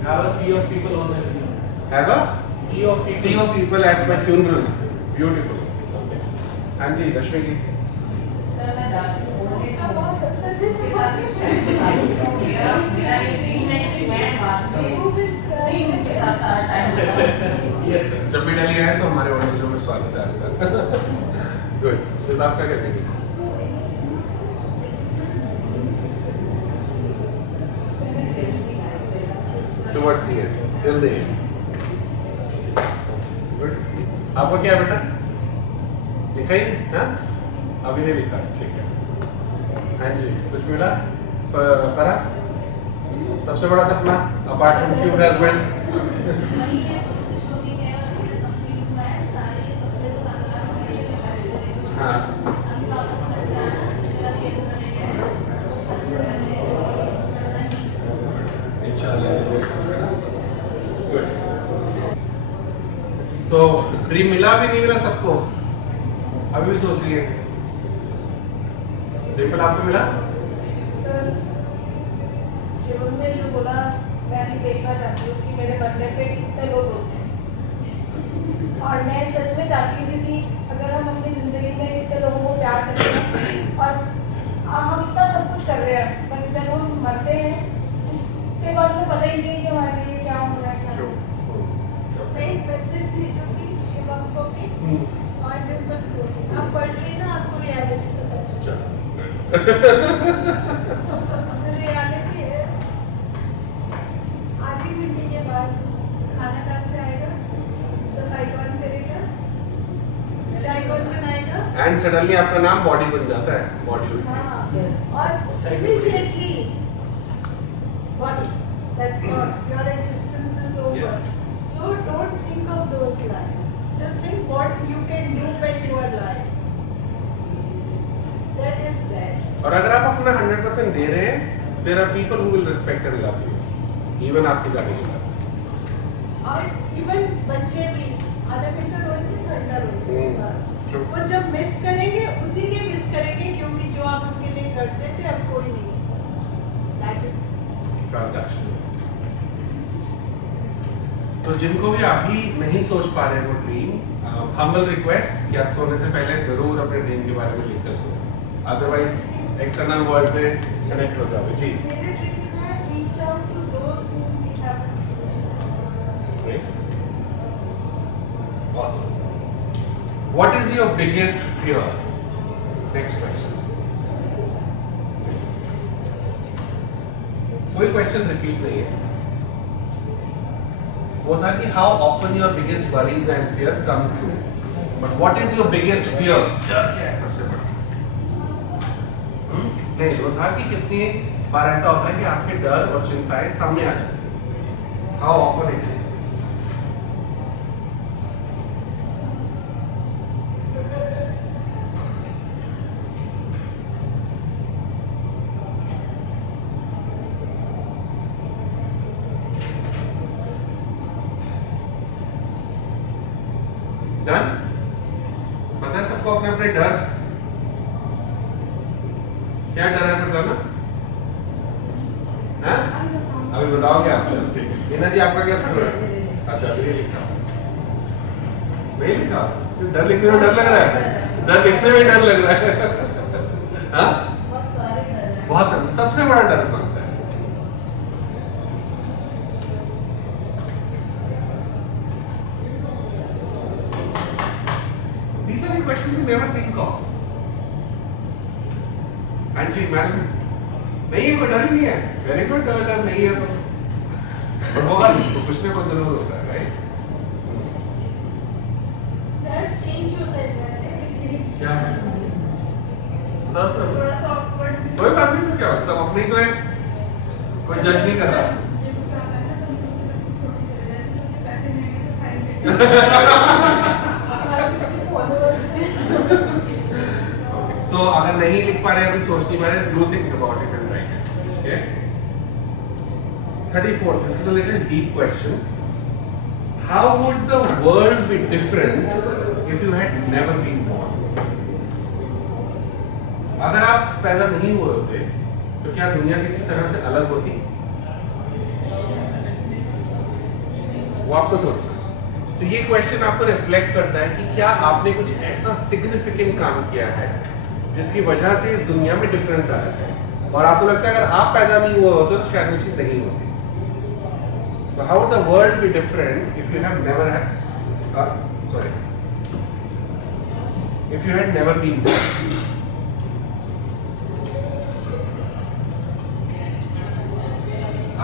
Have a sea of people on my funeral. Have a Sea of people. sea of people at my funeral. Beautiful. Okay. हाँ जी रश्मि जी. सर मैं जानती हूँ का बहुत असर है के साथ मेरा ड्रीम है कि मैं टीम के साथ सारा टाइम Yes, sir. जब भी दिल्ली आए तो हमारे ऑडियो में स्वागत है आपका. गुड. श्वेता आपका क्या कहेंगे? Towards the end, till the end. Good. आपका क्या है बेटा? लिखा ही नहीं? हाँ? अभी नहीं लिखा. ठीक है. हाँ जी. कुछ मिला? परा? सबसे बड़ा सपना apart from cute husband? वही ये सबसे शॉपिंग है और मुझे कंप्लीट हुआ है सारे सपने तो साकार हो गए हैं सारे. हाँ. अभी पापा को बस जाना मेरा ये करने Good. So ड्रीम मिला भी नहीं मिला सबको? अभी भी सोच रही है. डिम्पल आपको मिला? सर शिवम ने जो बोला मैं भी देखना चाहती हूँ कि मेरे मरने पे कितने लोग होते हैं, और मैं सच में चाहती थी कि अगर हम अपनी जिंदगी में इतने लोगों को प्यार करते हैं और हम इतना सब कुछ कर रहे हैं, पर जब हम मरते हैं उसके बाद में पता ही नहीं कि हमारे लिए क्या हो रहा है. मैं एक मैसेज भेजूंगी शिवम को भी और डिम्पल को. आप पढ़ लिए ना, आपको रियलिटी पता चल. रियलिटी है आधी घंटे के बाद खाना कहाँ से आएगा, सफाई कौन करेगा, चाय कौन बनाएगा, एंड सडनली आपका नाम बॉडी बन जाता है. बॉडी. और immediately body. That's all. Your existence is over. Yes. So don't think of those lines. Just think what you can do when you are alive. That is that. और अगर आप अपना 100% दे रहे हैं, there are people who will respect and love you, even आपके जाने के बाद. और इवन बच्चे भी आधा घंटा रोएंगे, घंटा रोएंगे बस। true. वो जब मिस करेंगे उसी लिए मिस करेंगे क्योंकि जो आप उनके लिए करते थे अब कोई नहीं। That is transaction. सो जिनको भी अभी नहीं सोच पा रहे वो ड्रीम, हम्बल रिक्वेस्ट कि आप सोने से पहले जरूर अपने ड्रीम के बारे में लिखकर सो, अदरवाइज एक्सटर्नल वर्ल्ड से कनेक्ट हो जाओगे। जी मेरे ड्रीम है reach out to those whom we haven't reached. Great. Awesome. What is your biggest fear? Next question. कोई क्वेश्चन रिपीट नहीं है। वो था कि how often your biggest worries and fear come true, but what is your biggest fear? डर क्या है सबसे बड़ा? नहीं, वो था कि कितनी बार ऐसा होता है कि आपके डर और चिंताएं सामने आ जाती हैं। How often it is? डर पता है सबको अपने अपने डर? क्या डर है बताना? हाँ? अभी बताओगे आप? ठीक है। मीना जी आपका क्या डर है? अच्छा ये लिखा नहीं लिखा? डर लिखने में डर लग रहा है? डर लिखने में डर लग रहा है? हाँ? बहुत सारे। सबसे बड़ा डर कौन सा है? These are the questions we never think of. हाँ जी मैडम, नहीं है कोई डर ही नहीं है। वेरी गुड, डर नहीं है तो होगा, कुछ ना कुछ जरूर होता है, राइट? डर चेंज होता है। क्या है? थोड़ा सा awkward भी कोई बात नहीं, तो क्या हो, सब अपनी तो है, कोई जज नहीं कर रहा। So अगर नहीं लिख पा रहे हैं, अभी सोच नहीं पा रहे, do think about it and write it. Okay? 34. This is a little deep question. How would the world be different if you had never been born? अगर आप पैदा नहीं हुए होते, तो क्या दुनिया किसी तरह से अलग होती? वो आपको सोचना है। So ये क्वेश्चन आपको रिफ्लेक्ट करता है कि क्या आपने कुछ ऐसा सिग्निफिकेंट काम किया है जिसकी वजह से इस दुनिया में डिफरेंस आ रहा है, और आपको लगता है अगर आप पैदा नहीं हुए होते तो शायद वो चीज नहीं होती। तो how the world be different if you have never if you had never been born?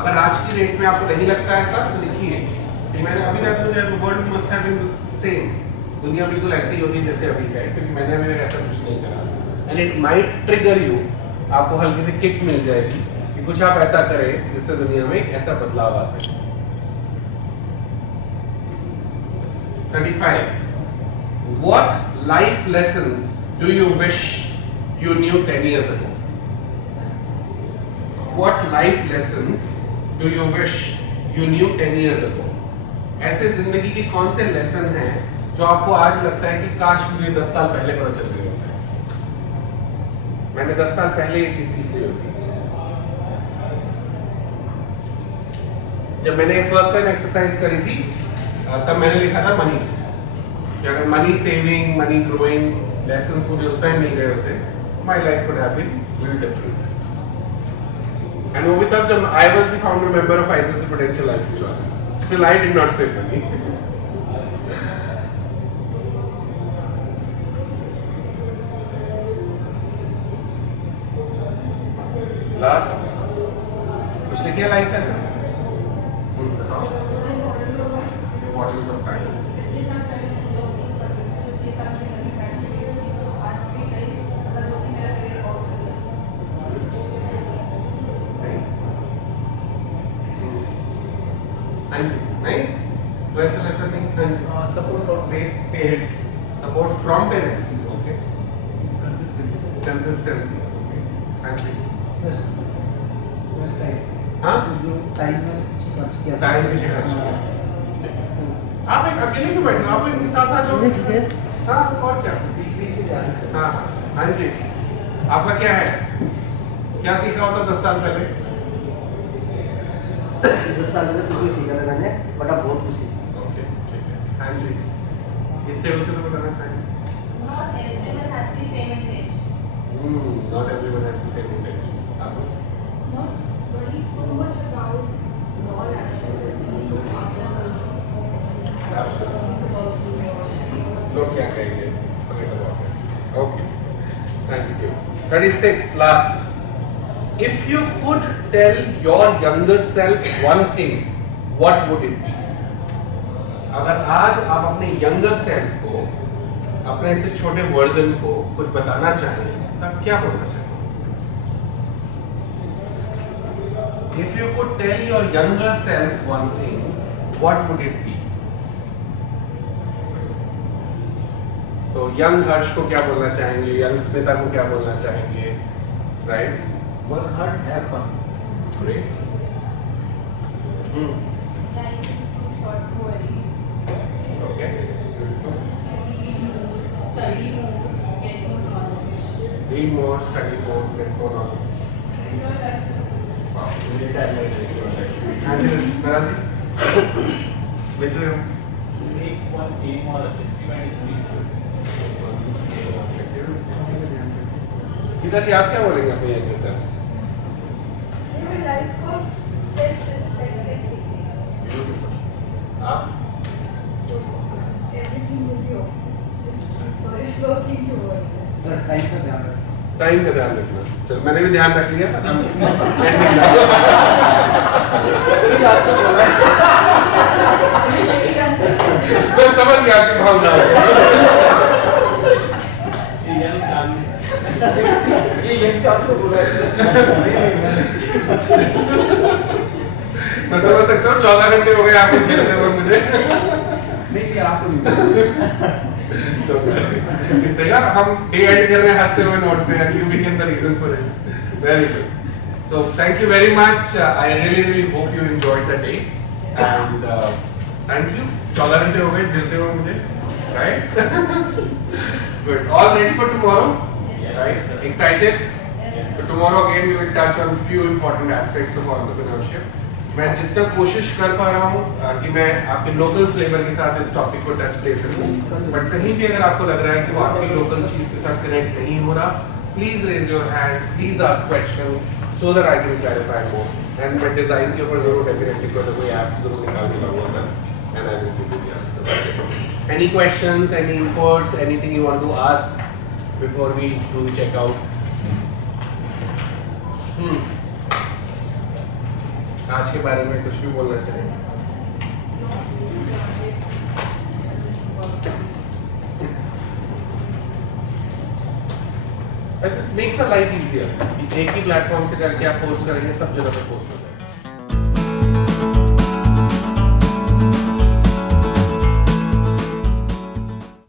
अगर आज की डेट में आपको नहीं लगता ऐसा तो लिखिए कि मैंने अभी तक मुझे world must have been same, दुनिया बिल्कुल ऐसे ही होती जैसे अभी है, क्योंकि मैंने अभी तक ऐसा कुछ नहीं करा। And it might trigger you, आपको हल्की सी किक मिल जाएगी कि कुछ आप ऐसा करें जिससे दुनिया में एक ऐसा बदलाव आ सके। 35. What life lessons do you wish you knew 10 years ago? What life lessons do you wish you knew 10 years ago? ऐसे जिंदगी के कौन से लेसन हैं जो आपको आज लगता है कि काश मुझे 10 साल पहले पता चल गया होता है, मैंने 10 साल पहले ये चीज सीख ली होती। जब मैंने फर्स्ट टाइम एक्सरसाइज करी थी तब मैंने लिखा था मनी, कि अगर money saving, money growing lessons मुझे उस टाइम नहीं गए होते, my life could have been little different. And वो भी तब जब I was the founder member of ICICI Prudential life insurance. Still I did not save money. Last, कुछ लिखिए लाइफ ऐसा? बताओ। Importance of time. हाँ जी, नहीं? तो ऐसा लेसन नहीं? हाँ जी। Support from parents. Support from parents. Okay. Consistency. Consistency. Okay. हाँ जी। First time. हाँ? जो टाइम में खर्च किया। टाइम पीछे खर्च किया। आप एक अकेले क्यों बैठे हो? आप इनके साथ आ जाओ। हाँ और क्या? हाँ हाँ जी, आपका क्या है? क्या सीखा होता 10 साल पहले? 10 साल पहले कुछ नहीं सीखा था मैंने, बट अब बहुत कुछ सीखा। ओके ठीक है। हाँ जी, इस टेबल से तो बताना चाहिए। Not everyone has the same intentions. Not everyone has the same intention. आप Not worry so much about non-action. लोग क्या कहेंगे? Forget about it. Okay. Thank you. 36 last. If you could tell your younger self one thing, what would it be? अगर आज आप अपने younger self को, अपने से छोटे वर्जन को कुछ बताना चाहें, तो आप क्या बोलना चाहेंगे? If you could tell your younger self one thing, what would it be? So young हर्ष को क्या बोलना चाहेंगे? young स्मिता को क्या बोलना चाहेंगे? Right? Work hard, have fun. Great. Life is too short to worry. Okay. Study more, get more knowledge. Read more, study more, get more knowledge. Enjoy life. Wow. Literally. Make one aim or objective and spiritual. Sita ji आप क्या बोलेंगे अपने younger self? Live a life of self-respect and dignity. आप? Everything will be okay. Just keep working towards it. Sir time का ध्यान रखें। Time का ध्यान रखना। चलो मैंने भी ध्यान रख लिया। मैं समझ गया आपकी भावना। मैं समझ सकता हूँ 14 घंटे हो गए आपको झेलते हुए मुझे। नहीं आपको इस तरह हम डे एंड कर रहे हैं हंसते हुए नोट पे and you became the reason for it. Very good. So thank you very much. I really hope you enjoyed the day and thank you. 14 घंटे हो गए झेलते हुए मुझे, right? Good. All ready for tomorrow? Right? Excited? So tomorrow again we will touch on few important aspects of entrepreneurship. मैं जितना कोशिश कर पा रहा हूँ कि मैं आपके लोकल फ्लेवर के साथ इस टॉपिक को टच दे सकूँ, बट कहीं भी अगर आपको लग रहा है कि वो आपकी लोकल चीज के साथ कनेक्ट नहीं हो रहा, please raise your hand, please ask question so that I can clarify more. And मैं डिजाइन के ऊपर जरूर डेफिनेटली कोई ऐप जरूर निकाल के लाऊंगा sir, and I will give you the answer. Any questions, any inputs, anything you want to ask before we do the checkout? आज के बारे में कुछ भी बोलना चाहिए? It makes our life easier. एक ही प्लेटफॉर्म से करके आप पोस्ट करेंगे, सब जगह पे पोस्ट होगा।